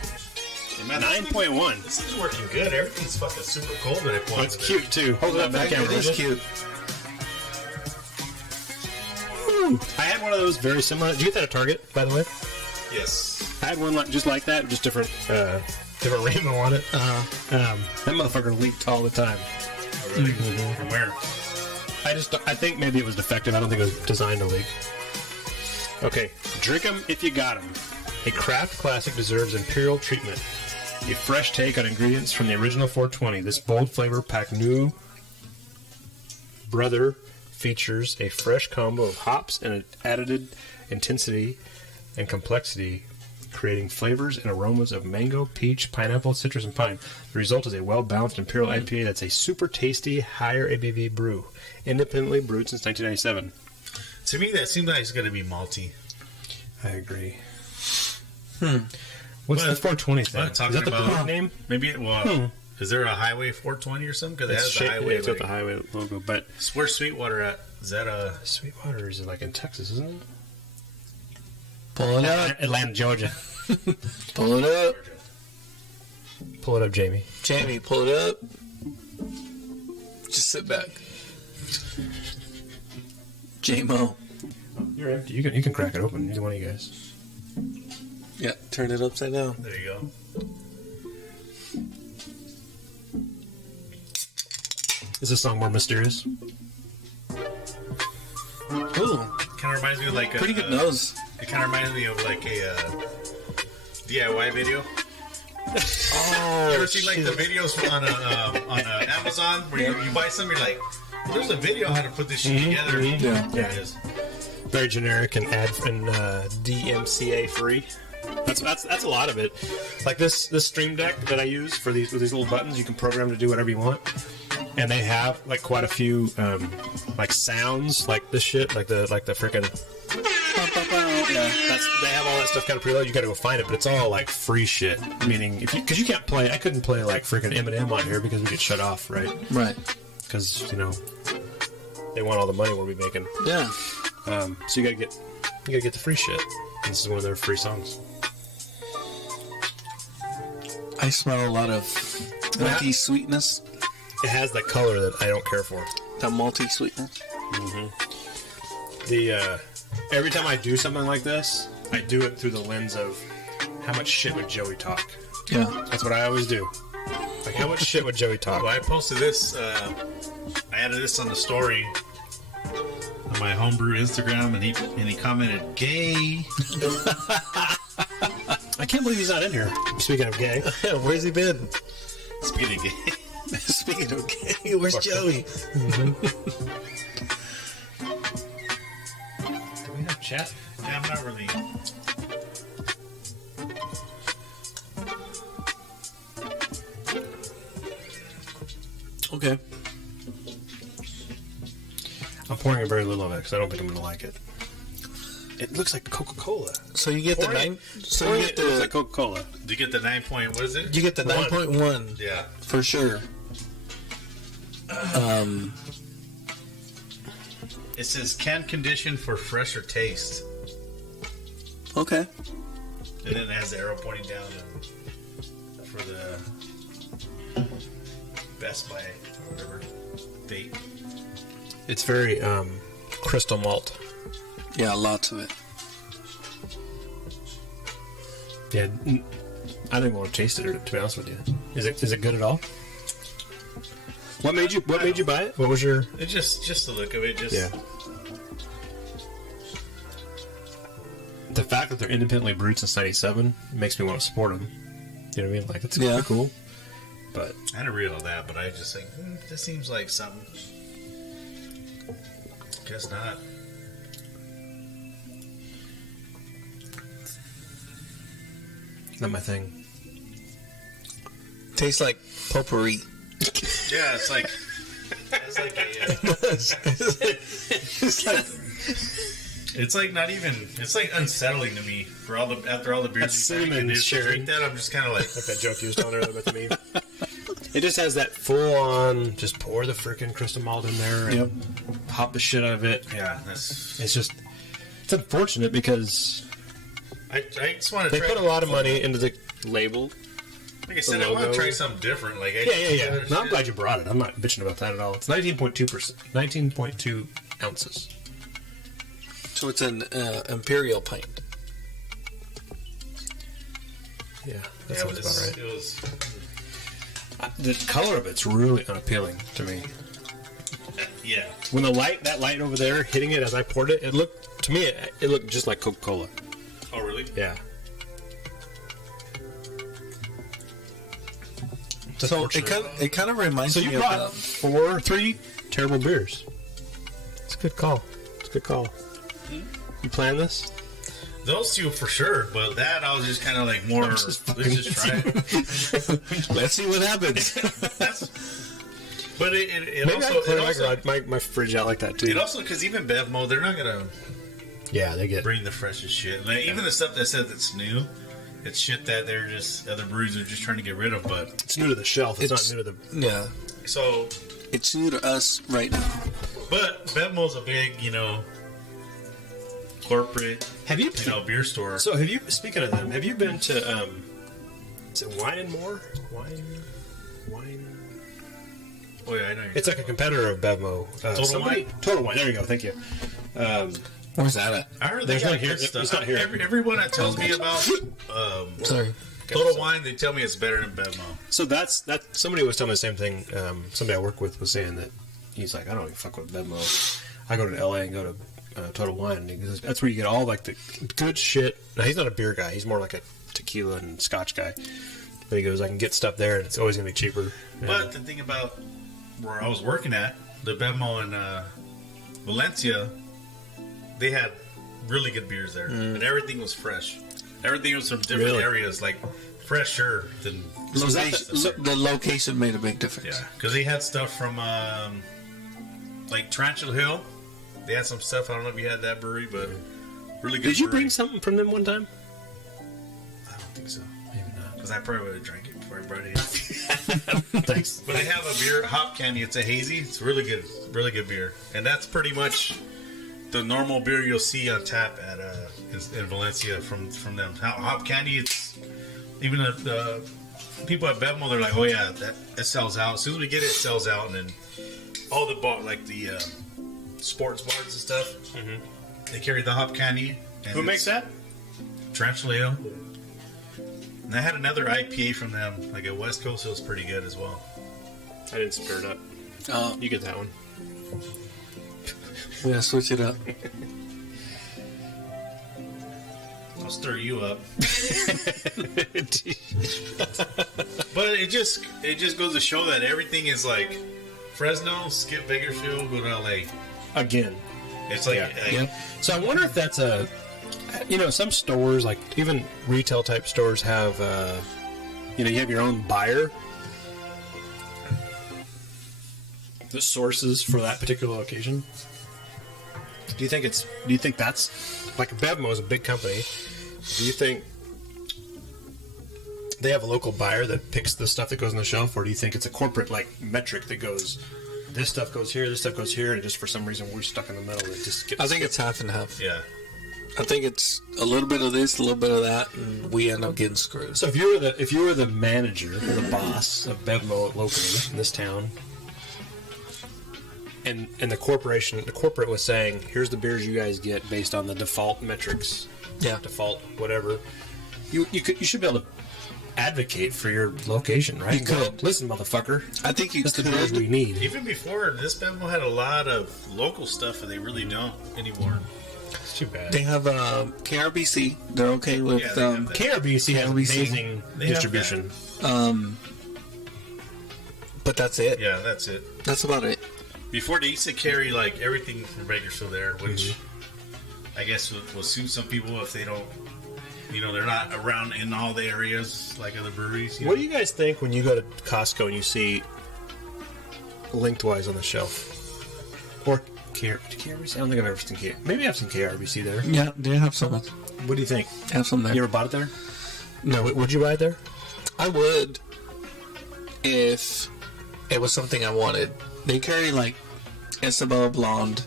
Man, 9.1. This is working good. Everything's fucking super cold at that point. Oh, it's cute too. Hold it up to the camera. It is cute. Woo. I had one of those very similar. Did you get that at Target, by the way? Yes. I had one just like that, just different rainbow on it. That motherfucker leaked all the time. Oh, really? From where? I think maybe it was defective. I don't think it was designed to leak. Okay, drink 'em if you got 'em. A craft classic deserves imperial treatment. A fresh take on ingredients from the original 420. This bold flavor packed new brother features a fresh combo of hops and an added intensity and complexity, creating flavors and aromas of mango, peach, pineapple, citrus, and pine. The result is a well-balanced imperial IPA that's a super tasty, higher ABV brew, independently brewed since 1997. To me, that seems like it's going to be malty. I agree. What's the 420 thing? Is talking that the about- brand name? Maybe is there a Highway 420 or something? Because it has the highway. It's got the highway logo, but Where's Sweetwater at? Is that a... Sweetwater is like in Texas, isn't it? Pull it up. Atlanta, Georgia. Pull it up. Pull it up, Jamie. Jamie, pull it up. Just sit back. J-Mo. You're empty. You can crack it open. Either one of you guys. Yeah, turn it upside down. There you go. Is this song more mysterious? Ooh, Kind of reminds me of like a... pretty good nose. It kind of reminds me of like a DIY video. Oh, You ever seen like the videos on Amazon where you buy some, you're like, there's a video how to put this shit together. Yeah. There it is. Very generic and DMCA free. That's a lot of it. Like this Stream Deck that I use for these little buttons, you can program to do whatever you want. And they have like quite a few like sounds like this shit, like the freaking. Yeah, they have all that stuff kind of preloaded. You got to go find it, but it's all like free shit. Meaning, because you can't play, I couldn't play like freaking Eminem on here because we get shut off, right? Right. Because they want all the money we'll be making. Yeah. So you gotta get the free shit. And this is one of their free songs. I smell a lot of malty sweetness. It has that color that I don't care for. That malty sweetness. The every time I do something like this, I do it through the lens of how much shit would Joey talk. Yeah. That's what I always do. Like, how much shit would Joey talk? Well, I posted this. I added this on the story on my homebrew Instagram, and he commented, "Gay." I can't believe he's not in here. Speaking of gay, Where's he been? Speaking of gay. Speaking of gay, where's Joey? do we have chat? Yeah, I'm not really. Okay. I'm pouring a very little of it because I don't think I'm gonna like it. It looks like Coca-Cola. So you get the nine. So you get It looks the like Coca-Cola. Do you get the 9 point? What is it? you get the 9.1 Yeah. for sure. It says can condition for fresher taste, Okay. and then it has the arrow pointing down for the Best Buy or whatever date. It's very crystal malt. Yeah, lots of it. Yeah, I don't even want to taste it. To be honest with you, is it good at all? What made you buy it? What was your? It just the look of it. Just Yeah. The fact that they're independently brewed since '97 makes me want to support them. You know what I mean? Like, it's Yeah. cool. But I didn't read all that, but I just think this seems like something. Guess not. not my thing. Tastes like potpourri. Yeah, it's like a. It's like not even. It's like unsettling to me for after all the beers That's you drink, cinnamon, and just to Sharon. drink that. I'm just kind of like. Like that joke you was telling earlier about the meme. It just has that full-on, just pour the freaking crystal malt in there and Yep. pop the shit out of it. Yeah, that's. It's just, It's unfortunate because I just want to they try. put a lot of money into the label. Like I said, I want logo. to try something different. Like Yeah. No, I'm glad you brought it. I'm not bitching about that at all. It's 19.2%, 19.2 ounces. So it's an imperial pint. Yeah, that Yeah, sounds about right. it was. The color of it's really unappealing to me. Yeah. When that light over there hitting it as I poured it, it looked to me it looked just like Coca-Cola. Oh, really? Yeah. So it kind of reminds So me you of brought 3 terrible beers. It's a good call. You planned this? Those two for sure, but that I was just kind of like more. Let's just try it. Let's see what happens. But it Maybe also, I clear it also, my fridge out like that too. it also, because even Bevmo, they're not gonna Yeah, they get. bring the freshest shit. Like, even the stuff that says it's new, it's shit that they're just other breweries are just trying to get rid of. But It's new to the shelf. It's It's- not new to the. Yeah, so, it's new to us right now. but Bevmo's a big, corporate, Have you? beer store. So have you? Speaking of them, have you been to? Is it Wine and More? Wine. Oh yeah, I know. It's like a competitor of Bevmo. Total Wine? Total Wine. There you go. Thank you. Where's that at? I heard There's they got not here. good stuff. It's not here. Everyone that tells me about Sorry. Total Wine, they tell me it's better than Bevmo. So that's that. Somebody was telling me the same thing. Somebody I work with was saying that he's like, I don't even fuck with Bevmo. I go to LA and go to Total Wine, and he goes, that's where you get all like the good shit. Now he's not a beer guy. He's more like a tequila and scotch guy. But he goes, I can get stuff there, and it's always gonna be cheaper. But the thing about where I was working at, the Bevmo in Valencia, they had really good beers there, and everything was fresh. Everything was from different Really? areas, like fresher than The location made a big difference. yeah. Because they had stuff from like Tarantula Hill. They had some stuff. I don't know if you had that brewery, but really good. Did you brewery. bring something from them one time? I don't think so. Maybe not. Because I probably would have drank it before I brought it in. Thanks. But they have a beer, Hop Candy. It's a hazy. It's really good beer. And that's pretty much the normal beer you'll see on tap at in Valencia from them. Hop Candy. It's even the people at Bevmo. They're like, oh yeah, that it sells out. As soon as we get it, it sells out. And then all the like the sports bars and stuff, they carry the Hop Candy. And Who makes that? Tarantula Hill. And I had another IPA from them, like at West Coast. It was pretty good as well. I didn't stir it up. You get that one. Yeah, switch it up. I'll stir you up. But it just goes to show that everything is like Fresno, skip Bakersfield, go to LA. Again. It's like, Yeah. Yep. So I wonder if that's some stores, like even retail type stores have, you have your own buyer. The sources for that particular location. Do you think that's like Bevmo is a big company? Do you think they have a local buyer that picks the stuff that goes on the shelf, or do you think it's a corporate like metric that goes, this stuff goes here, this stuff goes here, and just for some reason we're stuck in the middle and it just gets I think it's half and half. yeah. I think it's a little bit of this, a little bit of that, and we end up getting screwed. So if you were the manager or the boss of Bevmo locally in this town, and the corporate was saying, here's the beers you guys get based on the default metrics, default whatever, you should be able to advocate for your location, right? You could. Listen, motherfucker. I think you That's the beers we could. need. Even before, this Bevmo had a lot of local stuff, and they really don't anymore. It's too bad. They have KRBC. They're okay with Yeah, they have that. KRBC has KRBC. amazing They have distribution. but that's it. Yeah, that's it. That's about it. Before, they used to carry like everything from Bakersfield there, which Mm-hmm. I guess will suit some people if they don't, they're not around in all the areas like other breweries. What do you guys think when you go to Costco and you see Lengthwise on the shelf? Or KRBC? I don't think I've ever seen KRBC. Maybe I've seen KRBC there. Yeah, they have some. What do you think? Have some there. You ever bought it there? No, Would you buy it there? I would if it was something I wanted. They carry like Isabella Blonde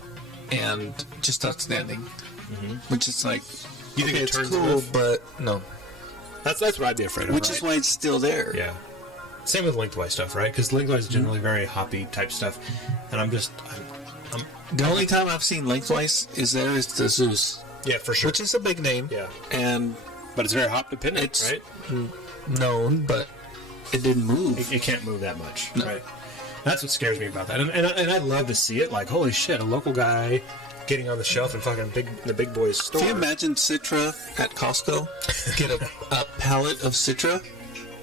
and just outstanding. which is like, You think okay, it it's turns cool, enough? but no. That's what I'd be afraid of. Which right? is why it's still there. Yeah. Same with lengthwise stuff, right? Because lengthwise is generally very hoppy type stuff, and I'm The only time I've seen lengthwise is the Zeus, yeah, for sure. which is a big name. Yeah. And But it's very hop dependent, it's right? known, but it didn't move. It can't move that much, No. right? That's what scares me about that, and I'd love to see it. Like, holy shit, a local guy getting on the shelf in fucking the big boys store. Can you imagine Citra at Costco? Get a pallet of Citra,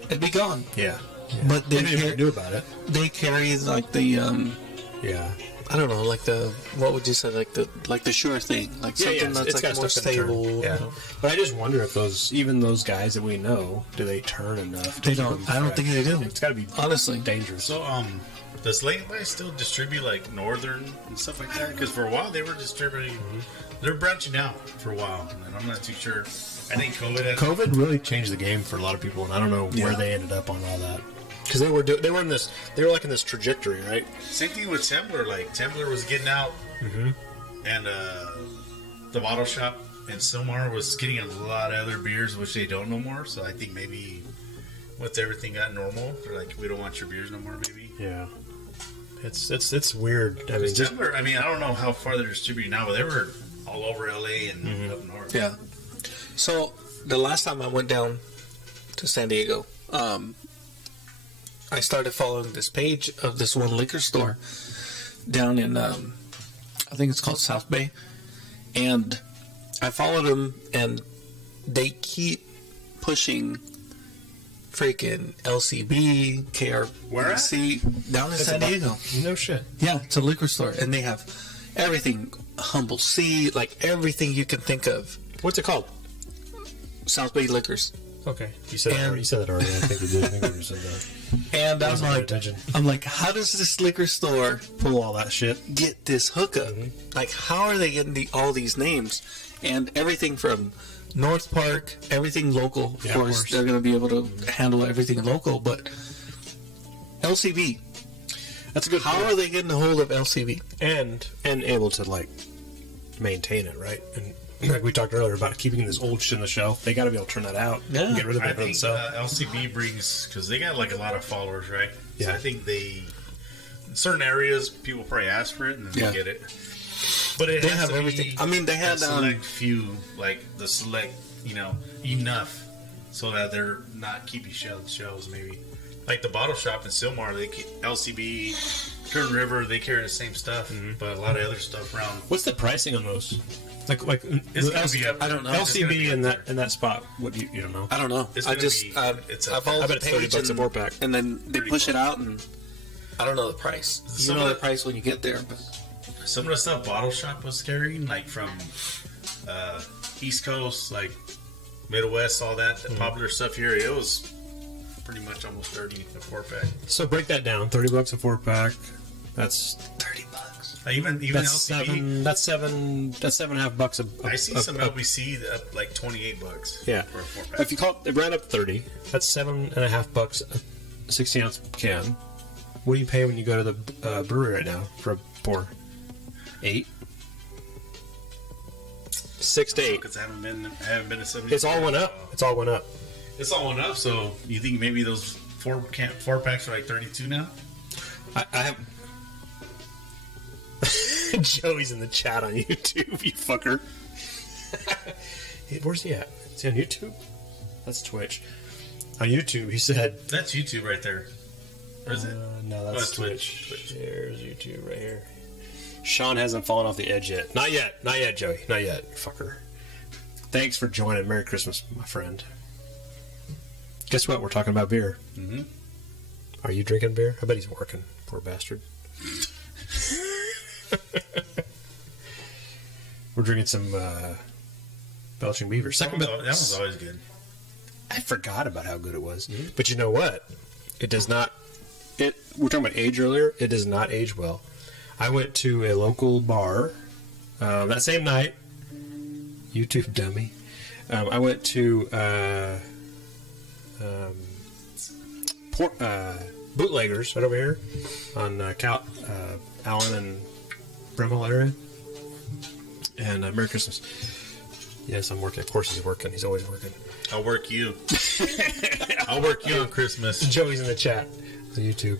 it'd be gone. Yeah. But They didn't even do about it. they carry like the Yeah. I don't know, like the what would you say, like the sure thing, like something that's it's like got more stuff in turn. stable. Yeah. You know? But I just wonder if those guys that we know, do they turn enough? To They keep don't. them I don't think fresh? they do. It's got to be Honestly. dangerous. So, does Lengthwise still distribute like Northern and stuff like that? Because for a while they were distributing. They're branching out for a while, and I'm not too sure. I think COVID really changed the game for a lot of people, and I don't know where they ended up on all that. Because they were like in this trajectory, right? Same thing with Templar. Like Templar was getting out, and the bottle shop and Silmar was getting a lot of other beers, which they don't no more. So I think maybe once everything got normal, they're like, we don't want your beers no more, maybe. Yeah. It's weird. I mean, just Templar. I mean, I don't know how far they're distributing now, but they were all over LA and up north. Yeah. So the last time I went down to San Diego, I started following this page of this one liquor store down in, I think it's called South Bay, and I followed them, and they keep pushing freaking LCB, KRC down in San Diego. no shit. Yeah, it's a liquor store, and they have everything, Humble Sea, like everything you can think of. What's it called? South Bay Liquors. Okay, you said And- that. You said that already. I think you did. I think you said that. And I'm Wasn't paying like, attention. how does this liquor store Pull all that shit. get this hookup? Like, how are they getting all these names? And everything from North Park, everything local. Of Yeah, course, they're going to be able to handle everything local, but LCB. That's a good. How point. are they getting a hold of LCB? and able to like maintain it, right? And like we talked earlier about keeping this old shit on the shelf, they got to be able to turn that out Yeah. and get rid of I it for think themselves. LCB brings, because they got like a lot of followers, right? So Yeah. I think they, in certain areas, people probably ask for it and then Yeah. they get it. But it They has have to be everything. I mean, they a had select few, like the select, enough so that they're not keeping shelves, maybe. Like the bottle shop in Silmar, they keep LCB, Kern River, they carry the same stuff, but a lot of other stuff around. What's the pricing on those? Like It's gonna be up. I don't know. It's gonna be LCB up in there. that spot. What do you don't know? I don't know. It's I gonna just be- I it's I a- followed I the bet it's $30 page a and, 4-pack. and then they Pretty push it cool. out, and I don't know the price. You Some know of the the- price when you get there, but Some of the stuff Bottle Shop was carrying, like from East Coast, like Midwest, all that, the popular stuff here, it was pretty much almost 30 a 4-pack. So break that down. $30 a 4-pack. That's $30. Even that's LCB, seven. That's $7.50 a. I see some LBC up like $28. Yeah. for a 4-pack. If you call it round up 30, that's $7.50 a 60-ounce can. What do you pay when you go to the brewery right now for a pour? 8. 6 to 8. Because I haven't been to 70. It's all went up. It's all went up. It's all went up. So you think maybe those 4-packs are like 32 now? I have. Joey's in the chat on YouTube, you fucker. Hey, where's he at? Is he on YouTube? That's Twitch. On YouTube, he said. That's YouTube right there. Or is it? No, Oh, that's it's Twitch. Twitch. There's YouTube right here. Sean hasn't fallen off the edge yet. Not yet. Not yet, Joey. Not yet, fucker. Thanks for joining. Merry Christmas, my friend. Guess what? We're talking about beer. Mhm. Are you drinking beer? I bet he's working. Poor bastard. We're drinking some Belching Beaver. That one's always good. I forgot about how good it was. But you know what? It does not. We're talking about age earlier. It does not age well. I went to a local bar that same night. YouTube dummy. I went to Bootleggers right over here on Allen and Brimhall area. And Merry Christmas. Yes, I'm working. Of course he's working. He's always working. I'll work you. I'll work you on Christmas. Joey's in the chat on YouTube.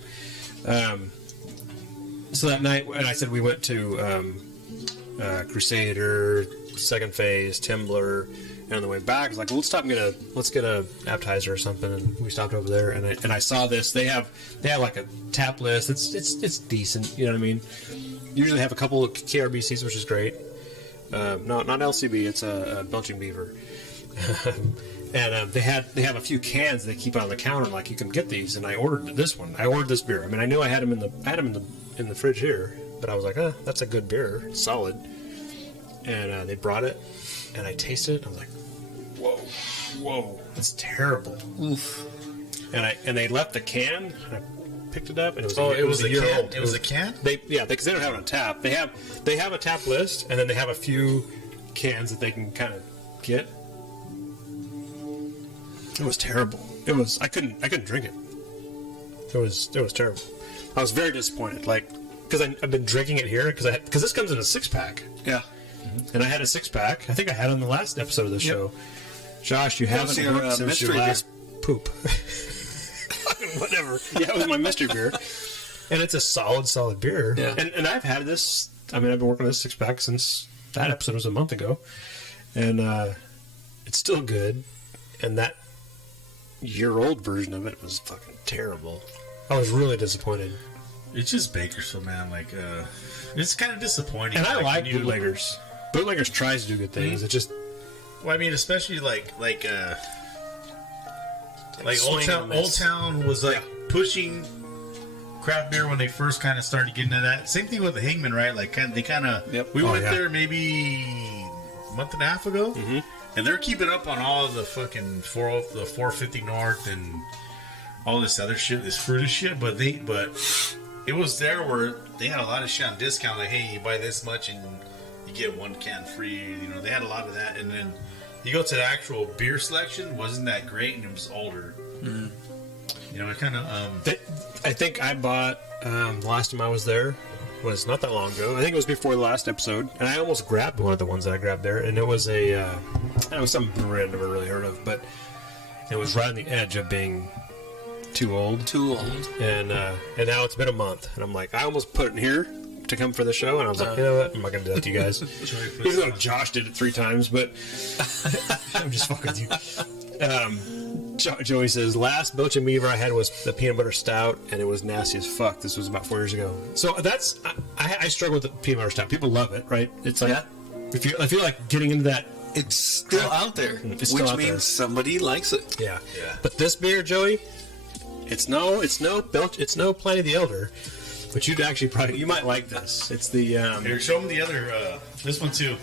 So that night, and I said we went to Crusader, Second Phase, Timber, and on the way back, I was like, well, let's stop and let's get a appetizer or something. And we stopped over there, and I saw this. They have like a tap list. It's decent. You know what I mean? Usually have a couple of KRBCs, which is great. No, not LCB. It's a Belching Beaver. And they have a few cans they keep on the counter, like you can get these. And I ordered this one. I ordered this beer. I mean, I knew I had them in the fridge here, but I was like, that's a good beer, it's solid. And they brought it, and I tasted it. And I was like, whoa, it's terrible. Oof. And they left the can. And I picked it up, and it was a year can? old. It was a can? Because they don't have it on tap. They have a tap list, and then they have a few cans that they can kind of get. It was terrible. I couldn't drink it. It was terrible. I was very disappointed, like, because I've been drinking it here because this comes in a 6-pack. Yeah. And I had a 6-pack. I think I had it on the last episode of the show. Josh, you haven't your, worked since your mystery last poop. Whatever. Yeah, it was my mystery beer, and it's a solid beer. Yeah. And I've had this. I mean, I've been working on this 6-pack since that episode was a month ago, and it's still good. And that year-old version of it was fucking terrible. I was really disappointed. It's just Bakersfield, man. Like, it's kind of disappointing. And I like when you- Bootleggers. Bootleggers tries to do good things. It just Well, I mean, especially like swing and Old miss. Town was like pushing craft beer when they first kind of started getting into that. Same thing with the Hangman, right? Like, they kind of we Oh, went yeah. there maybe a month and a half ago, and they're keeping up on all of the fucking 450 North and all this other shit, this fruity shit. But it was there where they had a lot of shit on discount. Like, hey, you buy this much and you get one can free. You know, they had a lot of that. And then you go to the actual beer selection, wasn't that great, and it was older. You know, it kind of. I think I bought the last time I was there was not that long ago. I think it was before the last episode, and I almost grabbed one of the ones that I grabbed there, and it was it was some brewery I've never really heard of, but it was right on the edge of being too old. And now it's been a month, and I'm like, I almost put it in here to come for the show, and I was like, you know what, I'm not gonna do that to you guys. Even though Josh did it 3 times, but I'm just fucking with you. Joey says, last Belching Beaver I had was the peanut butter stout, and it was nasty as fuck. This was about 4 years ago. So that's I struggle with the peanut butter stout. People love it, right? It's like if you feel like getting into that. It's still out there, It's still which out means there. somebody likes it. Yeah. But this beer, Joey, it's no Pliny the Elder, but you might like this. It's the Here, show them the other. This one too.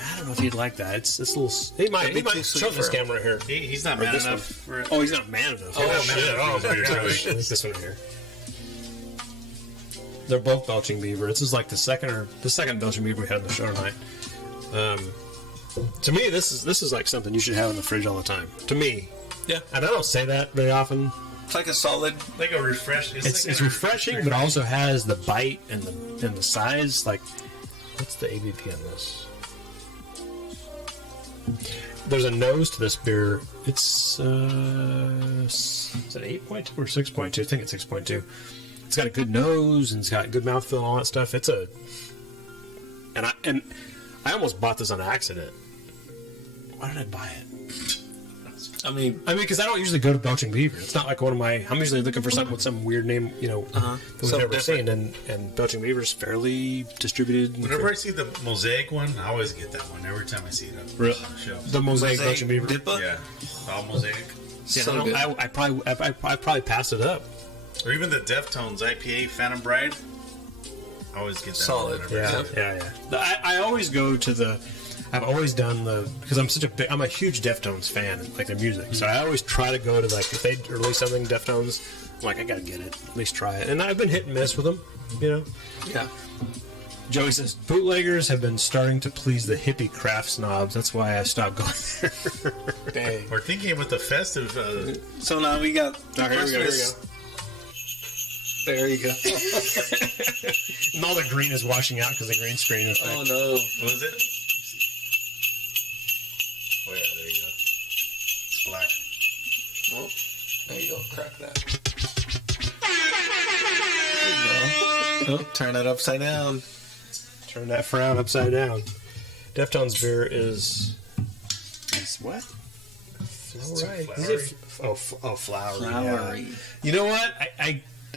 I don't know if you'd like that. It's this little. He might It'd be too show sweet this for him. camera here. He's not Or man this enough one. for it. Oh, he's not man enough. Oh, shit. man enough. Oh my He's gosh. I think this one here. They're both Belching Beaver. This is like the second Belching Beaver we had on the show tonight. To me, this is like something you should have in the fridge all the time. To me, Yeah. and I don't say that very often. It's like a solid. Like a refresh. It's refreshing, but also has the bite and the size. Like, what's the ABV on this? There's a nose to this beer. It's is it 8.2 or 6.2? I think it's 6.2. It's got a good nose and it's got good mouthfeel and all that stuff. And I almost bought this on accident. Why did I buy it? I mean, because I don't usually go to Belching Beaver. It's not like one of my. I'm usually looking for something with some weird name, that we've Something never different. seen. And Belching Beaver's fairly distributed. Whenever I see the Mosaic one, I always get that one every time I see it on Really? the show. The Mosaic Belching Beaver. Dippa? Yeah, all Mosaic. Yeah, So good. I probably passed it up. Or even the Deftones IPA Phantom Bride. I always get that Solid. one whenever I see it. Yeah. I always go to the. I've always done because I'm a huge Deftones fan, like their music. So I always try to go to if they release something Deftones, I'm like I gotta get it, at least try it. And I've been hit and miss with them, Yeah. Joey says bootleggers have been starting to please the hippie craft snobs. That's why I stopped going there. Dang. We're thinking with the festive. So now we got. Oh, here we go. There you go. And all the green is washing out because the green screen effect. Oh no. What is it? Oh yeah, there you go. It's black. Oh, there you go. Crack that. There you go. Oh, turn it upside down. Turn that frown upside down. Deftones beer is what? Flowery. Flowery. Flowery. Yeah. You know what?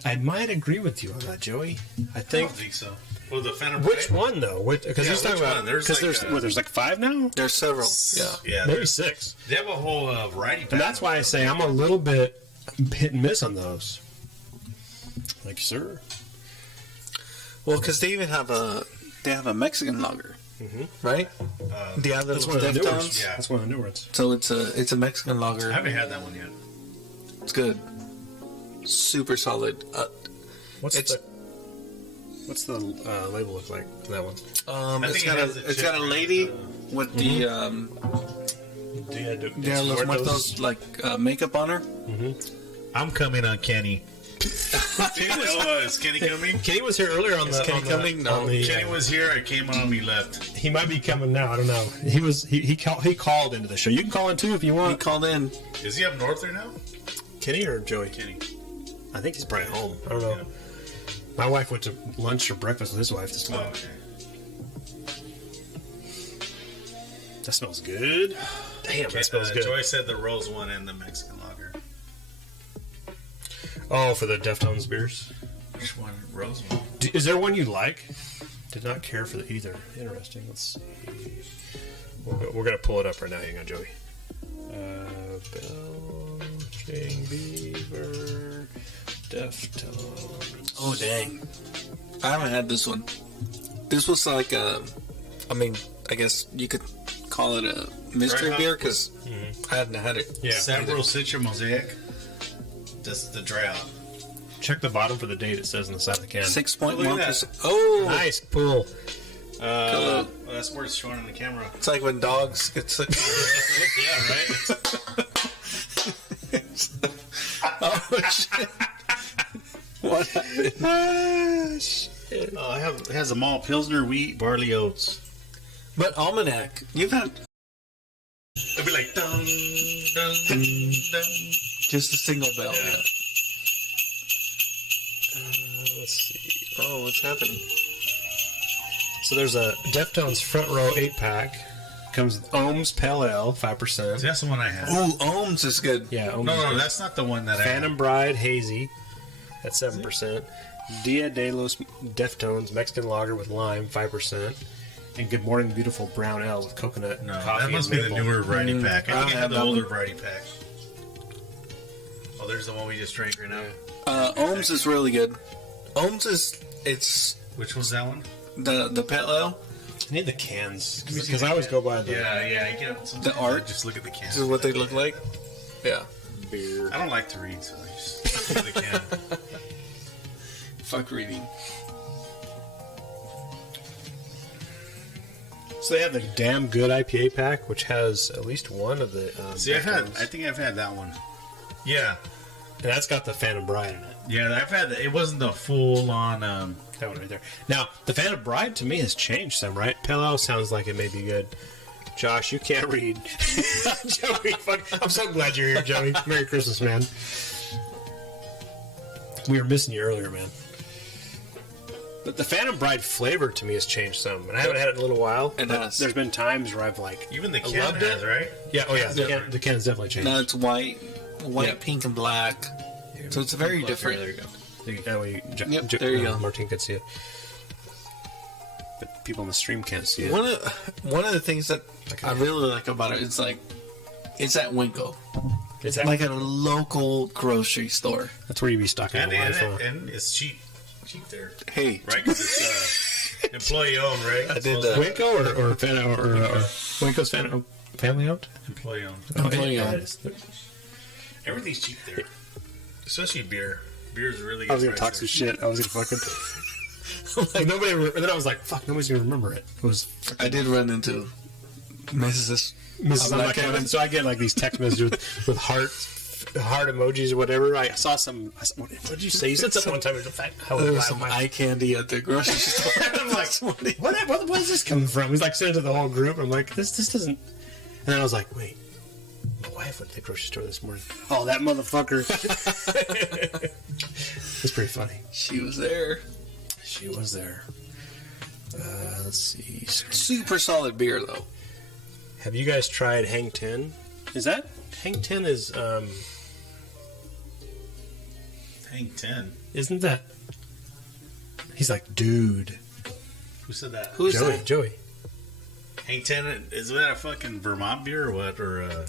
I might agree with you on that, Joey. I I think. don't think so. Well, the Phantom Which Bride? one though? Because Yeah, he's talking which about one? There's because like, there's like 5 now, There's several. Yeah. Yeah, maybe there's- 6, They have a whole variety pack. and that's why I say I'm a little bit hit and miss on those. Like, sir, Well, because they even have a Mexican lager, right? The other that's one of the new ones. Deftones. Yeah. That's one of the new ones. So it's a Mexican lager. I haven't had that one yet. It's good. Super solid. What's the label look like on that one? I It's think got it has a the it's got a chip lady around with the Dia los Muertos like makeup on her. I'm coming on Kenny. Is Kenny coming? Kenny was here earlier on the. Kenny coming? No. Kenny was here. I came on. He left. He might be coming now. I don't know. He called into the show. You can call in too if you He want. called in. Is he up north there now? Kenny or Joey? Kenny. I think he's probably home. I don't know. Yeah. My wife went to lunch or breakfast with his wife this Oh, morning. okay. That smells good. Damn, that smells good. Joy said the rose one and the Mexican lager. Oh, for the Deftones beers. Which one? Rose one. Is there one you like? Did not care for either. Interesting. Let's see. We're gonna pull it up right now. Hang on, Joey. Belching Beaver, Deftones. Oh dang! I haven't had this one. This was like I guess you could call it a mystery Dry beer hop. because I hadn't had it. Yeah. Several Citra Mosaic. That's the dry out. Check the bottom for the date. It says on the side of the can. 6.1%. Oh, Nice pull. Well, that's where it's showing on the camera. it's like when dogs get sick. Yeah, right? Oh shit! What happened? It has a malt pilsner, wheat, barley, oats. But Almanac, you've had It'd be like dun dun dun dun. just a single bell. Yeah. Let's see. Oh, what's happening? So there's a Deftones front row 8-pack. Comes with Ohms Pale Ale, 5%. That's the one I had. Ooh, Ohms is good. Yeah, Ohms. No, is no, good. that's not the one that I Phantom Bride Hazy at 7%. Dia de los Deftones Mexican Lager with lime, 5%. And Good Morning Beautiful Brown Ale with coconut No, coffee. that must and be the maple. newer variety pack. I I think I have had the that older one. variety pack. Oh, there's the one we just drank right now. Ohms is really good. Ohms it's Which one's that one? the pale ale. I need the cans because I always go by the Yeah, you get sometimes The art? I just look at the can. This is what they look like. Yeah. beer. I don't like to read, so I just look at the can. Fuck reading. So they have the Damn Good IPA pack, which has at least one of the. See, I Deftones. think I've had that one. Yeah, and that's got the Phantom Bride in it. yeah, I've had. It wasn't the full on. That one right there. Now, the Phantom Bride to me has changed some, right? Pale Ale sounds like it may be good. Josh, you can't read. Joey, fuck. I'm so glad you're here, Joey. Merry Christmas, man. We were missing you earlier, man. But the Phantom Bride flavor to me has changed some, and I haven't had it in a little while. It but has. There's been times where I've like Even the I can loved has, it. right? Yeah, oh yeah, Can's the can's definitely changed. Now it's white, Yeah. pink, and black. So it's very different. There you go. That way, Yep, there you go. Martin can see it, but people in the stream can't see it. One of the things that I really like about it is like it's at Winco. It's Like at a local grocery store. that's where you be stocking And, the wife on. and it's cheap there, Hey, right? 'Cause it's employee owned, right? I did Winco or Winco's family owned? Employee owned. Employee yeah, owned. it is. Everything's cheap there, especially beer. Beer's really. I was good gonna talk price some there. shit. I was gonna fucking. Like nobody. And then I was like, "Fuck, nobody's gonna remember it." It was I did run into Mrs. Mrs. I'm I'm not not Kevin. So I get like these text messages with heart heart emojis or whatever. I saw some. What did you say? You said something one time. There was some eye candy at the grocery store. I'm like, what is this coming from? He's like sent it to the whole group. I'm like, this doesn't. And then I was like, wait, my wife went to the grocery store this morning. Oh, that motherfucker. It's pretty funny. She was there. She was there. Let's see. Super solid beer, though. Have you guys tried Hang 10? Is that Hang 10 is Hang 10. isn't that? He's like, dude. Who said that? Who's Joey. that? Joey. Hang 10, is that a fucking Vermont beer or what? Or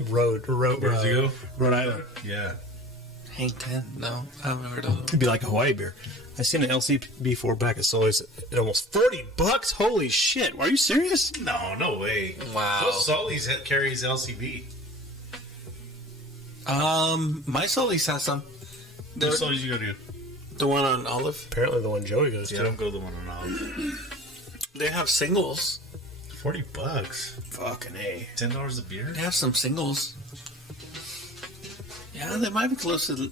Rhode where's it go? Rhode Island. Yeah. Hang 10? No, I haven't heard of It'd it. be like a Hawaii beer. I seen an LCB 4-pack of Sully's at almost $40. Holy shit! Are you serious? No way. Wow. Those Sully's carries LCB. My Sully's has some. What Sully's you go to? The one on Olive. Apparently, the one Joey goes Yeah, I to. don't go to the one on Olive. They have singles. $40. Fucking A. $10 a beer? They have some singles. Yeah, they might be close to $9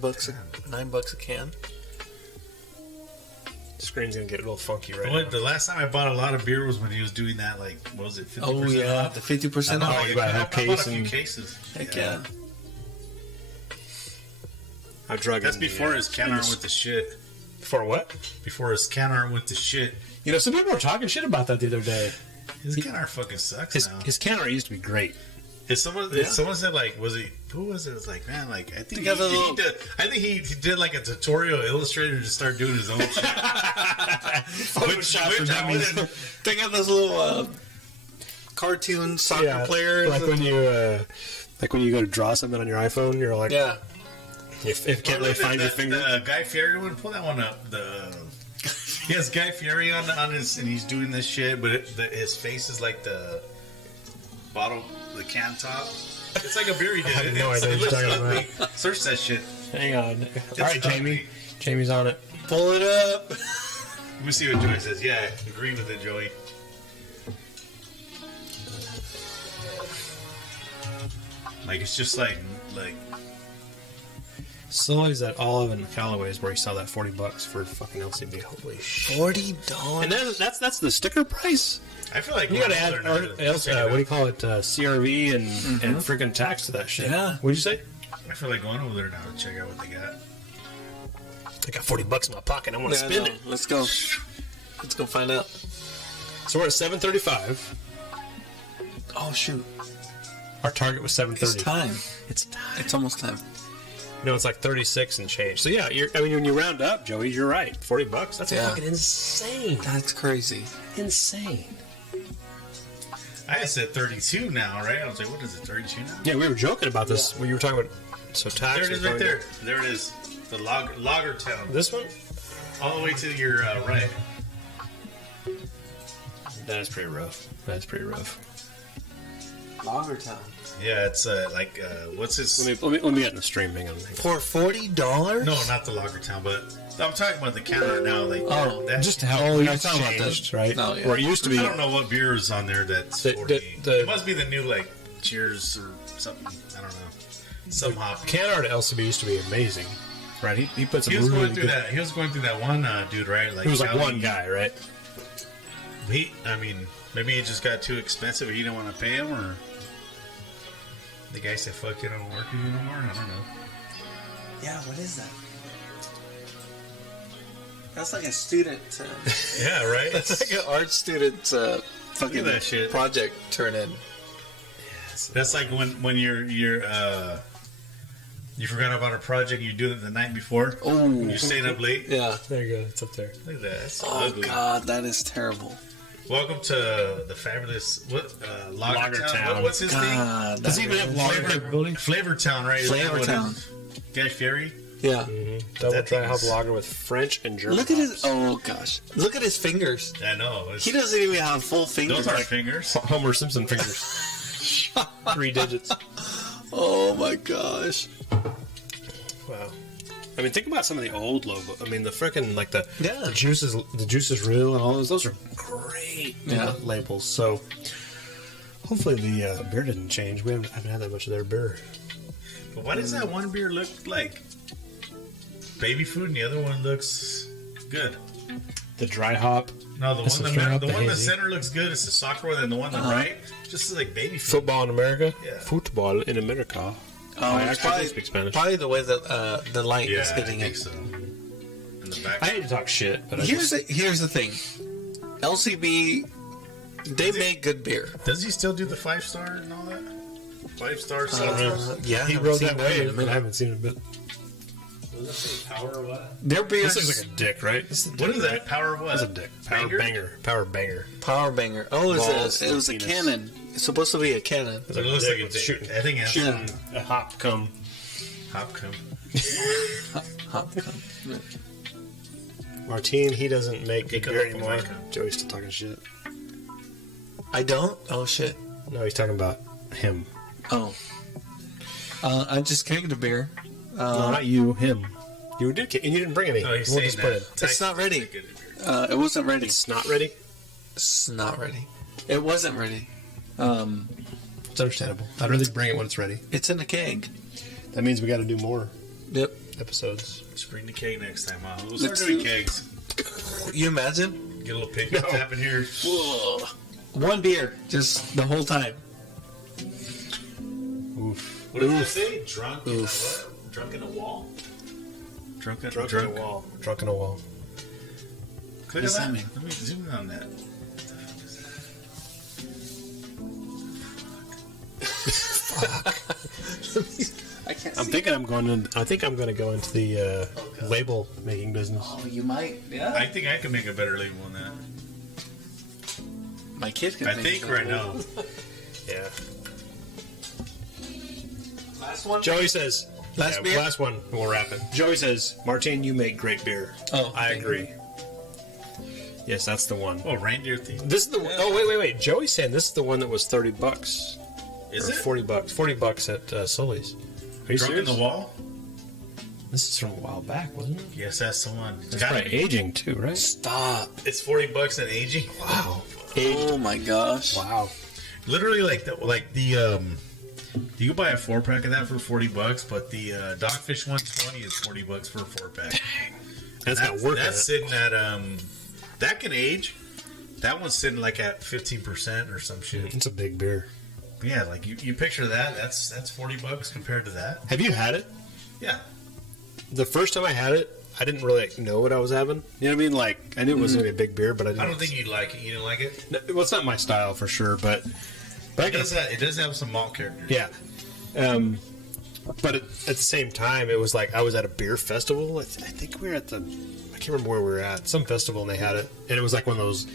$9 a can. The screen's gonna get a little funky right What, now. the last time I bought a lot of beer was when he was doing that, like, what was it, 50% Oh yeah, off? the 50% I off. bought, you buy a whole I bought case a few and- cases. Heck yeah. I drug That's in the, before his can art went to shit. Before what? Before his can art went to shit. You know, some people were talking shit about that the other day. His can art fucking sucks now. His counter used to be great. If someone said, like, was he, who was it? It was like, man, like, I think He got a little- he did like a tutorial illustrator to start doing his own shit. Photoshop for I dummies. wouldn't- They got those little cartoon soccer players. Like when you go to draw something on your iPhone, you're like, Yeah. if you can't really find your finger. The Guy Fieri one, pull that one up. He has Guy Fieri on his, and he's doing this shit, but his face is like the bottle, the can top. It's like a beer he did. I have no idea what you're talking about. Search that shit. Hang on. All right, Jamie. ugly. Jamie's on it. Pull it up. Let me see what Joey says. Yeah, agree with it, Joey. Like, it's just like Sully's at Olive and Callaway's where he saw that $40 for fucking LCB. Holy shit! $40. And that's the sticker price. I feel like You gotta going add over there now to check it what do you out. call it? CRV and freaking tax to that shit. Yeah. What'd you say? I feel like going over there now to check out what they got. I got $40 in my pocket. I want to spend it. Let's go. Let's go find out. So we're at 7:35. Oh shoot! Our target was 7:30. It's time. It's time. It's almost time. No, it's like 36 and change. So yeah, when you round up, Joey, you're right. $40. That's Yeah. fucking insane. That's crazy. Insane. I said 32 now, right? I was like, what is it, 32 now? Yeah, we were joking about this when you were talking about. So tax. There it is, was right going there. There it is. The Lager Town. to- This one. All the way to your right. That is pretty rough. That's pretty rough. Lagertown. Yeah, it's what's his? Let me get in the stream. Hang on. For $40? No, not the Lager Town, but I'm talking about the counter now. Like, Oh, that, Just how Oh, you're it's talking about changed, that. right? No, yeah. Where it used to be. I don't know what beer is on there that's The- 40. the- it must be the new like Cheers or something. I don't know. Some hop. Can art at LCB used to be amazing, right? He put some He was really going through good. that. He was going through that one dude, right? Like He was like Kelly. one guy, right? I mean, maybe it just got too expensive. He didn't want to pay him, or the guy said, "Fuck it, I don't work with you no more." I don't know. Yeah, what is that? That's like a student. Yeah, right. That's like an art student fucking that shit. project turn in. That's like when you forgot about a project, you do it the night before. Oh. When you're staying up late. Yeah. There you go. It's up there. Look at that. That's Oh ugly. god, that is terrible. Welcome to the fabulous Lager Town. Town. What's his God, Does he even have lager capability? Flavor Town, right? Is that Flavor what it Town. is? Guy Fieri. Yeah. Double That dry thing hop is- lager with French and German. Look at his. hops. Oh gosh, look at his fingers. I know. It's- He doesn't even have full fingers. Those aren't Like, fingers. Homer Simpson fingers. 3 digits. oh my gosh. Wow. I mean, think about some of the old logo. I mean, the freaking like the Yeah. the juices real and all those. Those are great Yeah. labels. So hopefully the beer didn't change. We haven't had that much of their beer. But why does that one beer look like baby food and the other one looks good? The dry hop. No, the This one is straight up the the one in the hazy. center looks good. It's the soccer one, and the one on the right just looks like baby food. Football in America? Yeah. Football in America. I it's actually do speak Spanish. Probably the way that the light is Yeah, I hitting think it. so. In the back. I hate to talk shit, but Here's the thing. LCB, they make good beer. Does he still do the 5-star and all that? 5-star seltzers? Yeah, he I haven't rode seen that in a wave. minute. I haven't seen it, but Does it say power or what? Their beers, this looks like a dick, right? This is a What dick, is that? right? Power of what? That's a dick. Power Banger? banger. Power banger. Power Banger. Oh, Balls it was a penis. cannon. It's supposed to be a cannon. It looks dick like a with dick. shooting. I think it's Shooting a hop cum. Hopcom. Hop. Martine, he doesn't make good could beer look anymore. like him. Joey's still talking shit. I don't? Oh, shit. No, he's talking about him. Oh. I just kegged a beer. No, not you, him. You did, and you didn't bring any. Oh, he's We'll saying just put that. it. It's not ready. Good beer. It wasn't ready. It's not ready. It's not ready. It wasn't ready. It's understandable. I'd rather bring it when it's ready. It's in a keg. That means we got to do more Yep. episodes. Let's bring the keg next time, huh? We'll Let's start doing do- kegs. You imagine? Get a little picnic tap in here. One beer, just the whole time. Oof. What did I say? Drunk in a Oof. what? Drunk in a wall? Drunk in Drunk in a wall. Drunk in a wall. Click What's on that that. mean? Let me zoom in on that. I can't I'm thinking I'm going to. I think I'm going to go into the label making business. Oh, you might. Yeah. I think I can make a better label than that. My kid can I make think it. right now. Yeah. Last one? Joey says. Last beer? Last one. We'll wrap it. Joey says, "Martine, you make great beer." Oh, I thank agree. Yes, that's the one. Oh, reindeer theme. This is the one. Oh, wait. Joey's saying this is the one that was $30. Is Or it? $40. $40 at Sully's. Are you Drunk serious? in the wall? This is from a while back, wasn't it? Yes, that's the one. It's It's gotta probably be. aging too, right? Stop. It's $40 and aging. Wow. Oh my gosh. Wow. Literally, you can buy a 4-pack of that for $40, but the Dogfish 120 is $40 for a 4-pack. That's got work in That's it. sitting at that can age. That one's sitting like at 15% or some shit. It's a big beer. Yeah, like you picture that. That's $40 compared to that. Have you had it? Yeah. The first time I had it, I didn't really know what I was having. You know what I mean? Like, I knew it was going to be a big beer, but I didn't. I don't think you'd like it. You didn't like it. No, well, it's not my style for sure, but I can, It does have some malt character. yeah. But at the same time, it was like I was at a beer festival. I think we were at I can't remember where we were at. Some festival, and they had it, and it was like one of those.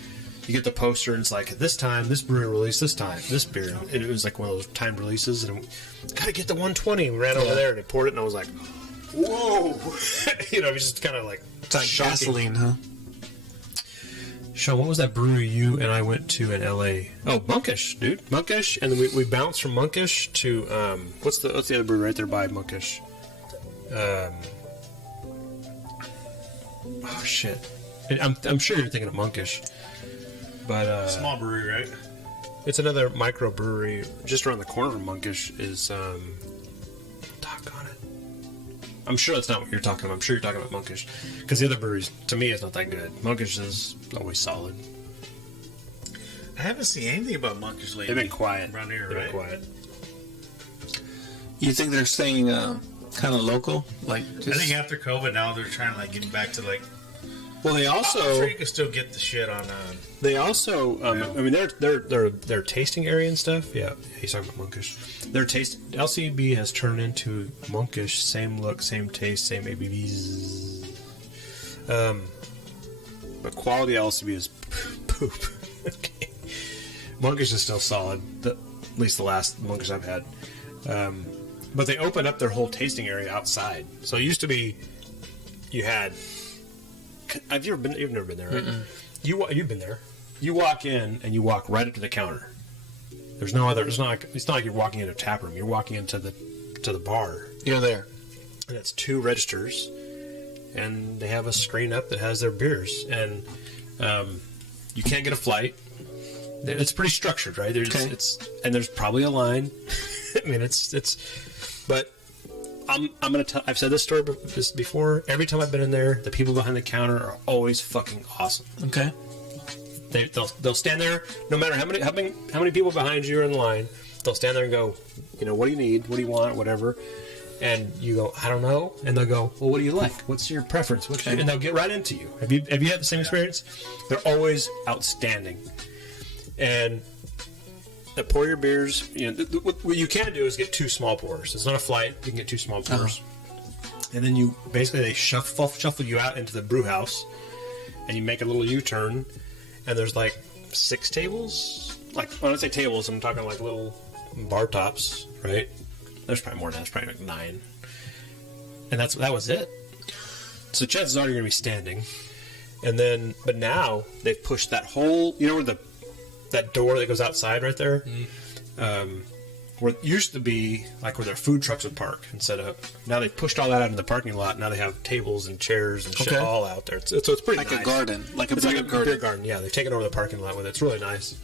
You get the poster, and it's like this time this brewery released this time this beer, and it was like one of those timed releases, and gotta get the 120. We ran over there, and they poured it, and I was like, whoa, you know, it was just kind of like It's like shocking. gasoline, huh? Sean, what was that brewery you and I went to in LA? Oh, Monkish, dude, Monkish, and then we bounced from Monkish to what's the other brewery right there by Monkish? Oh shit, and I'm sure you're thinking of Monkish, but Small brewery, right? it's another micro brewery just around the corner from Monkish. Is doggone it. I'm sure that's not what you're talking about. I'm sure you're talking about Monkish because the other breweries, to me, is not that good. Monkish is always solid. I haven't seen anything about Monkish lately. They've been quiet around here, They've right? been quiet. You think they're staying kind of local? Like, I just, think after COVID, now they're trying to like get back to like. Well, they I'm also sure you can still get the shit on. I mean, their tasting area and stuff. Yeah, he's talking about Monkish. Their taste LCB has turned into Monkish. Same look, same taste, same ABVs. But quality LCB is poop. Okay. Monkish is still solid. At least the last Monkish I've had. But they opened up their whole tasting area outside. So it used to be, you had. Have you ever been? You've never been there, right? You've been there. You walk in and you walk right up to the counter. There's no other. It's not like you're walking into a tap room. You're walking into the bar, you're there. and it's 2 registers, and they have a screen up that has their beers, and you can't get a flight. It's pretty structured, right? There's Okay. and there's probably a line. I mean, but I'm gonna tell. I've said this story before. Every time I've been in there, the people behind the counter are always fucking awesome. Okay. They'll stand there no matter how many people behind you are in line. They'll stand there and go, what do you need? What do you want? Whatever. And you go, I don't know. And they'll go, well, what do you like? What's your preference? And they'll get right into you. Have you had the same experience? They're always outstanding. And they pour your beers. What you can do is get 2 small pours. It's not a flight. You can get 2 small pours. And then they shuffle you out into the brew house, and you make a little U-turn. And there's like 6 tables. Like when I say tables, I'm talking like little bar tops, right? There's probably more than that. There's probably like 9. And that was it. So chances are you're going to be standing. But now they've pushed that whole, where that door that goes outside right there? Where it used to be like where their food trucks would park and set up. Now they've pushed all that out in the parking lot. Now they have tables and chairs and shit all out there. So it's pretty like nice. a garden. Like a It's beer like a garden. beer garden. Yeah, they've taken over the parking lot with it. It's really nice.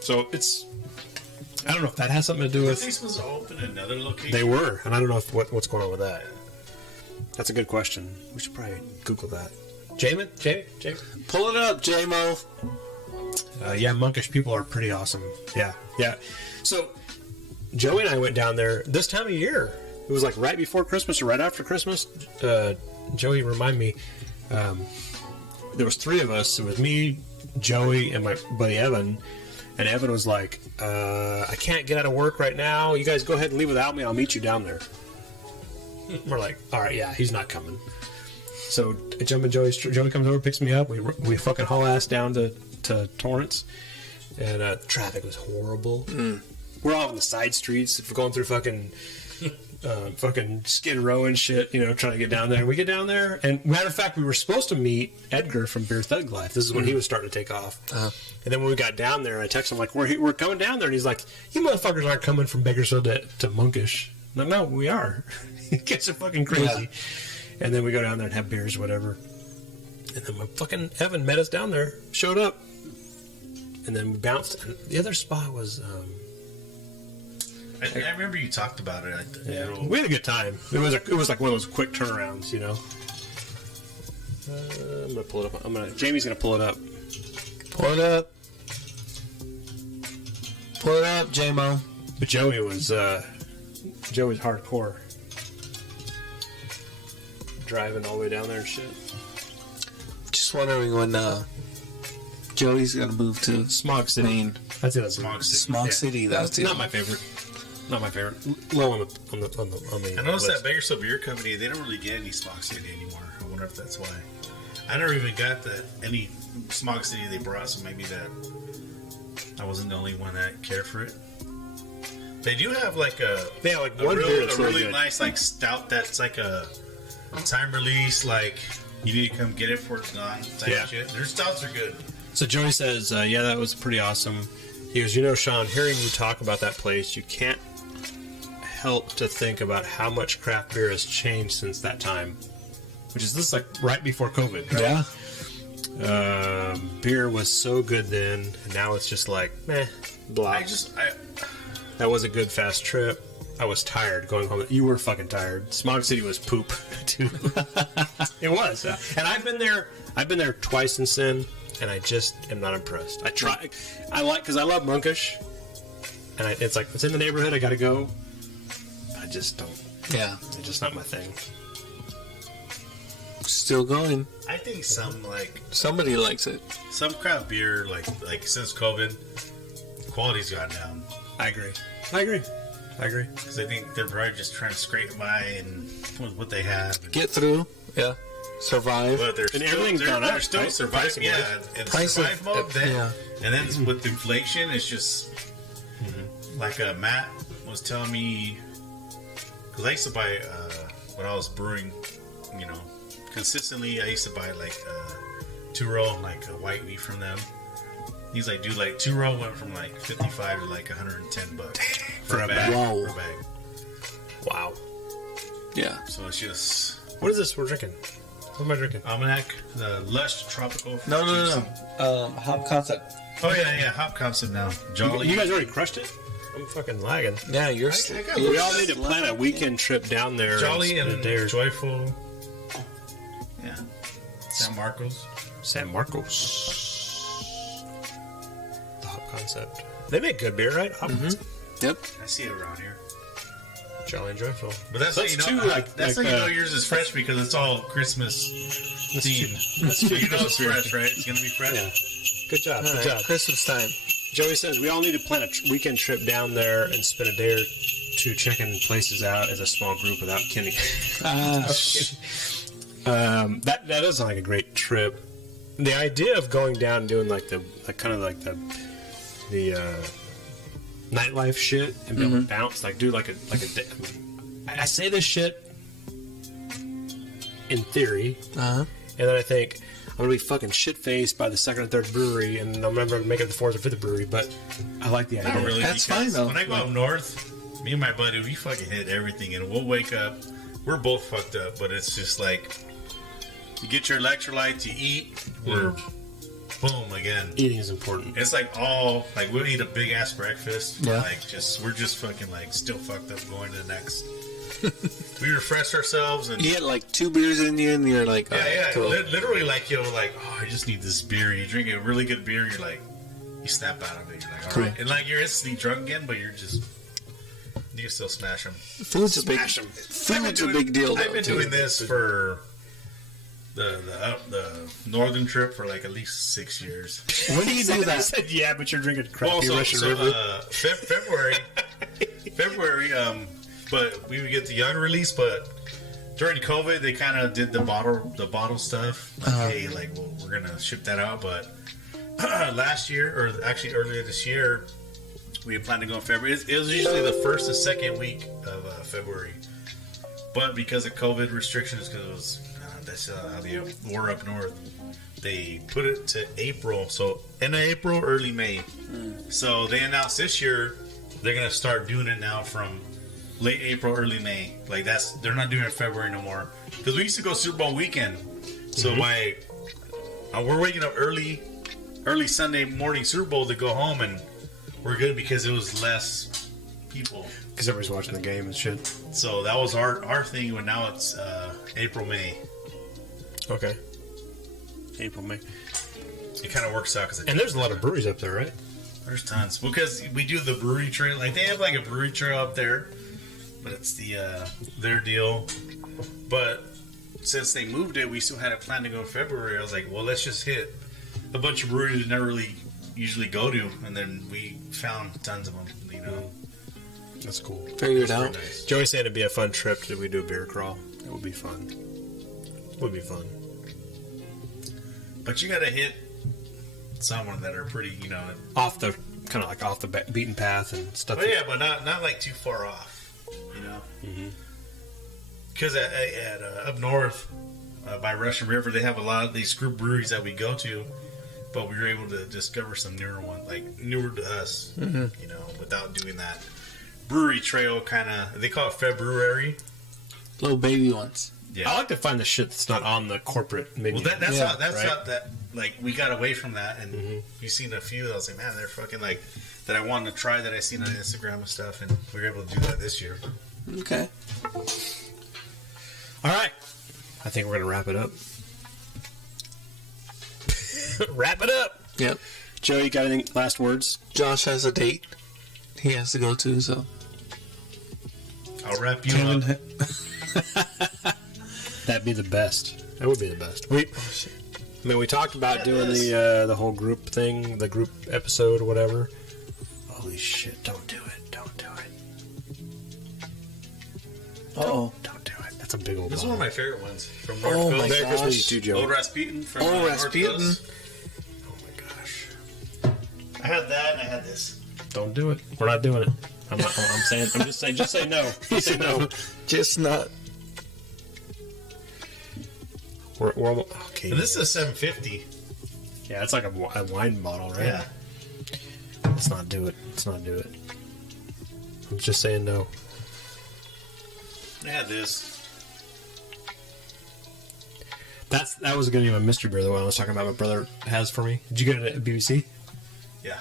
So I don't know if that has something to do Were with. they supposed to open another location? They were, and I don't know what's going on with that. That's a good question. We should probably Google that. Jamie? Pull it up, J-Mo. Yeah, monkish people are pretty awesome. Yeah. So, Joey and I went down there this time of year. It was like right before Christmas or right after Christmas. Joey, remind me. There was 3 of us. It was me, Joey, and my buddy Evan. And Evan was like, I can't get out of work right now. You guys go ahead and leave without me. I'll meet you down there. We're like, all right, yeah, he's not coming. So I jump in Joey comes over, picks me up. We fucking haul ass down to Torrance. And traffic was horrible. We're all on the side streets. We're going through fucking Skid Row and shit, trying to get down there. We get down there, and matter of fact, we were supposed to meet Edgar from Beer Thug Life. This is when he was starting to take off. And then when we got down there, I texted him like, "We're coming down there," and he's like, "You motherfuckers aren't coming from Bakersfield to Monkish." I'm like, no, we are. You guys are fucking crazy. Yeah. And then we go down there and have beers, whatever. And then my fucking Evan met us down there, showed up, and then we bounced. And the other spot was. I remember you talked about it. We had a good time. It was like one of those quick turnarounds, I'm gonna pull it up. Jamie's gonna pull it up. Pull it up. Pull it up, J-Mo. But Joey's hardcore. Driving all the way down there and shit. Just wondering when Joey's gonna move to Smog City. Maine. I'd say that's Smog City. That's not my favorite. Not my favorite. Low on the I noticed list. that Bakersfield Beer Company, they don't really get any Smog City anymore. I wonder if that's why. I never even got any Smog City they brought, so maybe that I wasn't the only one that cared for it. They do have like a one beer that's really good. nice like stout that's like a time release, like you need to come get it before it's gone type shit. Their stouts are good. So Joey says, yeah, that was pretty awesome. He goes, Sean, hearing you talk about that place, you can't help to think about how much craft beer has changed since that time. Which is this like right before COVID, right? Yeah. Beer was so good then, and now it's just like, meh, blah. That was a good fast trip. I was tired going home. You were fucking tired. Smog City was poop, too. It was. And I've been there twice since then, and I just am not impressed. Because I love Monkish, and it's like, it's in the neighborhood, I gotta go. I just don't. Yeah. It's just not my thing. Still going. I think somebody likes it. Some craft beer, like since COVID, quality's gone down. I agree. Because I think they're probably just trying to scrape by and with what they have. Get through. Yeah. Survive. But everything's gone up. They're still right? surviving. Yeah. In survive mode. And then with inflation, it's just like Matt was telling me. Because I used to buy, when I was brewing, consistently, I used to buy like 2-row, like a white wheat from them. He's like, dude, like 2-row went from like 55 to like $110 for a bag. Wow. For a bag. Wow. Yeah. So it's just. What is this we're drinking? What am I drinking? Almanac, the Lush Tropical. No. Hop Concept. Oh yeah, Hop Concept now. Jolly. You guys already crushed it? I'm fucking lagging. Yeah, you're. I got- We all need to plan a weekend trip down there. Jolly spend a and day or joyful. Yeah. San Marcos. San Marcos. The hop concept. They make good beer, right? Hop Concept. Yep. I see it around here. Jolly and joyful. But that's how you know. two, That's how you know yours is fresh because it's all Christmas themed. So you know it's fresh, right? It's gonna be fresh. Yeah. Good job. All Good right, job. Christmas time. Joey says we all need to plan a weekend trip down there and spend a day or two checking places out as a small group without Kenny. That does sound like a great trip. The idea of going down and doing like the nightlife shit and be able to bounce, like do like a day. I say this shit in theory, and then I think I'm gonna be fucking shit faced by the second or third brewery, and I'm never gonna make it the fourth or fifth brewery. But I like the idea. Not really. That's because fine, though. When I go up north, me and my buddy, we fucking hit everything, and we'll wake up. We're both fucked up, but it's just like you get your electrolytes, you eat, we're boom again. Eating is important. It's like all like we'll eat a big ass breakfast. Yeah. Like we're just fucking like still fucked up going to the next. We refresh ourselves and You get like 2 beers in you, and you're like, yeah, alright, yeah. cool. Literally like you're like, oh, I just need this beer. You drink a really good beer, you're like, you snap out of it. You're like, all Cool. right, and like you're instantly drunk again, but you're just you can still smash them. Food's a big, Smash 'em. food's a big deal. I've Though, been too. doing this for the northern trip for like at least 6 years. When do you do I that? said, yeah, but you're drinking crappy Also, Russian River. February. But we would get the young release. But during COVID, they kind of did the bottle stuff. Like, hey, like we're gonna ship that out. But last year, or actually earlier this year, we had planned to go in February. It was usually the first and second week of February. But because of COVID restrictions, because it was that's how they were up north, they put it to April. So end of April, early May. So they announced this year they're gonna start doing it now from late April, early May. Like they're not doing it in February no more. Because we used to go Super Bowl weekend. So we're waking up early Sunday morning Super Bowl to go home, and we're good because it was less people. Because everybody's watching the game and shit. So that was our thing. But now it's April, May. Okay. April, May. It kind of works out because And there's a lot of breweries up there, right? there's tons because we do the brewery trail. Like they have like a brewery trail up there, but it's their deal. But since they moved it, we still had it planned to go in February. I was like, well, let's just hit a bunch of breweries we never really usually go to, and then we found tons of them. You know, That's cool. Figure it Very out. nice. Joey said it'd be a fun trip to we do a beer crawl. It would be fun. Would be fun. But you got to hit someone that are pretty, you know. Off the kind of like off the beaten path and stuff. But yeah, but not like too far off, you know. Because at up north by Russian River, they have a lot of these group breweries that we go to, but we were able to discover some newer ones, like newer to us, you know, without doing that brewery trail kind of. They call it February. Little baby ones. Yeah. I like to find the shit that's not on the corporate menu. Well, that's Yeah, how right? that like we got away from that, and you've seen a few that I was like, man, they're fucking like that I wanted to try that I seen on Instagram and stuff, and we were able to do that this year. Okay. All right. I think we're gonna wrap it up. Wrap it up. Yep. Joe, you got anything? Last words? Josh has a date he has to go to, so. I'll wrap you Kevin, up. That'd be the best. That would be the best. I mean, we talked about doing the whole group thing, the group episode or whatever. Holy shit! Don't do it! Don't do it! oh. Don't do it! That's a big old. This is one of my favorite ones from North Oh Coast. my Merry Christmas gosh. to you too, Joe. Old Rasputin from Oh, North Rasputin. Coast. Oh my gosh! I had that and I had this. Don't do it. We're not doing it. I'm saying. I'm just saying. Just say no. Just say no. Just not. We're okay. And this is a 750. Yeah, it's like a wine bottle, right? Yeah. Let's not do it. Let's not do it. I'm just saying no. I had this. That was going to be my mystery beer, the one I was talking about. My brother has for me. Did you get it at BBC? Yeah.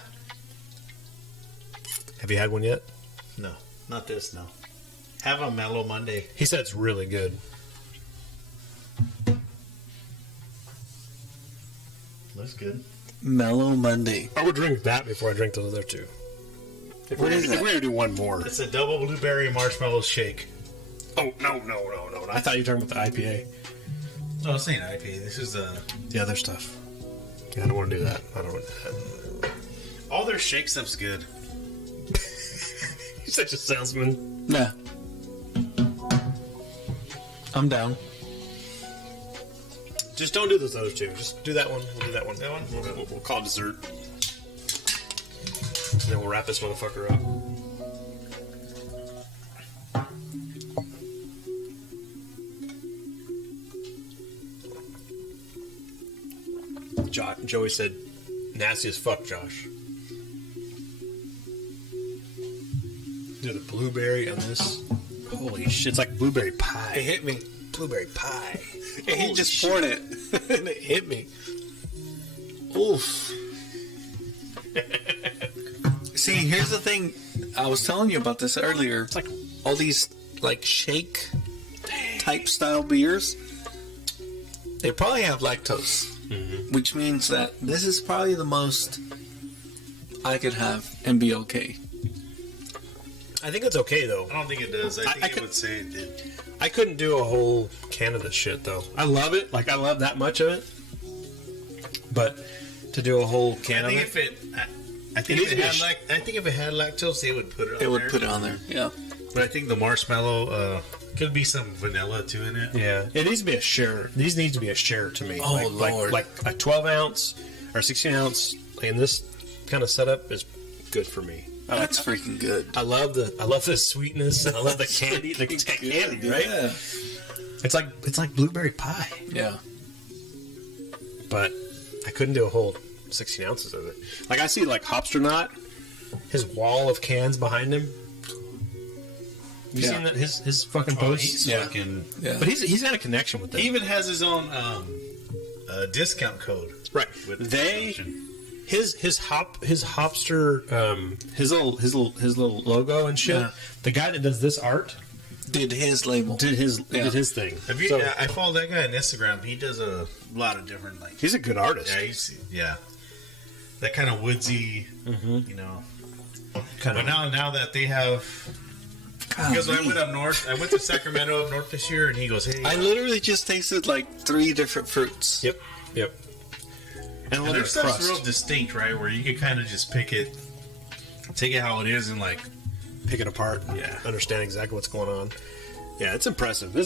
Have you had one yet? No, not this. No. Have a Mellow Monday. He said it's really good. Looks good. Mellow Monday. I would drink that before I drink those other two. If What is if that? we're gonna do one more. It's a double blueberry marshmallow shake. Oh no. I thought you were talking about the IPA. No, it's not IPA. This is The other stuff. Yeah, I don't want to do that. I don't want to do that. all their shake stuff's good. He's such a salesman. Yeah. I'm down. Just don't do those other two. Just do that one. We'll do that one. That one? We'll call it dessert. And then we'll wrap this motherfucker up. Joey said, nasty as fuck, Josh. Do the blueberry on this. Holy shit, it's like blueberry pie. It hit me. Blueberry pie. And he just poured it. And it hit me. Oof. See, here's the thing. I was telling you about this earlier. It's like all these like shake type style beers. They probably have lactose, which means that this is probably the most I could have and be okay. I think it's okay, though. I don't think it does. I think I it could- would say it did. I couldn't do a whole can of this shit, though. I love it. Like, I love that much of it. But to do a whole can I of think it... if it, I think It if it needs to had be I think if it had lactose, they would put it on It would there. put it on there. Yeah. But I think the marshmallow could be some vanilla too in it. Yeah. It needs to be a share. These need to be a share to me. Oh, like, Lord. Like a 12 ounce or 16 ounce in this kind of setup is good for me. That's freaking good. I love the sweetness and I love the candy. It's got candy, right? Yeah. It's like blueberry pie. Yeah. But I couldn't do a whole 16 ounces of it. Like I see like Hopsternaut, his wall of cans behind him. You Yeah. seen that his fucking Oh, posts? he's Yeah. fucking. Yeah. But he's got a connection with them. He even has his own discount code. Right. With They consumption. his Hopster his little logo and shit. Yeah. The guy that does this art Did his label. did his thing. Have you? So, I follow that guy on Instagram. He does a lot of different like. he's a good artist. Yeah. That kind of woodsy, you know. Kind But now that they have, because when I went up north, I went to Sacramento up north this year, and he goes, "Hey, I literally just tasted like 3 different fruits. Yep. And a and little their bit of stuff's crust. real distinct, right? Where you can kind of just pick it, take it how it is, and like, Pick it apart. Yeah. Understand exactly what's going on. Yeah, it's impressive. I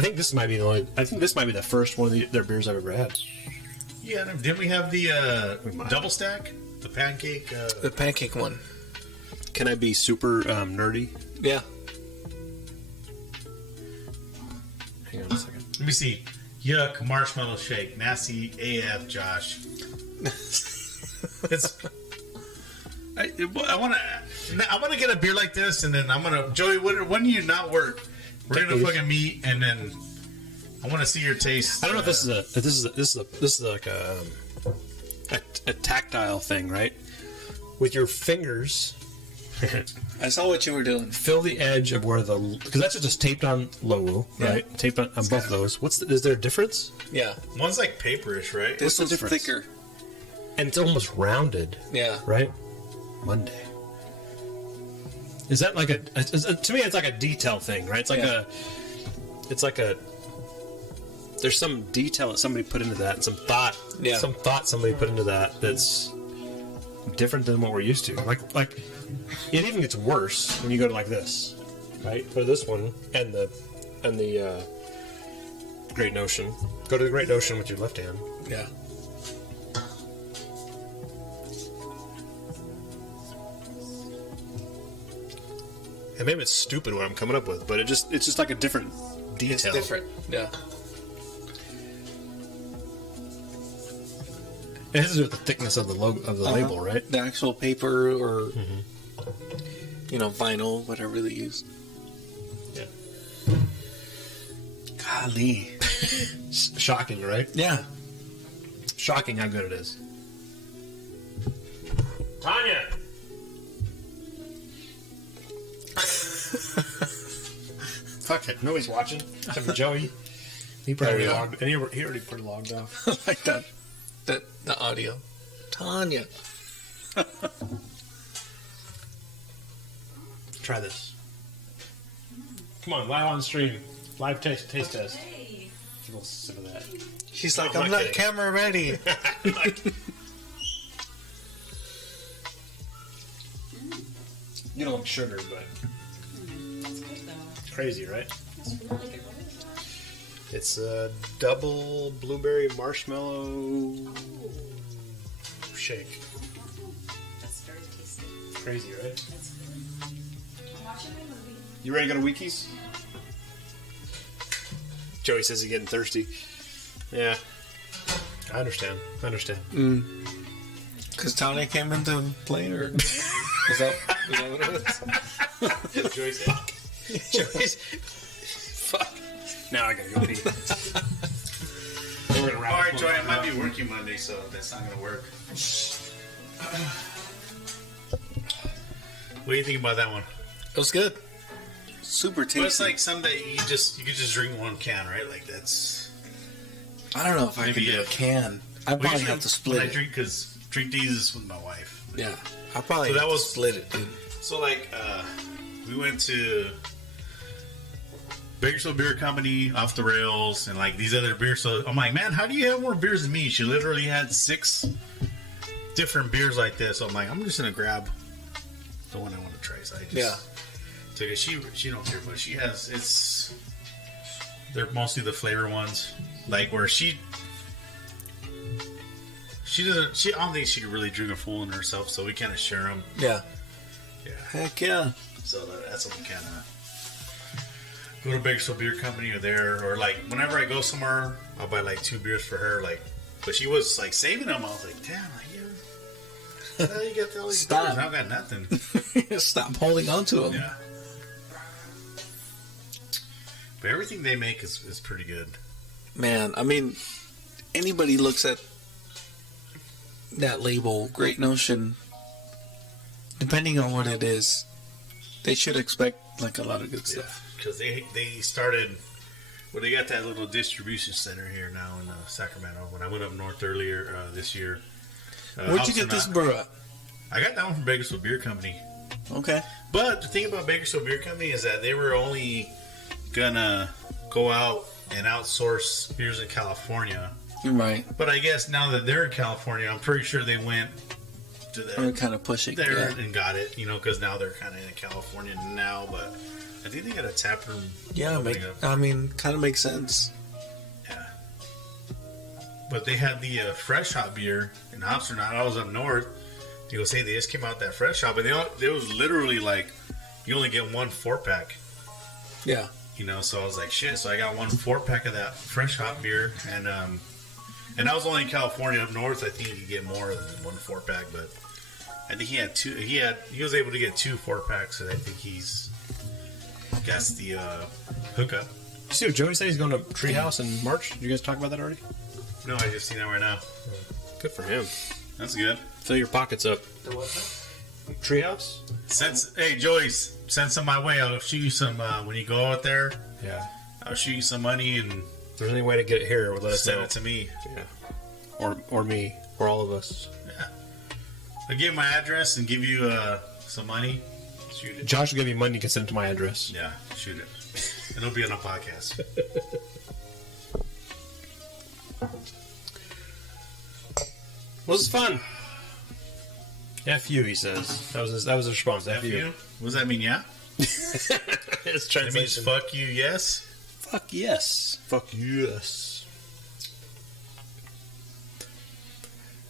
think this might be the first one of their beers I've ever had. yeah. Didn't we have the double stack, the pancake? The pancake one. Can I be super nerdy? Yeah. Hang on a second. Let me see. Yuck, marshmallow shake, nasty AF, Josh. It's. I want to get a beer like this, and then I'm gonna Joey. When do you not work? We're gonna Please. fucking meet, and then I want to see your taste. I don't know if this is like a tactile thing, right? With your fingers, I saw what you were doing. fill the edge of where because that's just taped on logo, right? Taped on both of those. Is there a difference? Yeah. One's like paperish, right? This the was difference? thicker. And it's almost rounded, Yeah. right? Monday. Is that like to me? It's like a detail thing, right? It's like a. There's some detail that somebody put into that, and some thought somebody put into that that's different than what we're used to. Like it even gets worse when you go to like this, right? For this one and the Great Notion. Go to the Great Notion with your left hand. Yeah. And maybe it's stupid what I'm coming up with, but it's just like a different detail. It's different. Yeah. It has to do with the thickness of the logo of the label, right? The actual paper or, vinyl, whatever they use. Yeah. Golly. Shocking, right? Yeah. Shocking how good it is. Tanya. Fuck it. Nobody's watching. Except for Joey. He probably logged. And he already pretty logged off. Like that. The audio. Tanya. Try this. Come on, live on stream. Live taste test. Hey. A little sip of that. She's like, I'm I'm not not kidding. camera ready. You don't like sugar, but That's good though. it's crazy, right? That's really good. What is that? It's a double blueberry marshmallow shake. That's very tasty. Crazy, right? That's good. I'm watching my movie. You ready to go to Wikis? Joey says he's getting thirsty. Yeah. I understand. Because Tanya came into play, or is that what it is? Joey said. Joey's. Fuck. Now I gotta go pee. We're gonna wrap All right, up. Joy, I might be working Monday, so that's not gonna work. What do you think about that one? It was good. Super tasty. Well, it's like someday you could just drink one can, right? Like that's. I don't know if I could Maybe do a if- can. I Well, probably usually have to split when it. I drink these with my wife. Yeah, I probably So that have to was- split it, dude. So like, we went to Bakersfield Beer Company, Off the Rails, and like these other beers. So I'm like, man, how do you have more beers than me? She literally had 6 different beers like this. So I'm like, I'm just gonna grab the one I want to try. So I just took it. She don't care, but she has. They're mostly the flavor ones, like where she doesn't. I don't think she could really drink a full one herself. So we kind of share them. Yeah. Yeah. Heck yeah. So that's what we kind of go to Bakersfield Beer Company or there, or like whenever I go somewhere, I'll buy like 2 beers for her. Like, but she was like saving them. I was like, damn, like, how you get all these Stop. beers? I've got nothing. Stop holding on to them. Yeah. But everything they make is pretty good. Man, I mean, anybody looks at that label, Great Notion, depending on what it is, they should expect like a lot of good Yeah, stuff. because they started. Well, they got that little distribution center here now in Sacramento. When I went up north earlier this year, Where'd you get this brew at? I got that one from Bakersfield Beer Company. Okay. But the thing about Bakersfield Beer Company is that they were only gonna go out and outsource beers in California. You're right. But I guess now that they're in California, I'm pretty sure they went to We're kind of pushing. there Yeah. and got it, because now they're kind of in California now. But I think they got a tap room. Yeah, opening up. I mean, kind of makes sense. Yeah. But they had the fresh hop beer in Hopster. Now I was up north. He goes, hey, they just came out that fresh hop, and it was literally like you only get 1 4-pack. Yeah. So I was like, shit. So I got 1 4-pack of that fresh hop beer, and I was only in California. Up north, I think you could get more than 1 4-pack, but I think he had 2. He was able to get 2 4-packs, and I think he's got the hookup. You see what Joey said? He's going to Treehouse in March. Did you guys talk about that already? No, I just seen that right now. Good for him. That's good. Fill your pockets up. Treehouse? Hey, Joey, send some my way. I'll shoot you some when you go out there. Yeah. I'll shoot you some money and If there's any way to get it here, let us send know. it to me. Yeah. Or me. Or all of us. I'll give you my address and give you some money. Shoot it. Josh will give you money. You can send it to my address. Yeah, shoot it. It'll be on a podcast. Was fun. F you, he says. That was his response. F, F you? What does that mean? Yeah? It's That means translation. fuck you, yes? Fuck yes. Fuck yes.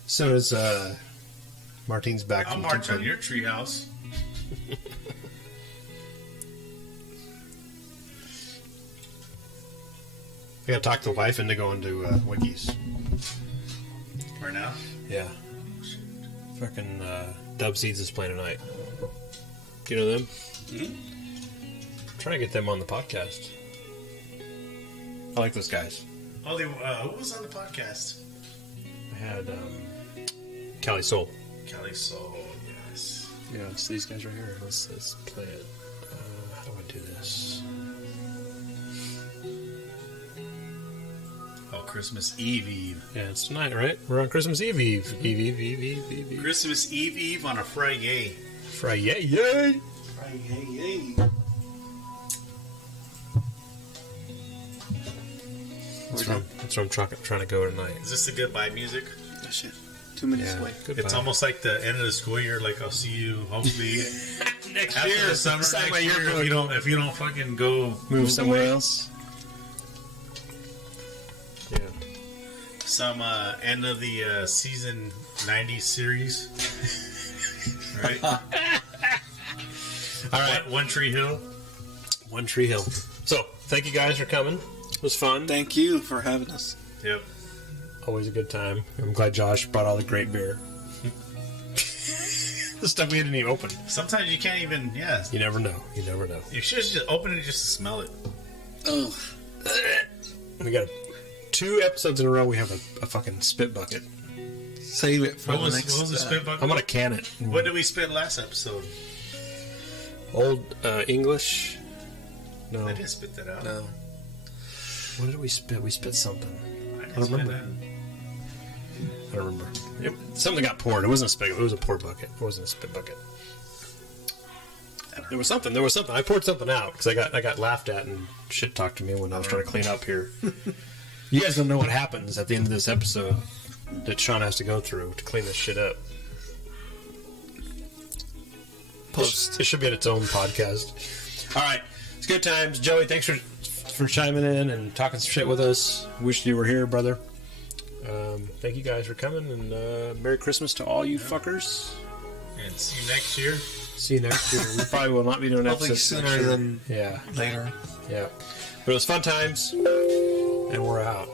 So is Martine's back I'll from march on Tucson. your treehouse. I gotta talk the wife into going to Wikis. Right now? Yeah. Fucking Dub Seeds is playing tonight. Do you know them? Mm-hmm. Trying to get them on the podcast. I like those guys. Oh, who was on the podcast? I had Cali Soul. Kelly Soul, yeah. Yeah, it's these guys right here. Let's play it. How do I do this? Oh, Christmas Eve. Yeah, it's tonight, right? We're on Christmas Eve. Eve. Christmas Eve on a Friday. Friday, yay! That's where I'm trying to go tonight. Is this the goodbye music? Oh, shit. 2 minutes Yeah, away. goodbye. It's almost like the end of the school year. Like I'll see you hopefully next after year. the summer Sign my next year. yearbook. If you don't fucking go Move somewhere away. else. Yeah. Some end of the season 90s series. Right? All right. One Tree Hill. One Tree Hill. So, thank you guys for coming. It was fun. Thank you for having us. Yep. Always a good time. I'm glad Josh brought all the great beer. The stuff we didn't even open. Sometimes you can't even. Yeah. You never know. You never know. You should just open it just to smell it. Oh, We got 2 episodes in a row. We have a fucking spit bucket. save it for What the was next. the spit bucket? I'm gonna can it. What did we spit last episode? Old English. No. I didn't spit that out. No. What did we spit? We spit something. I don't remember. that. I don't remember. Something got poured. It wasn't a spit. It was a pour bucket. It wasn't a spit bucket. There was something. I poured something out because I got laughed at and shit talked to me when I was trying to clean up here. You guys don't know what happens at the end of this episode that Sean has to go through to clean this shit up. Post. It should be in its own podcast. All right, it's good times. Joey, thanks for chiming in and talking some shit with us. Wish you were here, brother. Thank you guys for coming, and Merry Christmas to all you fuckers. And see you next year. See you next year. We probably will not be doing Hopefully episodes next sooner year. than Yeah, later. yeah. But it was fun times, and we're out.